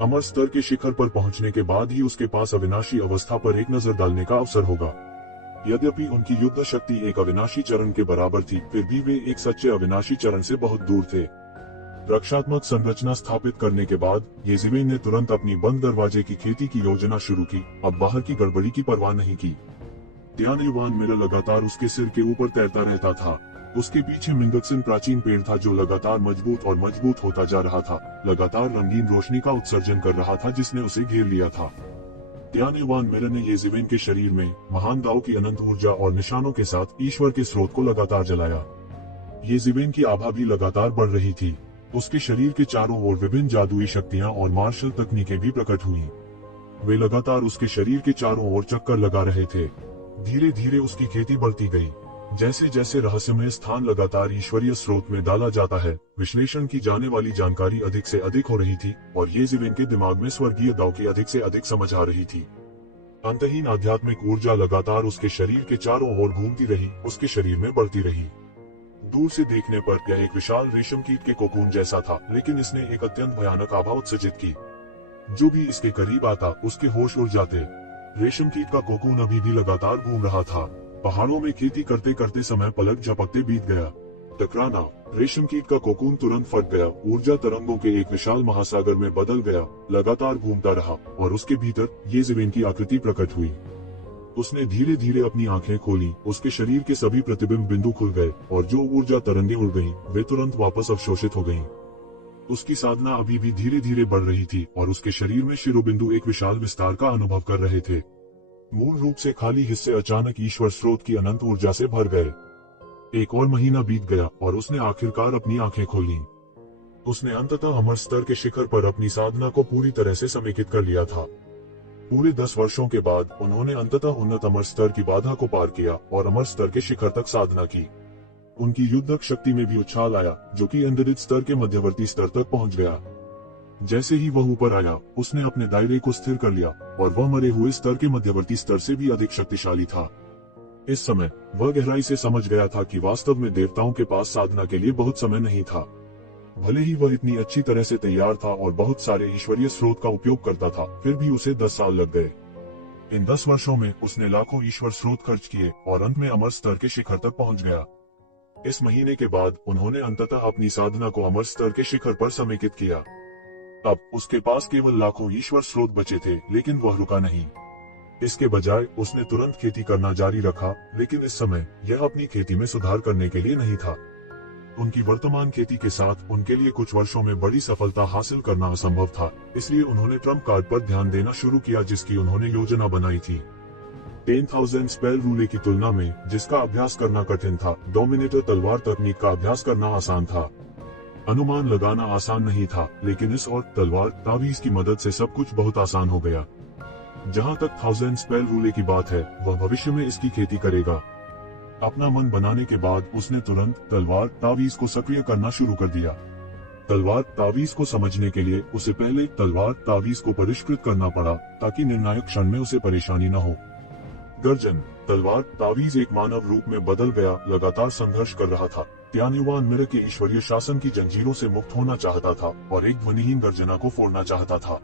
अमर स्तर के शिखर पर पहुंचने के बाद ही उसके पास अविनाशी अवस्था पर एक नजर डालने का अवसर होगा। यद्यपि उनकी युद्ध शक्ति एक अविनाशी चरण के बराबर थी, फिर भी वे एक सच्चे अविनाशी चरण से बहुत दूर थे। रक्षात्मक संरचना स्थापित करने के बाद येज़िवेन ने तुरंत अपनी बंद दरवाजे की खेती की योजना शुरू की। अब बाहर की गड़बड़ी की परवाह नहीं की। त्यान युआन मिरा लगातार उसके सिर के ऊपर तैरता रहता था। उसके पीछे मिंगक्सिन प्राचीन पेड़ था जो लगातार मजबूत और मजबूत होता जा रहा था, लगातार रंगीन रोशनी का उत्सर्जन कर रहा था जिसने उसे घेर लिया था। त्यान युआन मिरा ने येज़िवेन के शरीर में महान दाव की अनंत ऊर्जा और निशानों के साथ ईश्वर के स्रोत को लगातार जलाया। येज़िवेन की आभा भी लगातार बढ़ रही थी। उसके शरीर के चारों ओर विभिन्न जादुई शक्तियां और मार्शल तकनीकें भी प्रकट हुई। वे लगातार उसके शरीर के चारों ओर चक्कर लगा रहे थे। धीरे धीरे उसकी खेती बढ़ती गई। जैसे जैसे रहस्यमय स्थान लगातार ईश्वरीय स्रोत में डाला जाता है, विश्लेषण की जाने वाली जानकारी अधिक से अधिक हो रही थी और येज़िवेन के दिमाग में स्वर्गीय दाव की अधिक से अधिक समझ आ रही थी। अंतहीन आध्यात्मिक ऊर्जा लगातार उसके शरीर के चारों ओर घूमती रही, उसके शरीर में बढ़ती रही। दूर से देखने पर यह एक विशाल रेशम कीट के कोकून जैसा था, लेकिन इसने एक अत्यंत भयानक आभा उत्सर्जित की। जो भी इसके करीब आता, उसके होश उड़ जाते। रेशम कीट का कोकून अभी भी लगातार घूम रहा था। पहाड़ों में खेती करते करते समय पलक झपकते बीत गया। टकराना, रेशम कीट का कोकून तुरंत फट गया, ऊर्जा तरंगों के एक विशाल महासागर में बदल गया, लगातार घूमता रहा और उसके भीतर येज़िवेन की आकृति प्रकट हुई। उसने धीरे धीरे अपनी आंखें खोली, उसके शरीर के सभी प्रतिबिंब बिंदु खुल गए और जो ऊर्जा तरंगें उड़ गईं, वे तुरंत वापस अवशोषित हो गईं। उसकी साधना अभी भी धीरे धीरे बढ़ रही थी और उसके शरीर में शिरोबिंदु एक विशाल विस्तार का अनुभव कर रहे थे। मूल रूप से खाली हिस्से अचानक ईश्वर स्रोत की अनंत ऊर्जा से भर गए। एक और महीना बीत गया और उसने आखिरकार अपनी आंखें खोली। उसने अंततः अमर स्तर के शिखर पर अपनी साधना को पूरी तरह से समेकित कर लिया था। पूरे 10 वर्षों के बाद उन्होंने अंततः उन्नत अमर स्तर की बाधा को पार किया और अमर स्तर के शिखर तक साधना की। उनकी युद्धक शक्ति में भी उछाल आया, जो कि अंतरिक्ष स्तर के मध्यवर्ती स्तर तक पहुंच गया। जैसे ही वह ऊपर आया, उसने अपने दायरे को स्थिर कर लिया और वह मरे हुए स्तर के मध्यवर्ती स्तर से भी अधिक शक्तिशाली था। इस समय वह गहराई से समझ गया था कि वास्तव में देवताओं के पास साधना के लिए बहुत समय नहीं था। भले ही वह इतनी अच्छी तरह से तैयार था और बहुत सारे ईश्वरीय स्रोत का उपयोग करता था, फिर भी उसे 10 साल लग गए। इन 10 वर्षों में उसने लाखों ईश्वर स्रोत खर्च किए और अंत में अमर स्तर के शिखर तक पहुंच गया। इस महीने के बाद उन्होंने अंततः अपनी साधना को अमर स्तर के शिखर पर समेकित किया। अब उसके पास केवल लाखों ईश्वर स्रोत बचे थे, लेकिन वह रुका नहीं। इसके बजाय उसने तुरंत खेती करना जारी रखा, लेकिन इस समय यह अपनी खेती में सुधार करने के लिए नहीं था। उनकी वर्तमान खेती के साथ उनके लिए कुछ वर्षों में बड़ी सफलता हासिल करना असंभव था, इसलिए उन्होंने ट्रम्प कार्ड पर ध्यान देना शुरू किया जिसकी उन्होंने योजना बनाई थी। 10,000 स्पेल रूले की तुलना में, जिसका अभ्यास करना कठिन था, डोमिनेटर तलवार तकनीक का अभ्यास करना आसान था। अनुमान लगाना आसान नहीं था, लेकिन इस और तलवार तावीज की मदद से सब कुछ बहुत आसान हो गया। जहां तक 1000 स्पेल रूले की बात है, वह भविष्य में इसकी खेती करेगा। अपना मन बनाने के बाद उसने तुरंत तलवार तावीज को सक्रिय करना शुरू कर दिया। तलवार तावीज को समझने के लिए उसे पहले तलवार तावीज को परिष्कृत करना पड़ा, ताकि निर्णायक क्षण में उसे परेशानी न हो। गर्जन, तलवार तावीज एक मानव रूप में बदल गया, लगातार संघर्ष कर रहा था। त्यान युआन मिरा के ईश्वरीय शासन की जंजीरों से मुक्त होना चाहता था और एक ध्वनिहीन गर्जना को फोड़ना चाहता था।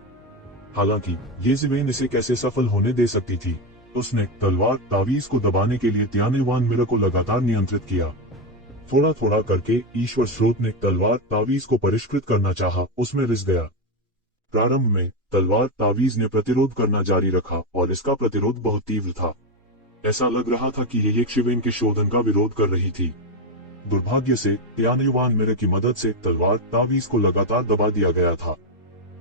हालांकि येज़िवेन इसे कैसे सफल होने दे सकती थी। उसने तलवार तावीज को दबाने के लिए त्यान युआन मिरा को लगातार नियंत्रित किया। थोड़ा थोड़ा करके ईश्वर स्रोत ने तलवार तावीज को परिष्कृत करना चाहा, उसमें रिस गया। प्रारंभ में तलवार तावीज ने प्रतिरोध करना जारी रखा और इसका प्रतिरोध बहुत तीव्र था। ऐसा लग रहा था कि ये शिवेन के शोधन का विरोध कर रही थी। दुर्भाग्य से त्यानयुवान मेरे की मदद से तलवार तावीज को लगातार दबा दिया गया था।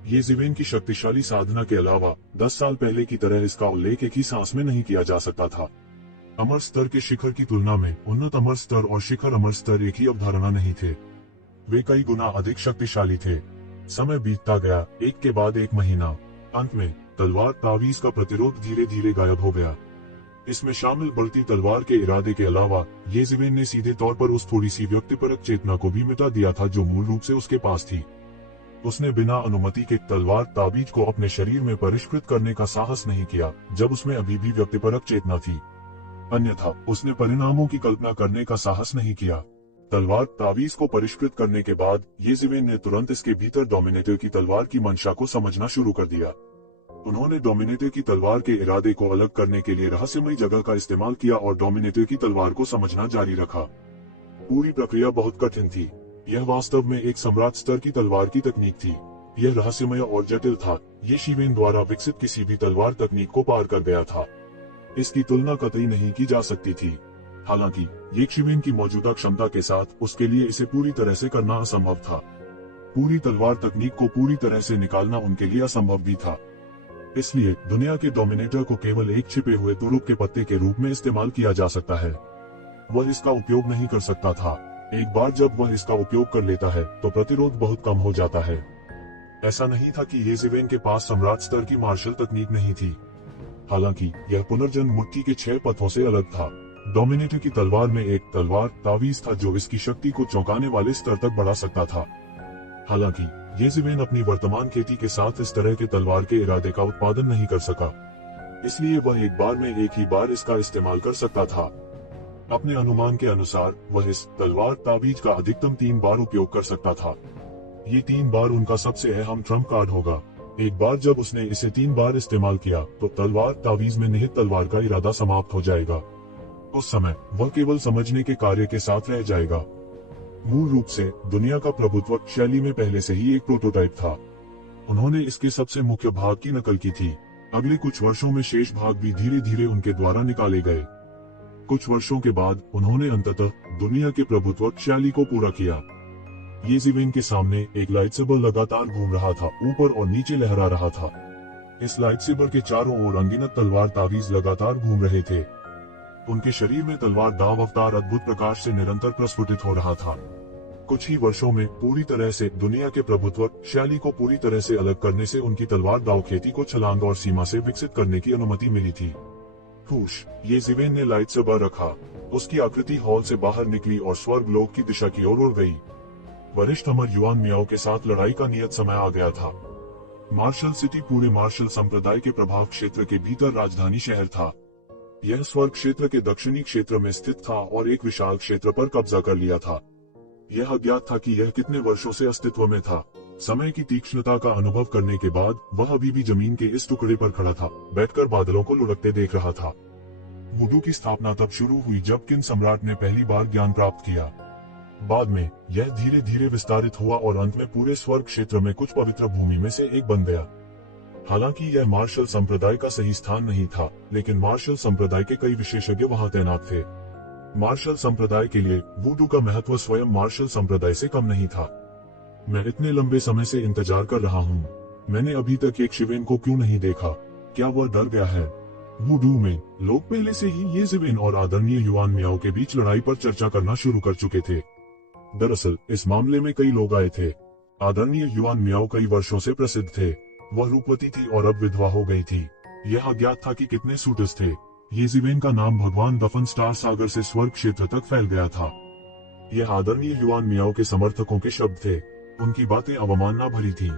ये जिवेन की शक्तिशाली साधना के अलावा 10 साल पहले की तरह इसका उल्लेख एक ही सांस में नहीं किया जा सकता था। अमर स्तर के शिखर की तुलना में उन्नत अमर स्तर और शिखर अमर स्तर एक ही अवधारणा नहीं थे, वे कई गुना अधिक शक्तिशाली थे। समय बीतता गया, एक के बाद एक महीना। अंत में तलवार तावीज का प्रतिरोध धीरे धीरे गायब हो गया। इसमें शामिल बढ़ती तलवार के इरादे के अलावा ये जिवेन ने सीधे तौर पर उस थोड़ी सी व्यक्तिपरक चेतना को भी मिटा दिया था जो मूल रूप से उसके पास थी। उसने बिना अनुमति के तलवार ताबीज को अपने शरीर में परिष्कृत करने का साहस नहीं किया जब उसमें अभी भी व्यक्तिपरक चेतना थी। अन्यथा उसने परिणामों की कल्पना करने का साहस नहीं किया। तलवार तावीज को परिष्कृत करने के बाद ये जिवेन ने तुरंत इसके भीतर डोमिनेटर की तलवार की मंशा को समझना शुरू कर दिया। उन्होंने डोमिनेटर की तलवार के इरादे को अलग करने के लिए रहस्यमयी जगह का इस्तेमाल किया और डोमिनेटर की तलवार को समझना जारी रखा। पूरी प्रक्रिया बहुत कठिन थी। यह वास्तव में एक सम्राट स्तर की तलवार की तकनीक थी। यह रहस्यमय और जटिल था। ये शिवेन द्वारा विकसित किसी भी तलवार तकनीक को पार कर गया था। इसकी तुलना कतई नहीं की जा सकती थी। हालांकि ये शिवेन की मौजूदा क्षमता के साथ उसके लिए इसे पूरी तरह से करना असंभव था। पूरी तलवार तकनीक को पूरी तरह से निकालना उनके लिए असंभव भी था। इसलिए दुनिया के डोमिनेटर को केवल एक छिपे हुए तुरुप के पत्ते के रूप में इस्तेमाल किया जा सकता है। वह इसका उपयोग नहीं कर सकता था। एक बार जब वह इसका उपयोग कर लेता है तो प्रतिरोध बहुत कम हो जाता है। ऐसा नहीं था कि ये जिवेन के पास सम्राट स्तर की मार्शल तकनीक नहीं थी। हालांकि यह पुनर्जन्म मुट्ठी के 6 पथों से अलग था। डोमिनेटर की तलवार में एक तलवार तावीज था जो इसकी शक्ति को चौंकाने वाले स्तर तक बढ़ा सकता था। हालांकि ये जिवेन अपनी वर्तमान खेती के साथ इस तरह के तलवार के इरादे का उत्पादन नहीं कर सका, इसलिए वह एक बार में एक ही बार इसका इस्तेमाल कर सकता था। अपने अनुमान के अनुसार वह इस तलवार ताबीज का अधिकतम 3 बार उपयोग कर सकता था। ये 3 बार उनका सबसे अहम ट्रम्प कार्ड होगा। एक बार जब उसने इसे 3 बार इस्तेमाल किया तो तलवार ताबीज में निहित तलवार का इरादा समाप्त हो जाएगा। उस समय वह केवल समझने के कार्य के साथ रह जाएगा। मूल रूप से दुनिया का प्रभुत्व शैली में पहले से ही एक प्रोटोटाइप था। उन्होंने इसके सबसे मुख्य भाग की नकल की थी। अगले कुछ वर्षों में शेष भाग भी धीरे धीरे उनके द्वारा निकाले गए। कुछ वर्षों के बाद उन्होंने अंततः दुनिया के प्रभुत्व शैली को पूरा किया। ये जिवेन के सामने एक लाइटसेबर लगातार घूम रहा था, ऊपर और नीचे लहरा रहा था। इस लाइटसेबर के चारों ओर अनगिनत तलवार तावीज लगातार घूम रहे थे। उनके शरीर में तलवार दाव अवतार अद्भुत प्रकाश से निरंतर प्रस्फुटित हो रहा था। कुछ ही वर्षों में पूरी तरह से दुनिया के प्रभुत्व शैली को पूरी तरह से अलग करने से उनकी तलवार दाव खेती को छलांग और सीमा से विकसित करने की अनुमति मिली थी। हुश, ये जिवेन ने लाइटसेबर रखा। उसकी आकृति हॉल से बाहर निकली और स्वर्ग लोक की दिशा की ओर उड़ गई। वरिष्ठ अमर युआन मियाओ के साथ लड़ाई का नियत समय आ गया था। मार्शल सिटी पूरे मार्शल संप्रदाय के प्रभाव क्षेत्र के भीतर राजधानी शहर था। यह स्वर्ग क्षेत्र के दक्षिणी क्षेत्र में स्थित था और एक विशाल क्षेत्र पर कब्जा कर लिया था। यह अज्ञात था कि यह कितने वर्षों से अस्तित्व में था। समय की तीक्ष्णता का अनुभव करने के बाद वह अभी भी जमीन के इस टुकड़े पर खड़ा था, बैठकर बादलों को लुढ़कते देख रहा था। वुडू की स्थापना तब शुरू हुई जब किन सम्राट ने पहली बार ज्ञान प्राप्त किया। बाद में यह धीरे धीरे विस्तारित हुआ और अंत में पूरे स्वर्ग क्षेत्र में कुछ पवित्र भूमि में से एक बन गया। हालांकि यह मार्शल संप्रदाय का सही स्थान नहीं था, लेकिन मार्शल संप्रदाय के कई विशेषज्ञ वहां तैनात थे। मार्शल संप्रदाय के लिए वुडू का महत्व स्वयं मार्शल संप्रदाय से कम नहीं था। मैं इतने लंबे समय से इंतजार कर रहा हूँ। मैंने अभी तक एक शिवेन को क्यों नहीं देखा? क्या वह डर गया है? वुडू में लोग पहले से ही ये जिवेन और आदरणीय युआन मियाओ के बीच लड़ाई पर चर्चा करना शुरू कर चुके थे। दरअसल इस मामले में कई लोग आए थे। आदरणीय युआन मियाओ कई वर्षों से प्रसिद्ध थे। वह रूपवती थी और अब विधवा हो गई थी। यह अज्ञात था कि कितने सूटर्स थे। ये जिवेन का नाम भगवान दफन स्टार सागर से स्वर्ग क्षेत्र तक फैल गया था। यह आदरणीय युआन मियाओ के समर्थकों के शब्द थे। उनकी बातें अवमानना भरी थीं।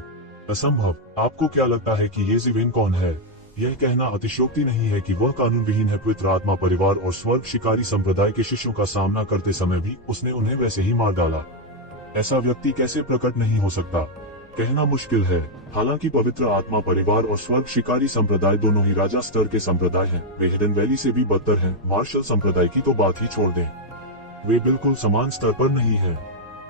असंभव। आपको क्या लगता है कि ये जिवेन कौन है? यह कहना अतिशयोक्ति नहीं है कि वह कानून विहीन है। पवित्र आत्मा परिवार और स्वर्ग शिकारी संप्रदाय के शिष्यों का सामना करते समय भी उसने उन्हें वैसे ही मार डाला। ऐसा व्यक्ति कैसे प्रकट नहीं हो सकता? कहना मुश्किल है। हालांकि पवित्र आत्मा परिवार और स्वर्ग शिकारी संप्रदाय दोनों ही राजा स्तर के संप्रदाय हैं। वे हिडन वैली से भी बदतर हैं। मार्शल संप्रदाय की तो बात ही छोड़ दें। वे बिल्कुल समान स्तर पर नहीं हैं।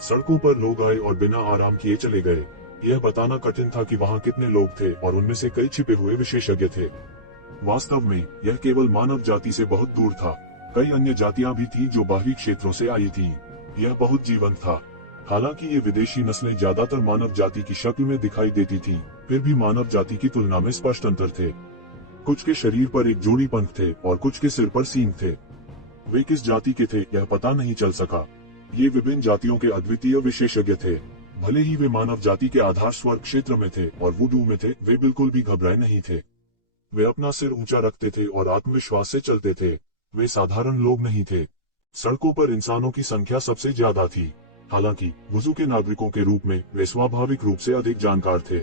सड़कों पर लोग आए और बिना आराम किए चले गए। यह बताना कठिन था कि वहाँ कितने लोग थे और उनमें से कई छिपे हुए विशेषज्ञ थे। वास्तव में यह केवल मानव जाति से बहुत दूर था। कई अन्य जातियां भी थीं जो बाहरी क्षेत्रों से आई थीं। यह बहुत जीवंत था। हालांकि ये विदेशी नस्लें ज्यादातर मानव जाति की शक्ल में दिखाई देती थीं, फिर भी मानव जाति की तुलना में स्पष्ट अंतर थे। कुछ के शरीर पर एक जोड़ी पंख थे और कुछ के सिर पर सींग थे। वे किस जाति के थे यह पता नहीं चल सका। ये विभिन्न जातियों के अद्वितीय विशेषज्ञ थे। भले ही वे मानव जाति के आधार स्वर्ग क्षेत्र में थे और वुडू में थे, वे बिल्कुल भी घबराए नहीं थे। वे अपना सिर ऊंचा रखते थे और आत्मविश्वास से चलते थे। वे साधारण लोग नहीं थे। सड़कों पर इंसानों की संख्या सबसे ज्यादा थी। हालांकि वुजू के नागरिकों के रूप में वे स्वाभाविक रूप से अधिक जानकार थे।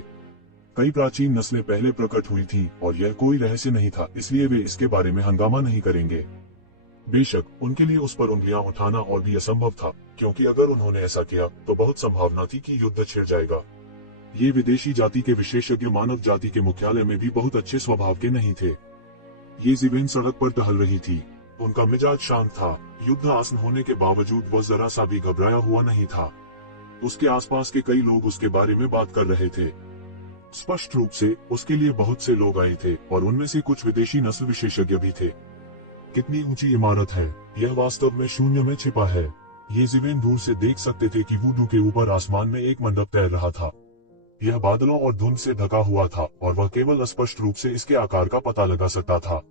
कई प्राचीन नस्लें पहले प्रकट हुई थीं और यह कोई रहस्य नहीं था, इसलिए वे इसके बारे में हंगामा नहीं करेंगे। बेशक उनके लिए उस पर उंगलियां उठाना और भी असंभव था, क्योंकि अगर उन्होंने ऐसा किया तो बहुत संभावना थी कि युद्ध छिड़ जाएगा। ये विदेशी जाति के विशेषज्ञ मानव जाति के मुख्यालय में भी बहुत अच्छे स्वभाव के नहीं थे। ये जिवेन सड़क पर टहल रही थी। उनका मिजाज शांत था। युद्ध आसन होने के बावजूद वह जरा सा भी घबराया हुआ नहीं था। उसके आसपास के कई लोग उसके बारे में बात कर रहे थे। स्पष्ट रूप से उसके लिए बहुत से लोग आए थे और उनमें से कुछ विदेशी नस्ल विशेषज्ञ भी थे। कितनी ऊंची इमारत है। यह वास्तव में शून्य में छिपा है। ये जिवेन दूर से देख सकते थे कि वुडू के ऊपर आसमान में एक मंडप तैर रहा था। यह बादलों और धुंध से ढका हुआ था और वह केवल स्पष्ट रूप से इसके आकार का पता लगा सकता था।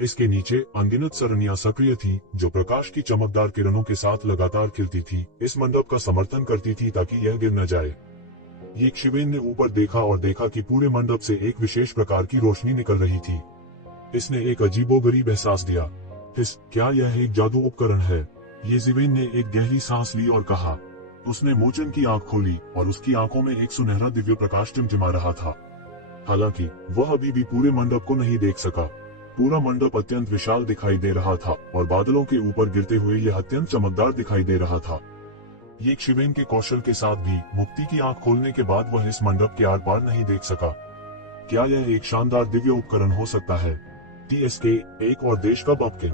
इसके नीचे अनगिनत सरणियां सक्रिय थीं, जो प्रकाश की चमकदार किरणों के साथ लगातार खिलती थीं, इस मंडप का समर्थन करती थी ताकि यह गिर न जाए। ये शिवेन ने ऊपर देखा और देखा कि पूरे मंडप से एक विशेष प्रकार की रोशनी निकल रही थी। इसने एक अजीबोगरीब एहसास दिया। क्या यह एक जादू उपकरण है? ये जिवेन ने एक गहरी सांस ली और कहा। उसने मोचन की आंख खोली और उसकी आंखों में एक सुनहरा दिव्य प्रकाश टिमटिमा रहा था। हालांकि वह अभी भी पूरे मंडप को नहीं देख सका। पूरा मंडप अत्यंत विशाल दिखाई दे रहा था और बादलों के ऊपर गिरते हुए यह अत्यंत चमकदार दिखाई दे रहा था। ये शिवेन के कौशल के साथ भी मुक्ति की आंख खोलने के बाद वह इस मंडप के आर पार नहीं देख सका। क्या यह एक शानदार दिव्य उपकरण हो सकता है? TSK, एक और देश का बपकिन।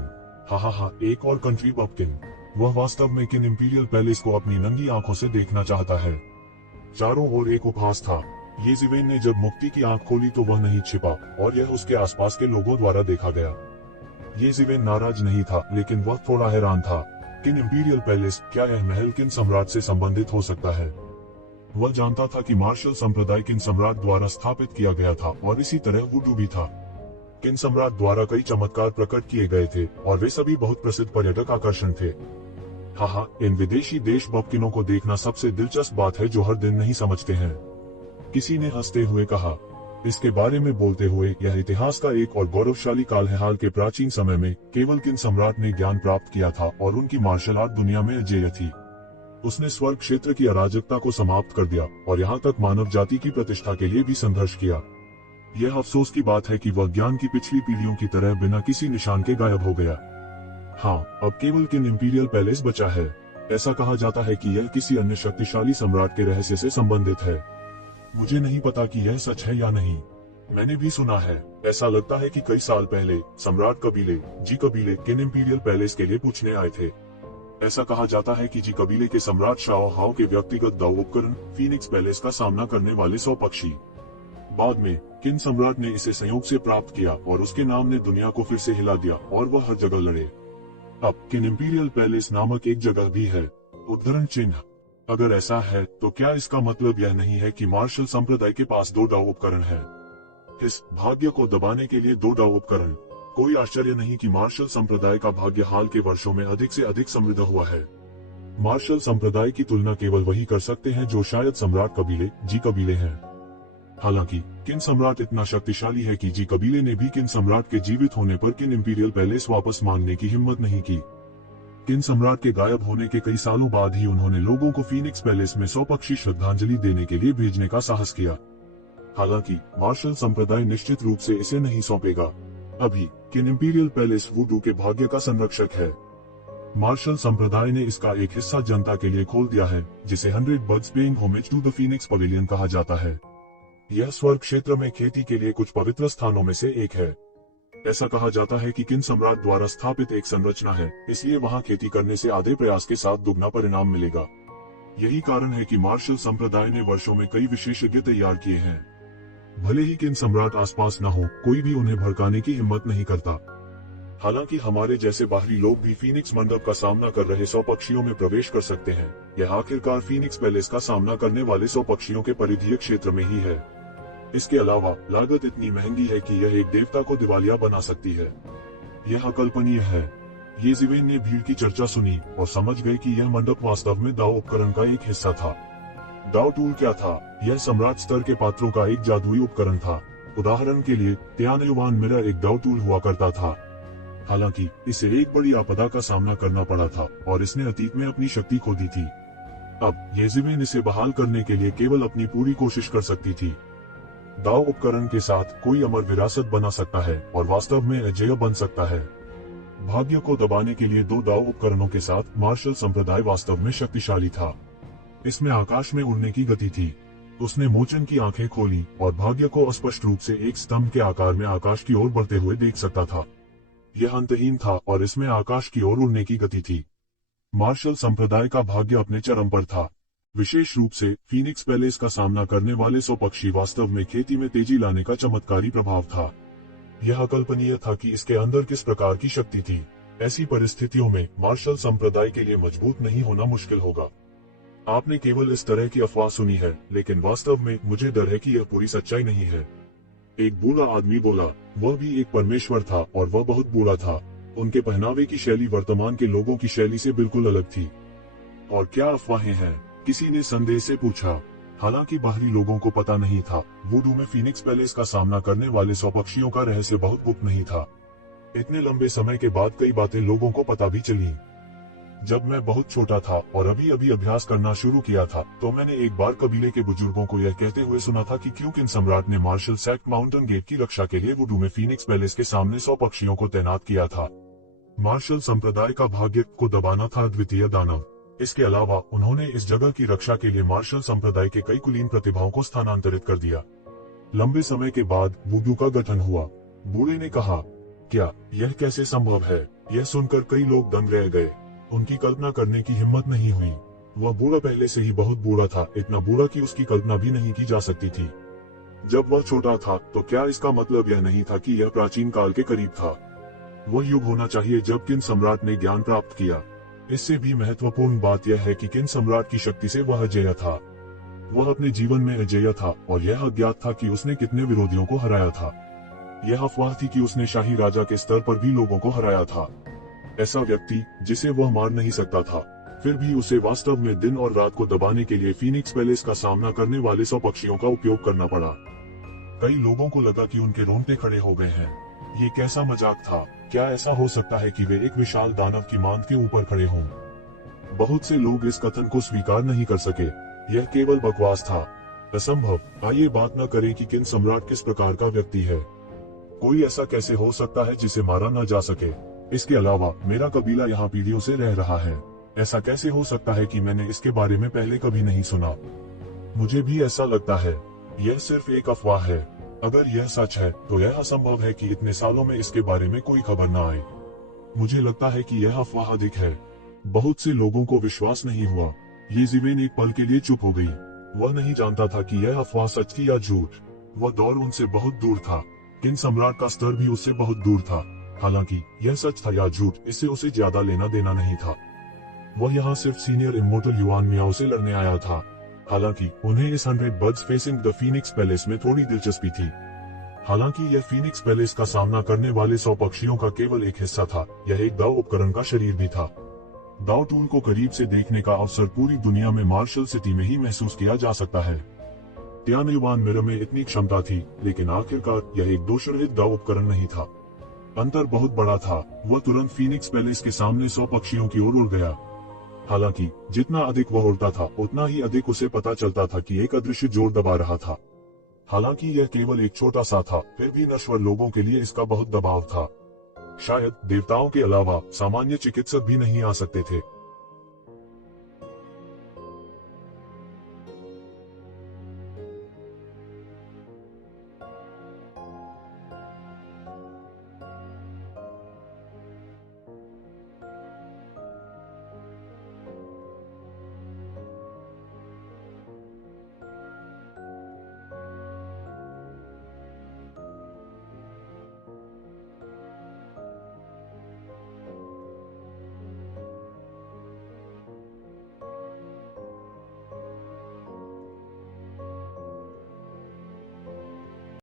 हाँ, एक और कंट्री बपकिन। वह वास्तव में किन इंपीरियल पैलेस को अपनी नंगी आंखों से देखना चाहता है। चारों ओर एक उपहास था। ये जिवेन ने जब मुक्ति की आंख खोली तो वह नहीं छिपा और यह उसके आसपास के लोगों द्वारा देखा गया। ये जिवेन नाराज नहीं था, लेकिन वह थोड़ा हैरान था। किन इंपीरियल पैलेस, क्या यह महल किन सम्राट से संबंधित हो सकता है? वह जानता था कि मार्शल संप्रदाय किन सम्राट द्वारा स्थापित किया गया था और इसी तरह वुडू भी था। किन सम्राट द्वारा कई चमत्कार प्रकट किए गए थे और वे सभी बहुत प्रसिद्ध पर्यटक आकर्षण थे। हाँ, इन विदेशी देश बपकिनों को देखना सबसे दिलचस्प बात है जो हर दिन नहीं समझते हैं। किसी ने हंसते हुए कहा। इसके बारे में बोलते हुए, यह इतिहास का एक और गौरवशाली काल है। हाल के प्राचीन समय में केवल किन सम्राट ने ज्ञान प्राप्त किया था और उनकी मार्शल आर्ट दुनिया में अजेय थी। उसने स्वर्ग क्षेत्र की अराजकता को समाप्त कर दिया और यहाँ तक मानव जाति की प्रतिष्ठा के लिए भी संघर्ष किया। यह अफसोस की बात है कि वह ज्ञान की पिछली पीढ़ियों की तरह बिना किसी निशान के गायब हो गया। हाँ, अब केवल किन इंपीरियल पैलेस बचा है। ऐसा कहा जाता है कि यह किसी अन्य शक्तिशाली सम्राट के रहस्य से संबंधित है। मुझे नहीं पता कि यह सच है या नहीं। मैंने भी सुना है। ऐसा लगता है कि कई साल पहले सम्राट कबीले किन इंपीरियल पैलेस के लिए पूछने आए थे। ऐसा कहा जाता है कि कबीले के सम्राट शाओ हाओ के व्यक्तिगत दाव उपकरण फीनिक्स पैलेस का सामना करने वाले 100 पक्षी। बाद में किन सम्राट ने इसे संयोग से प्राप्त किया और उसके नाम ने दुनिया को फिर से हिला दिया और वह हर जगह लड़े। अब किन इंपीरियल पैलेस नामक एक जगह भी है। उद्धरण चिन्ह। अगर ऐसा है तो क्या इसका मतलब यह नहीं है कि मार्शल संप्रदाय के पास 2 दाव उपकरण है? इस भाग्य को दबाने के लिए 2 दाव उपकरण। कोई आश्चर्य नहीं कि मार्शल संप्रदाय का भाग्य हाल के वर्षों में अधिक से अधिक समृद्ध हुआ है। मार्शल संप्रदाय की तुलना केवल वही कर सकते हैं जो शायद सम्राट कबीले हैं। हालांकि किन सम्राट इतना शक्तिशाली है कि कबीले ने भी किन सम्राट के जीवित होने पर किन इंपीरियल पैलेस वापस मांगने की हिम्मत नहीं की। किन सम्राट के गायब होने के कई सालों बाद ही उन्होंने लोगों को फीनिक्स पैलेस में 100 पक्षी श्रद्धांजलि देने के लिए भेजने का साहस किया। हालांकि मार्शल संप्रदाय निश्चित रूप से इसे नहीं सौंपेगा। अभी किन इंपीरियल पैलेस वुडू के भाग्य का संरक्षक है। मार्शल संप्रदाय ने इसका एक हिस्सा जनता के लिए खोल दिया है, जिसे 100 birds paying homage to the phoenix pavilion कहा जाता है। यह स्वर्ग क्षेत्र में खेती के लिए कुछ पवित्र स्थानों में से एक है। ऐसा कहा जाता है कि किन सम्राट द्वारा स्थापित एक संरचना है, इसलिए वहां खेती करने से आधे प्रयास के साथ दुगना परिणाम मिलेगा। यही कारण है कि मार्शल संप्रदाय ने वर्षों में कई विशेषज्ञ तैयार किए हैं। भले ही किन सम्राट आसपास न हो, कोई भी उन्हें भड़काने की हिम्मत नहीं करता। हालांकि हमारे जैसे बाहरी लोग भी फीनिक्स मंडप का सामना कर रहे 100 पक्षियों में प्रवेश कर सकते हैं। यह आखिरकार फीनिक्स पैलेस का सामना करने वाले 100 पक्षियों के परिधीय क्षेत्र में ही है। इसके अलावा लागत इतनी महंगी है कि यह एक देवता को दिवालिया बना सकती है। यह अकल्पनीय है। येज़िवेन ने भीड़ की चर्चा सुनी और समझ गए कि यह मंडप वास्तव में दाव उपकरण का एक हिस्सा था। दाव टूल क्या था? यह सम्राट स्तर के पात्रों का एक जादुई उपकरण था। उदाहरण के लिए त्यानयुवान मिरर एक दाव टूल हुआ करता था। हालांकि इसे एक बड़ी आपदा का सामना करना पड़ा था और इसने अतीत में अपनी शक्ति खो दी थी। अब येज़िवेन इसे बहाल करने के लिए केवल अपनी पूरी कोशिश कर सकती थी। दाव उपकरण के साथ कोई अमर विरासत बना सकता है और वास्तव में अजेय बन सकता है। भाग्य को दबाने के लिए 2 दाव उपकरणों के साथ मार्शल संप्रदाय वास्तव में शक्तिशाली था। इसमें आकाश में उड़ने की गति थी। उसने मोचन की आंखें खोली और भाग्य को स्पष्ट रूप से एक स्तंभ के आकार में आकाश की ओर बढ़ते हुए देख सकता था। यह अंतहीन था और इसमें आकाश की ओर उड़ने की गति थी। मार्शल संप्रदाय का भाग्य अपने चरम पर था। विशेष रूप से फीनिक्स पैलेस का सामना करने वाले 100 पक्षी वास्तव में खेती में तेजी लाने का चमत्कारी प्रभाव था। यह अकल्पनीय था कि इसके अंदर किस प्रकार की शक्ति थी। ऐसी परिस्थितियों में मार्शल संप्रदाय के लिए मजबूत नहीं होना मुश्किल होगा। आपने केवल इस तरह की अफवाह सुनी है, लेकिन वास्तव में मुझे डर है कि यह पूरी सच्चाई नहीं है। एक बूढ़ा आदमी बोला। वह भी एक परमेश्वर था और वह बहुत बूढ़ा था। उनके पहनावे की शैली वर्तमान के लोगों की शैली से बिल्कुल अलग थी। और क्या अफवाहें हैं? किसी ने संदेह से पूछा। हालांकि बाहरी लोगों को पता नहीं था, वुडू में फीनिक्स पैलेस का सामना करने वाले 100 पक्षियों का रहस्य बहुत गुप्त नहीं था। इतने लंबे समय के बाद कई बातें लोगों को पता भी चली। जब मैं बहुत छोटा था और अभी अभी अभ्यास करना शुरू किया था, तो मैंने एक बार कबीले के बुजुर्गों को यह कहते हुए सुना था कि क्यों किन सम्राट ने मार्शल सैक्ट माउंटेन गेट की रक्षा के लिए वुडू में फीनिक्स पैलेस के सामने 100 पक्षियों को तैनात किया था। मार्शल संप्रदाय का भाग्य को दबाना था अद्वितीय दानव। इसके अलावा उन्होंने इस जगह की रक्षा के लिए मार्शल संप्रदाय के कई कुलीन प्रतिभाओं को स्थानांतरित कर दिया। लंबे समय के बाद वुडू का गठन हुआ। बूढ़े ने कहा, क्या यह कैसे संभव है? यह सुनकर कई लोग दंग रह गए। उनकी कल्पना करने की हिम्मत नहीं हुई। वह बूढ़ा पहले से ही बहुत बूढ़ा था, इतना बूढ़ा कि उसकी कल्पना भी नहीं की जा सकती थी। जब वह छोटा था तो क्या इसका मतलब यह नहीं था कि यह प्राचीन काल के करीब था? वह युग होना चाहिए जब किन सम्राट ने ज्ञान प्राप्त किया। इससे भी महत्वपूर्ण बात यह है कि किन सम्राट की शक्ति से वह अजेय था। वह अपने जीवन में अजेय था और यह अज्ञात था कि उसने कितने विरोधियों को हराया था। यह अफवाह थी कि उसने शाही राजा के स्तर पर भी लोगों को हराया था। ऐसा व्यक्ति जिसे वह मार नहीं सकता था, फिर भी उसे वास्तव में दिन और रात को दबाने के लिए फीनिक्स पैलेस का सामना करने वाले 100 पक्षियों का उपयोग करना पड़ा। कई लोगों को लगा कि उनके रोंगटे खड़े हो गए हैं। ये कैसा मजाक था? क्या ऐसा हो सकता है कि वे एक विशाल दानव की मांद के ऊपर खड़े हों? बहुत से लोग इस कथन को स्वीकार नहीं कर सके। यह केवल बकवास था, असंभव। आइए बात न करें कि किन सम्राट किस प्रकार का व्यक्ति है। कोई ऐसा कैसे हो सकता है जिसे मारा न जा सके? इसके अलावा मेरा कबीला यहाँ पीढ़ियों से रह रहा है। ऐसा कैसे हो सकता है कि मैंने इसके बारे में पहले कभी नहीं सुना? मुझे भी ऐसा लगता है। यह सिर्फ एक अफवाह है। अगर यह सच है तो यह असंभव है कि इतने सालों में इसके बारे में कोई खबर न आए। मुझे लगता है कि यह अफवाह अधिक है। बहुत से लोगों को विश्वास नहीं हुआ। येज़िवेन एक पल के लिए चुप हो गई। वह नहीं जानता था कि यह अफवाह सच थी या झूठ। वह दौर उनसे बहुत दूर था। किन सम्राट का स्तर भी उससे बहुत दूर था। हालांकि यह सच था या झूठ, इससे उसे ज्यादा लेना देना नहीं था। वह यहाँ सिर्फ सीनियर इमोर्टल युआन मियाओ से लड़ने आया था। हालांकि उन्हें इस 100 birds facing the Phoenix palace में थोड़ी दिलचस्पी थी। हालांकि यह फीनिक्स पैलेस का सामना करने वाले 100 पक्षियों का केवल एक हिस्सा था, यह एक दाव उपकरण का शरीर भी था। दाव टूल को करीब से देखने का अवसर पूरी दुनिया में मार्शल सिटी में ही महसूस किया जा सकता है। त्यानयुवान मिरर में इतनी क्षमता थी, लेकिन आखिरकार यह एक दोषरहित दाव उपकरण नहीं था। अंतर बहुत बड़ा था। वह तुरंत फीनिक्स पैलेस के सामने 100 पक्षियों की ओर उड़ गया। हालांकि जितना अधिक वह उड़ता था, उतना ही अधिक उसे पता चलता था कि एक अदृश्य जोर दबा रहा था। हालांकि यह केवल एक छोटा सा था, फिर भी नश्वर लोगों के लिए इसका बहुत दबाव था। शायद देवताओं के अलावा सामान्य चिकित्सक भी नहीं आ सकते थे।